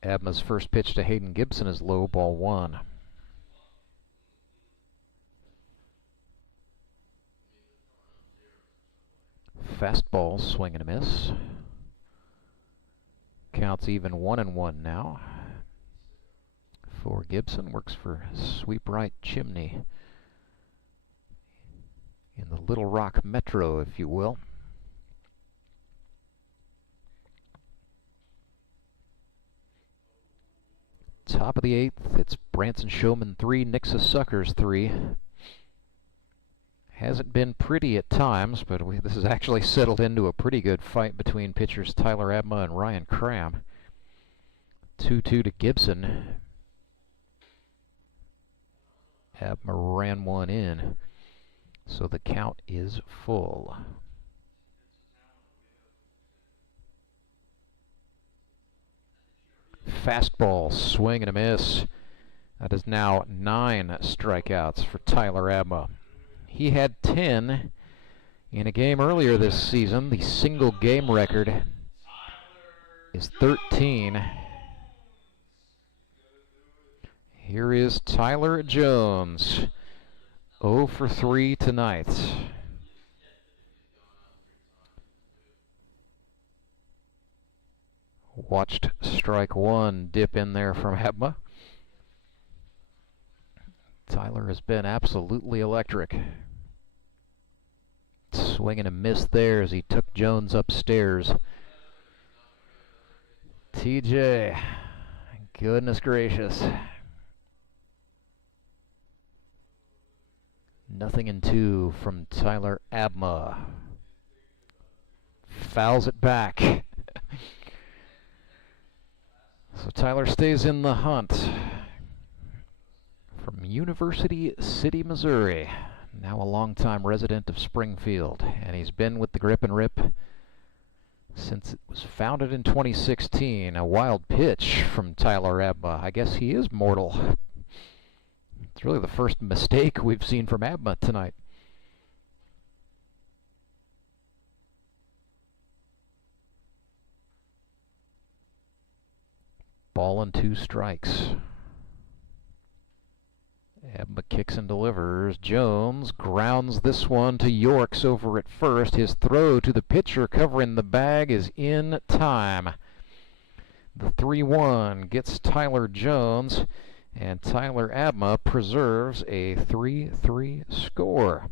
Abma's first pitch to Hayden Gibson is low, ball 1. Fastball, swing and a miss. Counts even 1-1 now. For Gibson, works for sweep right chimney in the Little Rock Metro, if you will. Top of the 8th, it's Branson Showman 3, Nixa Suckers 3. Hasn't been pretty at times, but this has actually settled into a pretty good fight between pitchers Tyler Abma and Ryan Cram. 2-2 to Gibson. Abma ran one in, so the count is full. Fastball, swing and a miss. That is now 9 strikeouts for Tyler Abma. He had 10 in a game earlier this season. The single game record is 13. Here is Tyler Jones, 0 for 3 tonight. Watched strike 1 dip in there from Abma. Tyler has been absolutely electric. Swing and a miss there as he took Jones upstairs. TJ, goodness gracious. Nothing in 2 from Tyler Abma. Fouls it back. So Tyler stays in the hunt. From University City, Missouri. Now a longtime resident of Springfield. And he's been with the Grip and Rip since it was founded in 2016. A wild pitch from Tyler Abma. I guess he is mortal. It's really the first mistake we've seen from Abma tonight. Ball and 2 strikes. Abma kicks and delivers. Jones grounds this one to Yorks over at first. His throw to the pitcher covering the bag is in time. The 3-1 gets Tyler Jones, and Tyler Abma preserves a 3-3 score.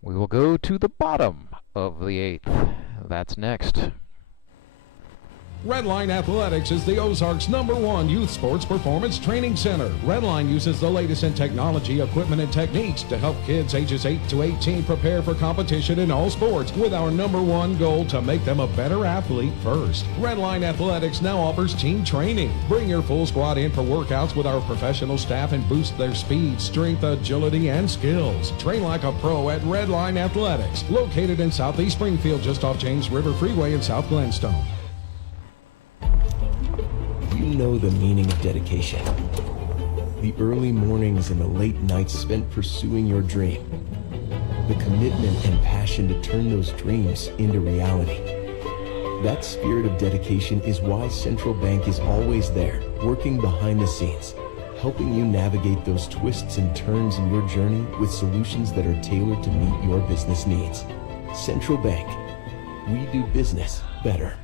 We will go to the bottom of the 8th. That's next. Redline Athletics is the Ozarks' #1 youth sports performance training center. Redline uses the latest in technology, equipment, and techniques to help kids ages 8 to 18 prepare for competition in all sports, with our #1 goal to make them a better athlete first. Redline Athletics now offers team training. Bring your full squad in for workouts with our professional staff and boost their speed, strength, agility, and skills. Train like a pro at Redline Athletics, located in Southeast Springfield, just off James River Freeway in South Glenstone. You know the meaning of dedication. The early mornings and the late nights spent pursuing your dream. The commitment and passion to turn those dreams into reality. That spirit of dedication is why Central Bank is always there, working behind the scenes, helping you navigate those twists and turns in your journey with solutions that are tailored to meet your business needs. Central Bank. We do business better.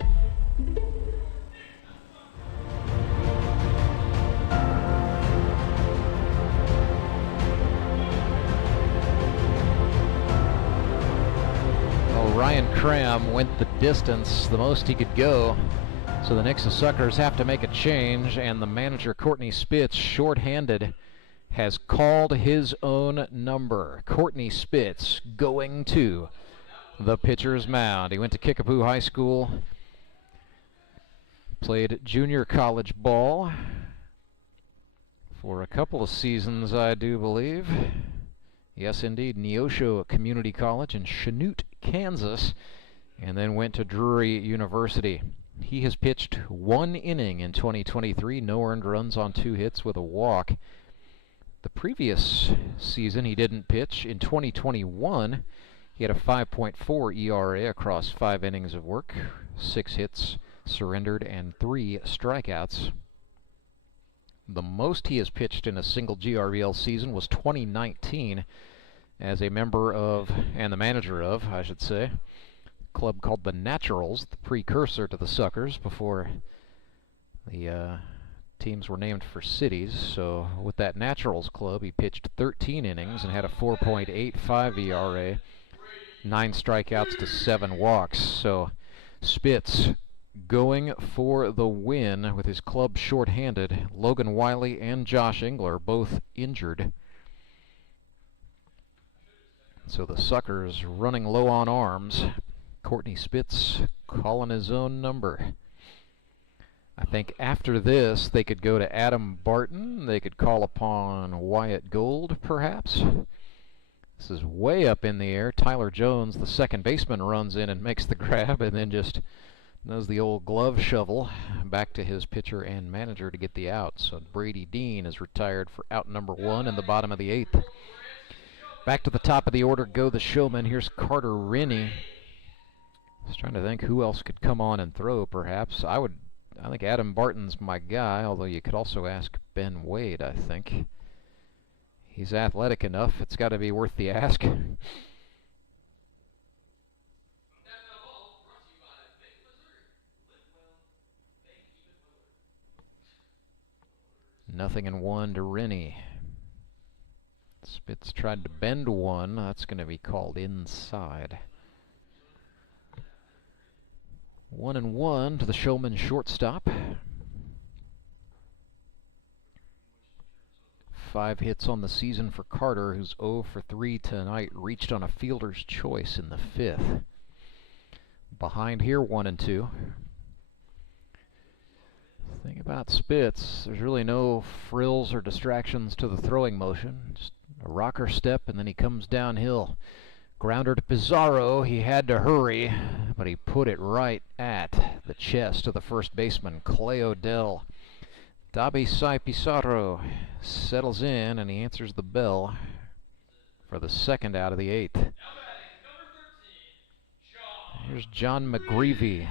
Ryan Cram went the distance, the most he could go. So the Nixa Suckers have to make a change, and the manager, Courtney Spitz, shorthanded, has called his own number. Courtney Spitz going to the pitcher's mound. He went to Kickapoo High School, played junior college ball for a couple of seasons, I do believe. Yes, indeed, Neosho Community College in Chanute, Kansas, and then went to Drury University. He has pitched 1 inning in 2023, no earned runs on 2 hits with a walk. The previous season he didn't pitch. In 2021, he had a 5.4 ERA across 5 innings of work, 6 hits surrendered, and 3 strikeouts. The most he has pitched in a single GRBL season was 2019 as a member of, and the manager of, I should say, a club called the Naturals, the precursor to the Suckers before the teams were named for cities. So with that Naturals club, he pitched 13 innings and had a 4.85 ERA, 9 strikeouts to 7 walks. So Spitz going for the win with his club shorthanded. Logan Wiley and Josh Engler both injured. So the Suckers running low on arms. Courtney Spitz calling his own number. I think after this they could go to Adam Barton. They could call upon Wyatt Gold, perhaps. This is way up in the air. Tyler Jones, the second baseman, runs in and makes the grab, and then just does the old glove shovel back to his pitcher and manager to get the out. So Brady Dean is retired for out number 1 in the bottom of the 8th. Back to the top of the order go the Showmen. Here's Carter Rennie. I was trying to think who else could come on and throw, perhaps. I think Adam Barton's my guy, although you could also ask Ben Wade, I think. He's athletic enough. It's got to be worth the ask. Nothing in 1 to Rennie. Spitz tried to bend 1. That's going to be called inside. 1-1 to the Showman shortstop. 5 hits on the season for Carter, who's 0 for 3 tonight. Reached on a fielder's choice in the 5th. Behind here, 1-2. Thing about Spitz, there's really no frills or distractions to the throwing motion. Just a rocker step, and then he comes downhill. Grounder to Pizarro. He had to hurry, but he put it right at the chest of the first baseman, Clay Odell. Dabi Sai Pizarro settles in, and he answers the bell for the second out of the 8th. Here's John McGreevy.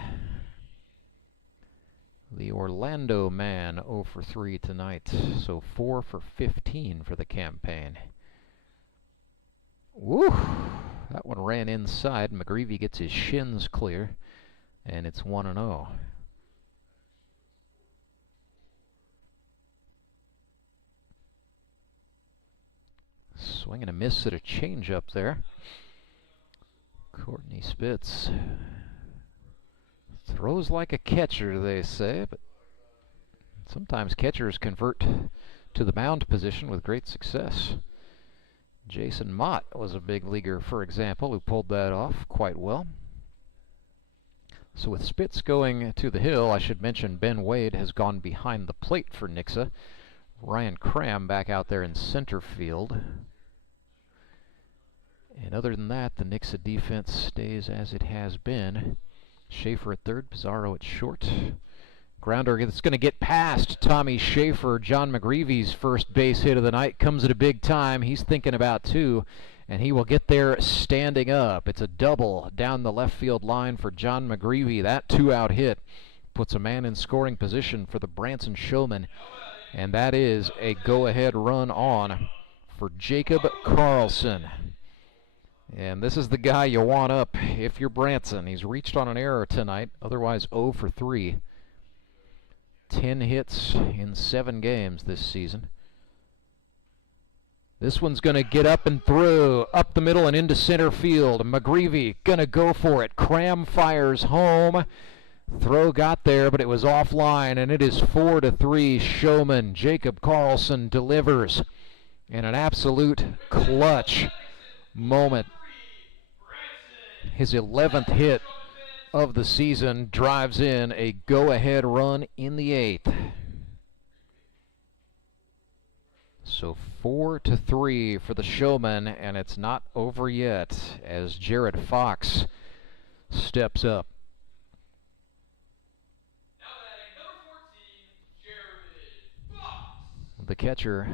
The Orlando man 0 for 3 tonight, so 4 for 15 for the campaign. Woo! That one ran inside. McGreevy gets his shins clear, and it's 1-0. Swing and a miss at a changeup there. Courtney Spitz throws like a catcher, they say, but sometimes catchers convert to the mound position with great success. Jason Mott was a big leaguer, for example, who pulled that off quite well. So with Spitz going to the hill, I should mention Ben Wade has gone behind the plate for Nixa. Ryan Cram back out there in center field. And other than that, the Nixa defense stays as it has been. Schaefer at third, Pizarro at short. Grounder that's going to get past Tommy Schaefer. John McGreevy's first base hit of the night comes at a big time. He's thinking about two, and he will get there standing up. It's a double down the left field line for John McGreevy. That two-out hit puts a man in scoring position for the Branson Showmen, and that is a go-ahead run on for Jacob Karlson. And this is the guy you want up if you're Branson. He's reached on an error tonight, otherwise 0 for 3. 10 hits in 7 games this season. This one's going to get up and through, up the middle and into center field. McGreevy going to go for it. Cram fires home. Throw got there, but it was offline, and it is 4 to 3 Showman. Jacob Karlson delivers in an absolute clutch moment. His 11th hit of the season drives in a go-ahead run in the 8th. So 4 to 3 for the Showmen, and it's not over yet as Jared Fox steps up. The catcher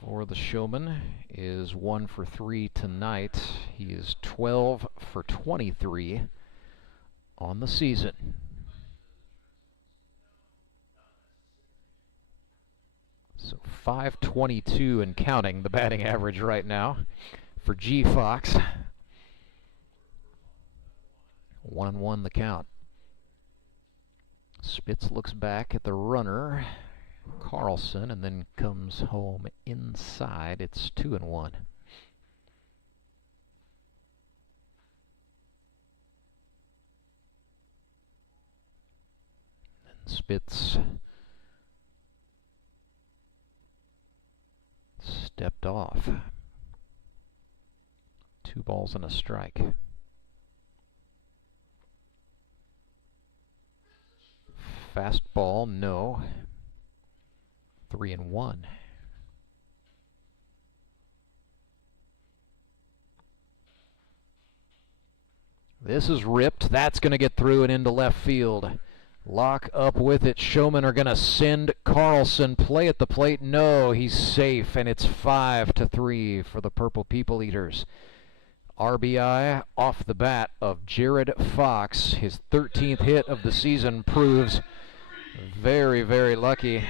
for the Showmen is 1 for 3 tonight. He is 12 for 23 on the season. So 522 and counting, the batting average right now for G. Fox. 1-1 the count. Spitz looks back at the runner, Karlson, and then comes home inside. It's 2-1. And Spitz stepped off. 2 balls and a strike. Fastball, no. 3-1. This is ripped. That's going to get through and into left field. Lock up with it. Showmen are going to send Karlson. Play at the plate. No, he's safe, and it's 5 to 3 for the Purple People Eaters. RBI off the bat of Jared Fox. His 13th hit of the season proves very, very lucky.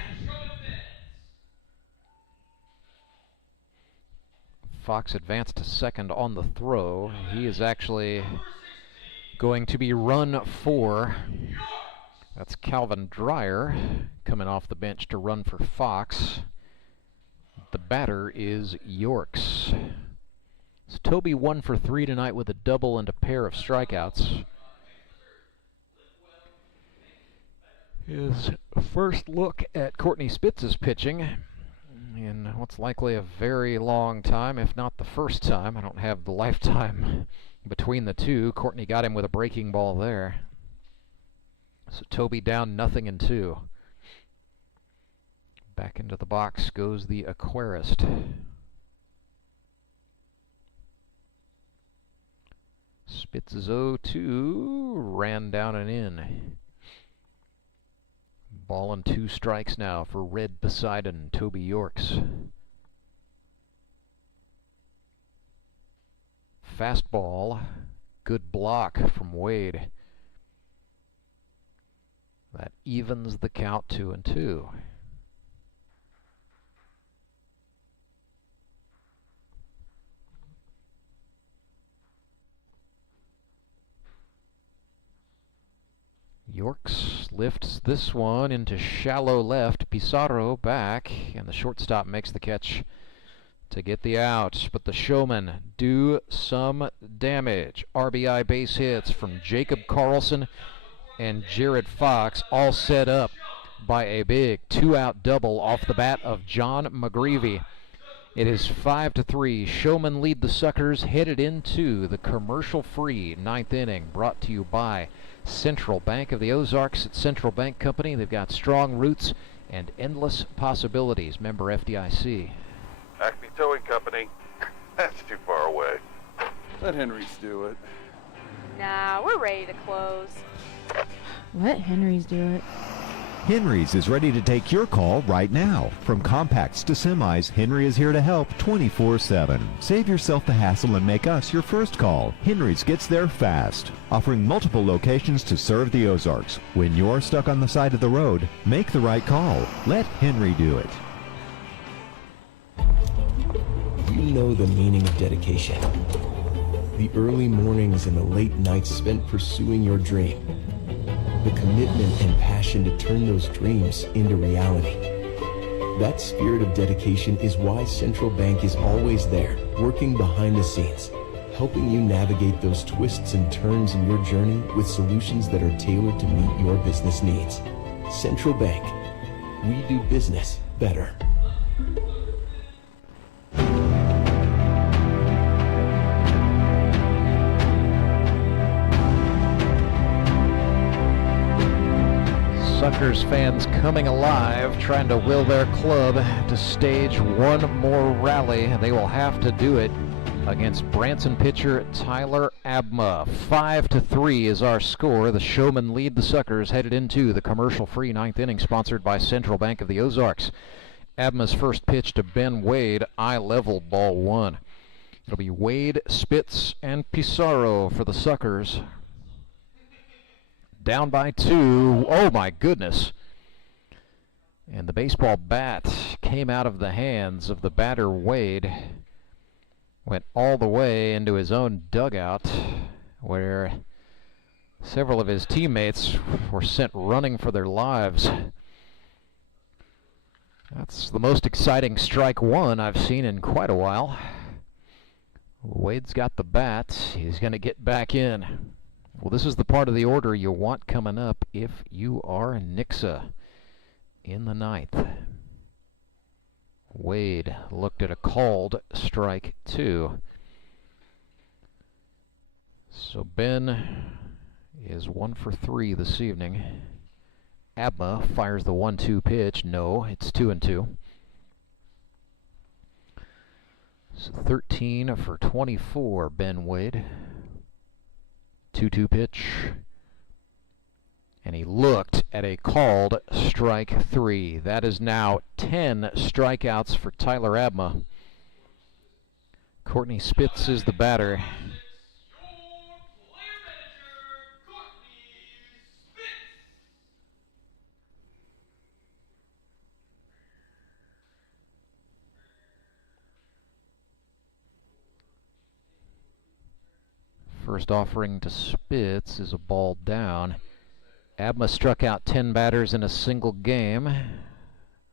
Fox advanced to second on the throw. He is actually going to be run for. That's Calvin Dreyer coming off the bench to run for Fox. The batter is Yorks. So Toby 1 for 3 tonight with a double and a pair of strikeouts. His first look at Courtney Spitz's pitching in what's likely a very long time, if not the first time. I don't have the lifetime between the two. Courtney got him with a breaking ball there. So Toby down 0-2. Back into the box goes the Aquarist. Spitz is 0-2, ran down and in. Ball and 2 strikes now for Red Poseidon, Toby Yorks. Fastball, good block from Wade. That evens the count 2-2. Yorks lifts this one into shallow left. Pizarro back, and the shortstop makes the catch to get the out. But the Showmen do some damage. RBI base hits from Jacob Karlson and Gerad Fox, all set up by a big two-out double off the bat of John McGreevy. It is 5-3. Showmen lead the Suckers, headed into the commercial-free ninth inning, brought to you by Central Bank of the Ozarks. At Central Bank Company, they've got strong roots and endless possibilities. Member FDIC. Acme Towing Company. That's too far away. Let Henry's do it. Nah, we're ready to close. Let Henry's do it. Henry's is ready to take your call right now. From compacts to semis, Henry is here to help 24/7. Save yourself the hassle and make us your first call. Henry's gets there fast, offering multiple locations to serve the Ozarks. When you're stuck on the side of the road, make the right call. Let Henry do it. You know the meaning of dedication. The early mornings and the late nights spent pursuing your dream. The commitment and passion to turn those dreams into reality. That spirit of dedication is why Central Bank is always there, working behind the scenes, helping you navigate those twists and turns in your journey with solutions that are tailored to meet your business needs. Central Bank. We do business better. Suckers fans coming alive, trying to will their club to stage one more rally. They will have to do it against Branson pitcher Tyler Abma. 5-3 is our score. The Showmen lead the Suckers, headed into the commercial-free ninth inning, sponsored by Central Bank of the Ozarks. Abma's first pitch to Ben Wade, eye level, ball one. It'll be Wade, Spitz, and Pizarro for the Suckers. Down by 2. Oh my goodness. And the baseball bat came out of the hands of the batter Wade. Went all the way into his own dugout, where several of his teammates were sent running for their lives. That's the most exciting strike one I've seen in quite a while. Wade's got the bat. He's going to get back in. Well, this is the part of the order you want coming up if you are Nixa in the ninth. Wade looked at a called strike 2. So Ben is 1 for 3 this evening. Abma fires the 1-2 pitch. No, it's 2-2. So 13 for 24, Ben Wade. 2-2 pitch, and he looked at a called strike 3. That is now 10 strikeouts for Tyler Abma. Courtney Spitz is the batter. First offering to Spitz is a ball down. Abma struck out 10 batters in a single game.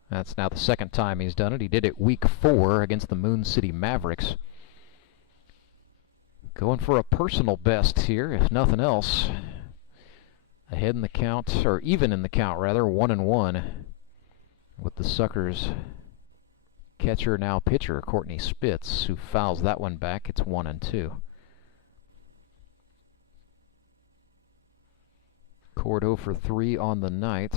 That's now the second time he's done it. He did it week 4 against the Moon City Mavericks. Going for a personal best here, if nothing else. Ahead in the count, or even in the count rather, 1-1 with the Suckers catcher, now pitcher, Courtney Spitz, who fouls that one back. It's 1-2. Cord 0 for 3 on the night.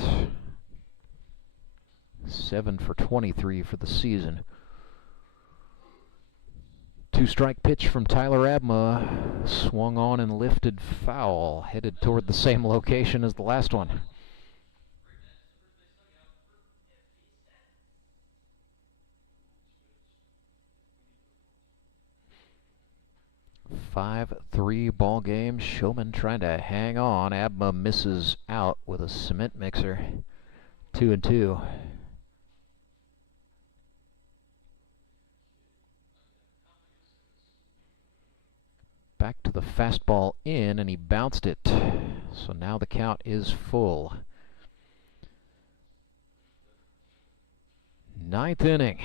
7 for 23 for the season. 2-strike pitch from Tyler Abma. Swung on and lifted foul. Headed toward the same location as the last one. 5-3 ball game. Showmen trying to hang on. Abma misses out with a cement mixer. 2-2. Back to the fastball in, and he bounced it. So now the count is full. 9th inning.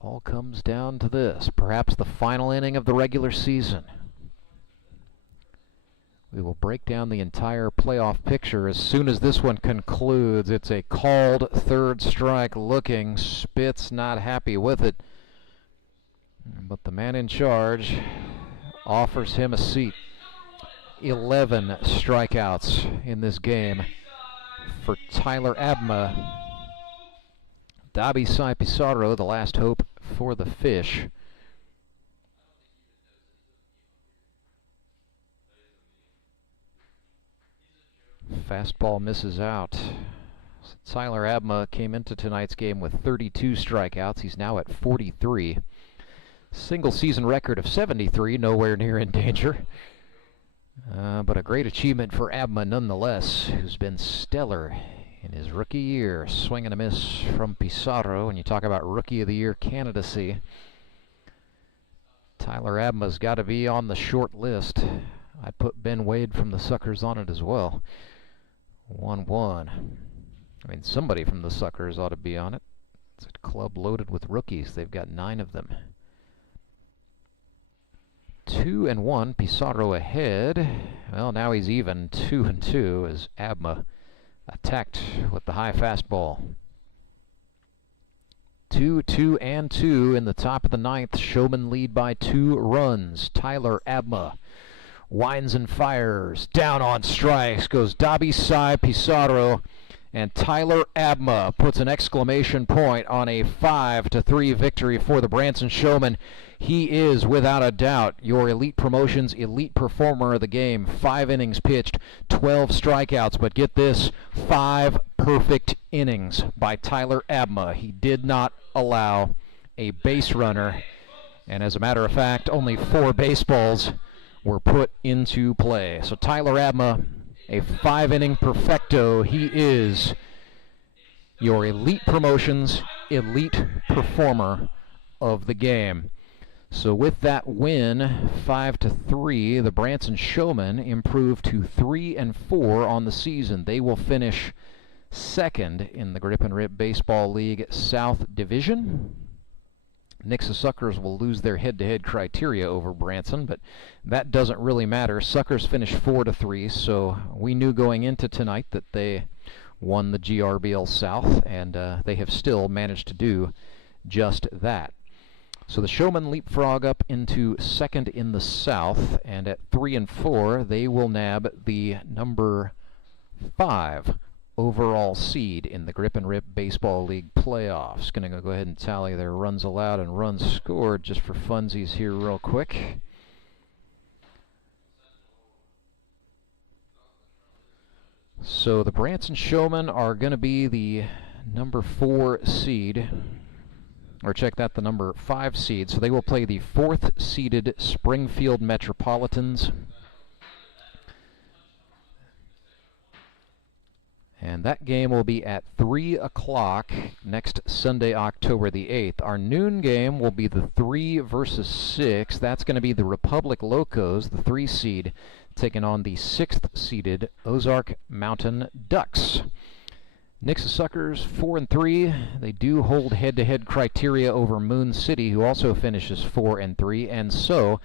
All comes down to this, perhaps the final inning of the regular season. We will break down the entire playoff picture as soon as this one concludes. It's a called third strike looking. Spitz not happy with it. But the man in charge offers him a seat. 11 strikeouts in this game for Tyler Abma. Dabisai Pizarro, the last hope for the Fish. Fastball misses out. Tyler Abma came into tonight's game with 32 strikeouts. He's now at 43. Single season record of 73, nowhere near in danger. But a great achievement for Abma nonetheless, who's been stellar in his rookie year. Swing and a miss from Pizarro. When you talk about Rookie of the Year candidacy, Tyler Abma's got to be on the short list. I'd put Ben Wade from the Suckers on it as well. 1-1. I mean, somebody from the Suckers ought to be on it. It's a club loaded with rookies. They've got 9 of them. 2-1. Pizarro ahead. Well, now he's even. 2-2 as Abma attacked with the high fastball. 2-2 in the top of the 9th. Showmen lead by 2 runs. Tyler Abma winds and fires. Down on strikes goes Dabisai Pizarro, and Tyler Abma puts an exclamation point on a 5-3 victory for the Branson Showmen. He is, without a doubt, your Elite Promotions elite performer of the game. 5 innings pitched, 12 strikeouts, but get this, 5 perfect innings by Tyler Abma. He did not allow a base runner, and as a matter of fact, only 4 baseballs were put into play. So Tyler Abma, a 5-inning perfecto. He is your Elite Promotions elite performer of the game. So with that win, 5-3, the Branson Showmen improve to 3-4 on the season. They will finish 2nd in the Grip and Rip Baseball League South Division. Nixa Suckers will lose their head-to-head criteria over Branson, but that doesn't really matter. Suckers finished 4-3, so we knew going into tonight that they won the GRBL South, and they have still managed to do just that. So the Showmen leapfrog up into 2nd in the South, and at 3-4, they will nab the number 5 overall seed in the Grip and Rip Baseball League playoffs. Going to go ahead and tally their runs allowed and runs scored just for funsies here real quick. So the Branson Showmen are going to be the number 4 seed. Or check that, the number 5 seed. So they will play the 4th seeded Springfield Metropolitans. And that game will be at 3 o'clock next Sunday, October the 8th. Our noon game will be the 3 versus 6. That's going to be the Republic Locos, the 3 seed, taking on the 6th seeded Ozark Mountain Ducks. Nixa Suckers 4-3. They do hold head-to-head criteria over Moon City, who also finishes 4-3, and so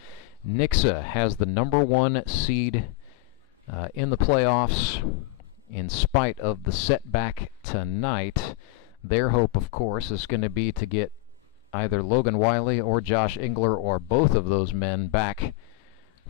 Nixa has the number 1 seed in the playoffs. In spite of the setback tonight, their hope, of course, is going to be to get either Logan Wiley or Josh Engler or both of those men back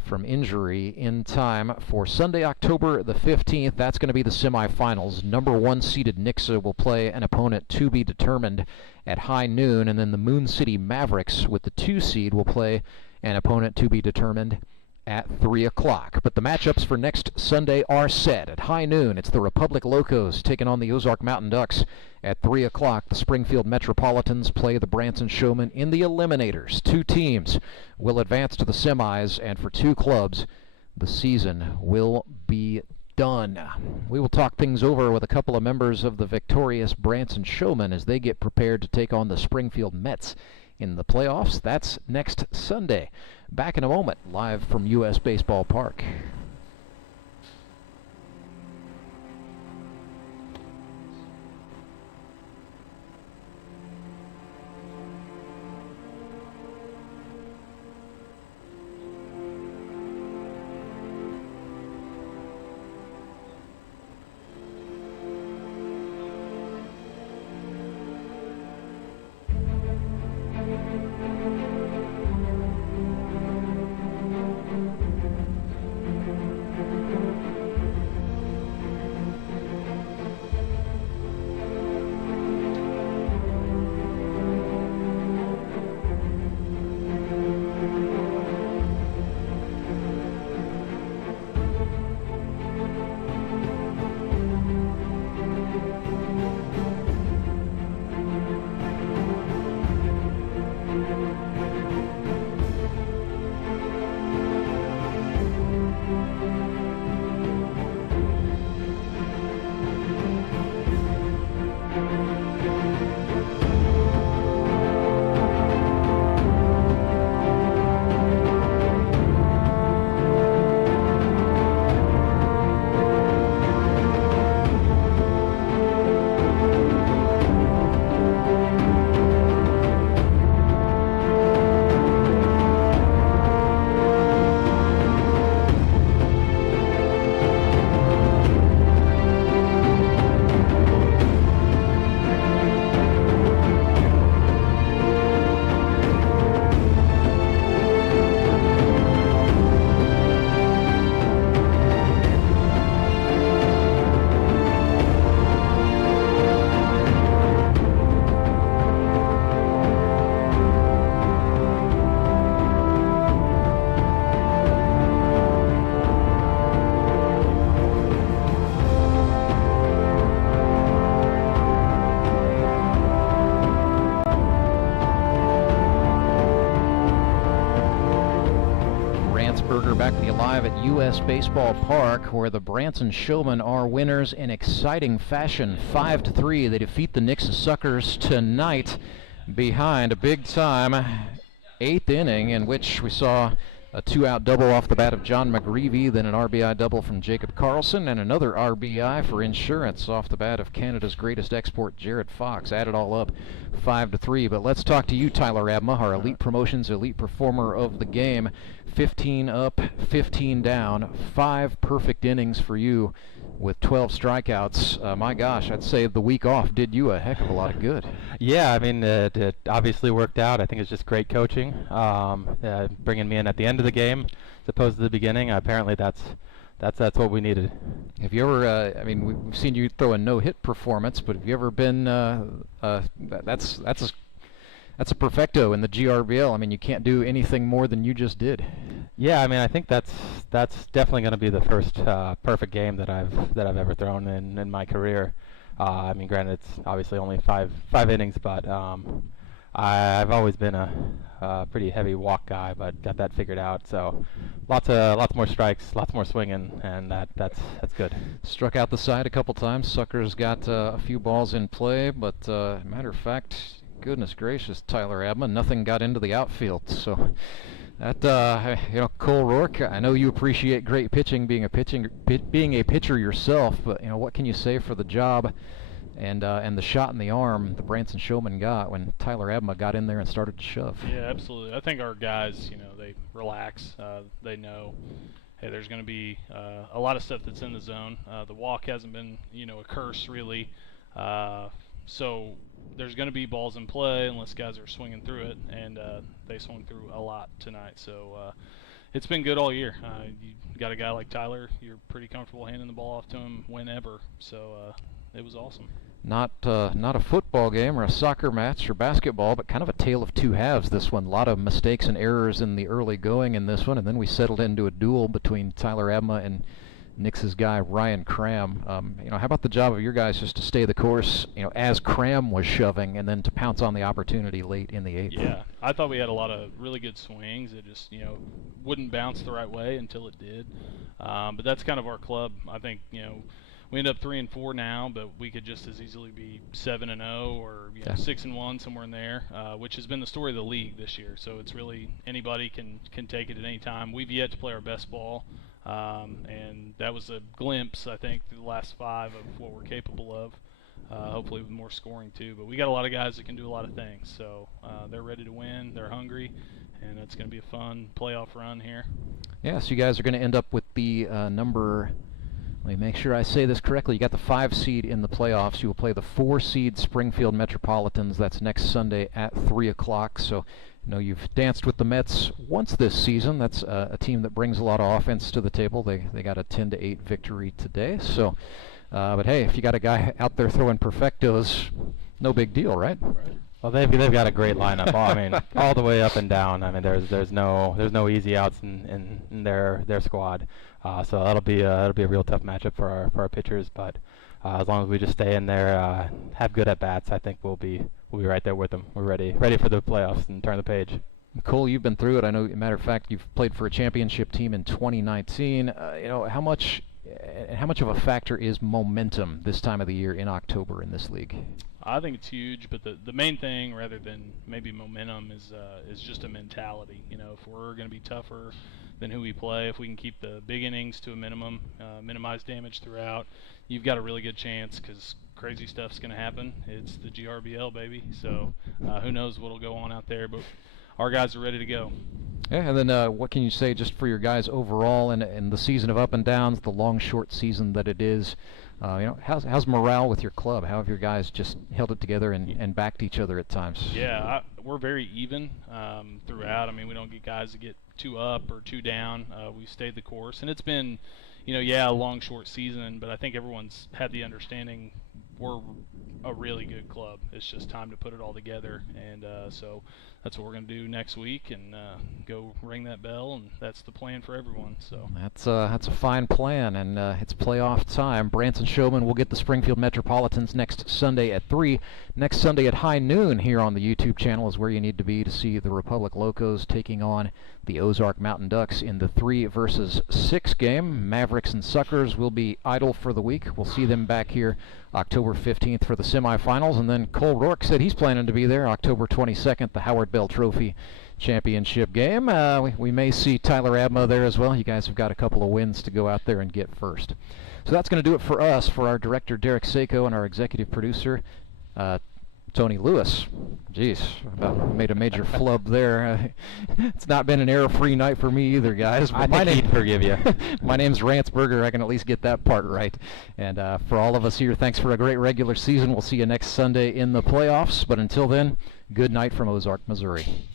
from injury in time for Sunday, October the 15th. That's going to be the semifinals. Number 1 seeded Nixa will play an opponent to be determined at high noon, and then the Moon City Mavericks with the 2 seed will play an opponent to be determined at 3 o'clock. But the matchups for next Sunday are set. At high noon, it's the Republic Locos taking on the Ozark Mountain Ducks. At 3 o'clock, the Springfield Metropolitans play the Branson Showmen in the eliminators. 2 teams will advance to the semis, and for 2 clubs, the season will be done. We will talk things over with a couple of members of the victorious Branson Showmen as they get prepared to take on the Springfield Mets in the playoffs. That's next Sunday. Back in a moment, live from U.S. Baseball Park. Back to you live at U.S. Baseball Park, where the Branson Showmen are winners in exciting fashion. 5-3, they defeat the Nixa Suckers tonight behind a big-time 8th inning in which we saw a 2-out double off the bat of John McGreevy, then an RBI double from Jacob Karlson, and another RBI for insurance off the bat of Canada's greatest export, Gerad Fox. Add it all up, 5-3. But let's talk to you, Tyler Abma, our Elite Promotions Elite Performer of the game. 15 up, 15 down, 5 perfect innings for you with 12 strikeouts. My gosh, I'd say the week off did you a heck of a lot of good. Yeah, I mean, it obviously worked out. I think it's just great coaching, bringing me in at the end of the game as opposed to the beginning. Apparently that's what we needed. Have you ever, I mean, we've seen you throw a no-hit performance, but have you ever been, that's a perfecto in the GRBL. I mean, you can't do anything more than you just did. Yeah, I mean, I think that's definitely going to be the first perfect game that I've ever thrown in my career. I mean, granted, it's obviously only five innings, but I've always been a pretty heavy walk guy, but got that figured out. So lots more strikes, lots more swinging, and that's good. Struck out the side a couple times. Suckers got a few balls in play, but matter of fact, goodness gracious, Tyler Abma, nothing got into the outfield. So that Cole Rourke, I know you appreciate great pitching, being a pitcher yourself, but what can you say for the job and the shot in the arm the Branson Showmen got when Tyler Abma got in there and started to shove? Yeah, absolutely. I think our guys, they relax. They know, hey, there's going to be a lot of stuff that's in the zone. The walk hasn't been, a curse really. So there's going to be balls in play unless guys are swinging through it, and they swung through a lot tonight. So it's been good all year. You got a guy like Tyler, you're pretty comfortable handing the ball off to him whenever. So it was awesome. Not a football game or a soccer match or basketball, but kind of a tale of two halves, this one. A lot of mistakes and errors in the early going in this one, and then we settled into a duel between Tyler Abma and Nix's guy, Ryan Cram. How about the job of your guys just to stay the course, as Cram was shoving, and then to pounce on the opportunity late in the 8th? Yeah, I thought we had a lot of really good swings. It just, wouldn't bounce the right way until it did. But that's kind of our club. I think, we end up 3-4 now, but we could just as easily be 7-0 or 6-1, somewhere in there, which has been the story of the league this year. So it's really anybody can take it at any time. We've yet to play our best ball, and that was a glimpse, I think, through the last 5 of what we're capable of. Hopefully with more scoring too. But we got a lot of guys that can do a lot of things. So they're ready to win. They're hungry, and it's going to be a fun playoff run here. Yeah. So you guys are going to end up with the number. Let me make sure I say this correctly. You got the 5 seed in the playoffs. You will play the 4 seed Springfield Metropolitans. That's next Sunday at 3 o'clock. So, you've danced with the Mets once this season. That's a team that brings a lot of offense to the table. They got a 10-8 victory today. So, but hey, if you got a guy out there throwing perfectos, no big deal, right? Well, they've got a great lineup. All the way up and down. There's no easy outs in their squad. So that'll be a real tough matchup for our pitchers. But as long as we just stay in there, have good at bats, I think we'll be right there with them. We're ready for the playoffs and turn the page. Cole, you've been through it. I know, matter of fact, you've played for a championship team in 2019. How much of a factor is momentum this time of the year in October in this league? I think it's huge, but the main thing, rather than maybe momentum, is just a mentality. If we're going to be tougher than who we play, if we can keep the big innings to a minimum, minimize damage throughout, you've got a really good chance, because crazy stuff's going to happen. It's the GRBL, baby. So who knows what'll go on out there, but our guys are ready to go. Yeah, and then what can you say just for your guys overall in the season of up and downs, the long, short season that it is? How's morale with your club? How have your guys just held it together and backed each other at times? Yeah, we're very even throughout. We don't get guys that get too up or too down. We've stayed the course, and it's been, a long, short season, but I think everyone's had the understanding we're a really good club. It's just time to put it all together, and so that's what we're going to do next week, and go ring that bell, and that's the plan for everyone. So that's a fine plan, and it's playoff time. Branson Showmen will get the Springfield Metropolitans next Sunday at 3. Next Sunday at high noon here on the YouTube channel is where you need to be to see the Republic Locos taking on the Ozark Mountain Ducks in the 3 versus 6 game. Mavericks and Suckers will be idle for the week. We'll see them back here October 15th for the semifinals, and then Cole Rourke said he's planning to be there October 22nd, the Howard Bell Trophy Championship game. We may see Tyler Abma there as well. You guys have got a couple of wins to go out there and get first. So that's going to do it for us, for our director Derek Saiko and our executive producer Tony Lewis. Jeez, about made a major flub there. It's not been an error-free night for me either, guys. But I think he'd forgive you. My name's Rance Berger. I can at least get that part right. And for all of us here, thanks for a great regular season. We'll see you next Sunday in the playoffs. But until then, good night from Ozark, Missouri.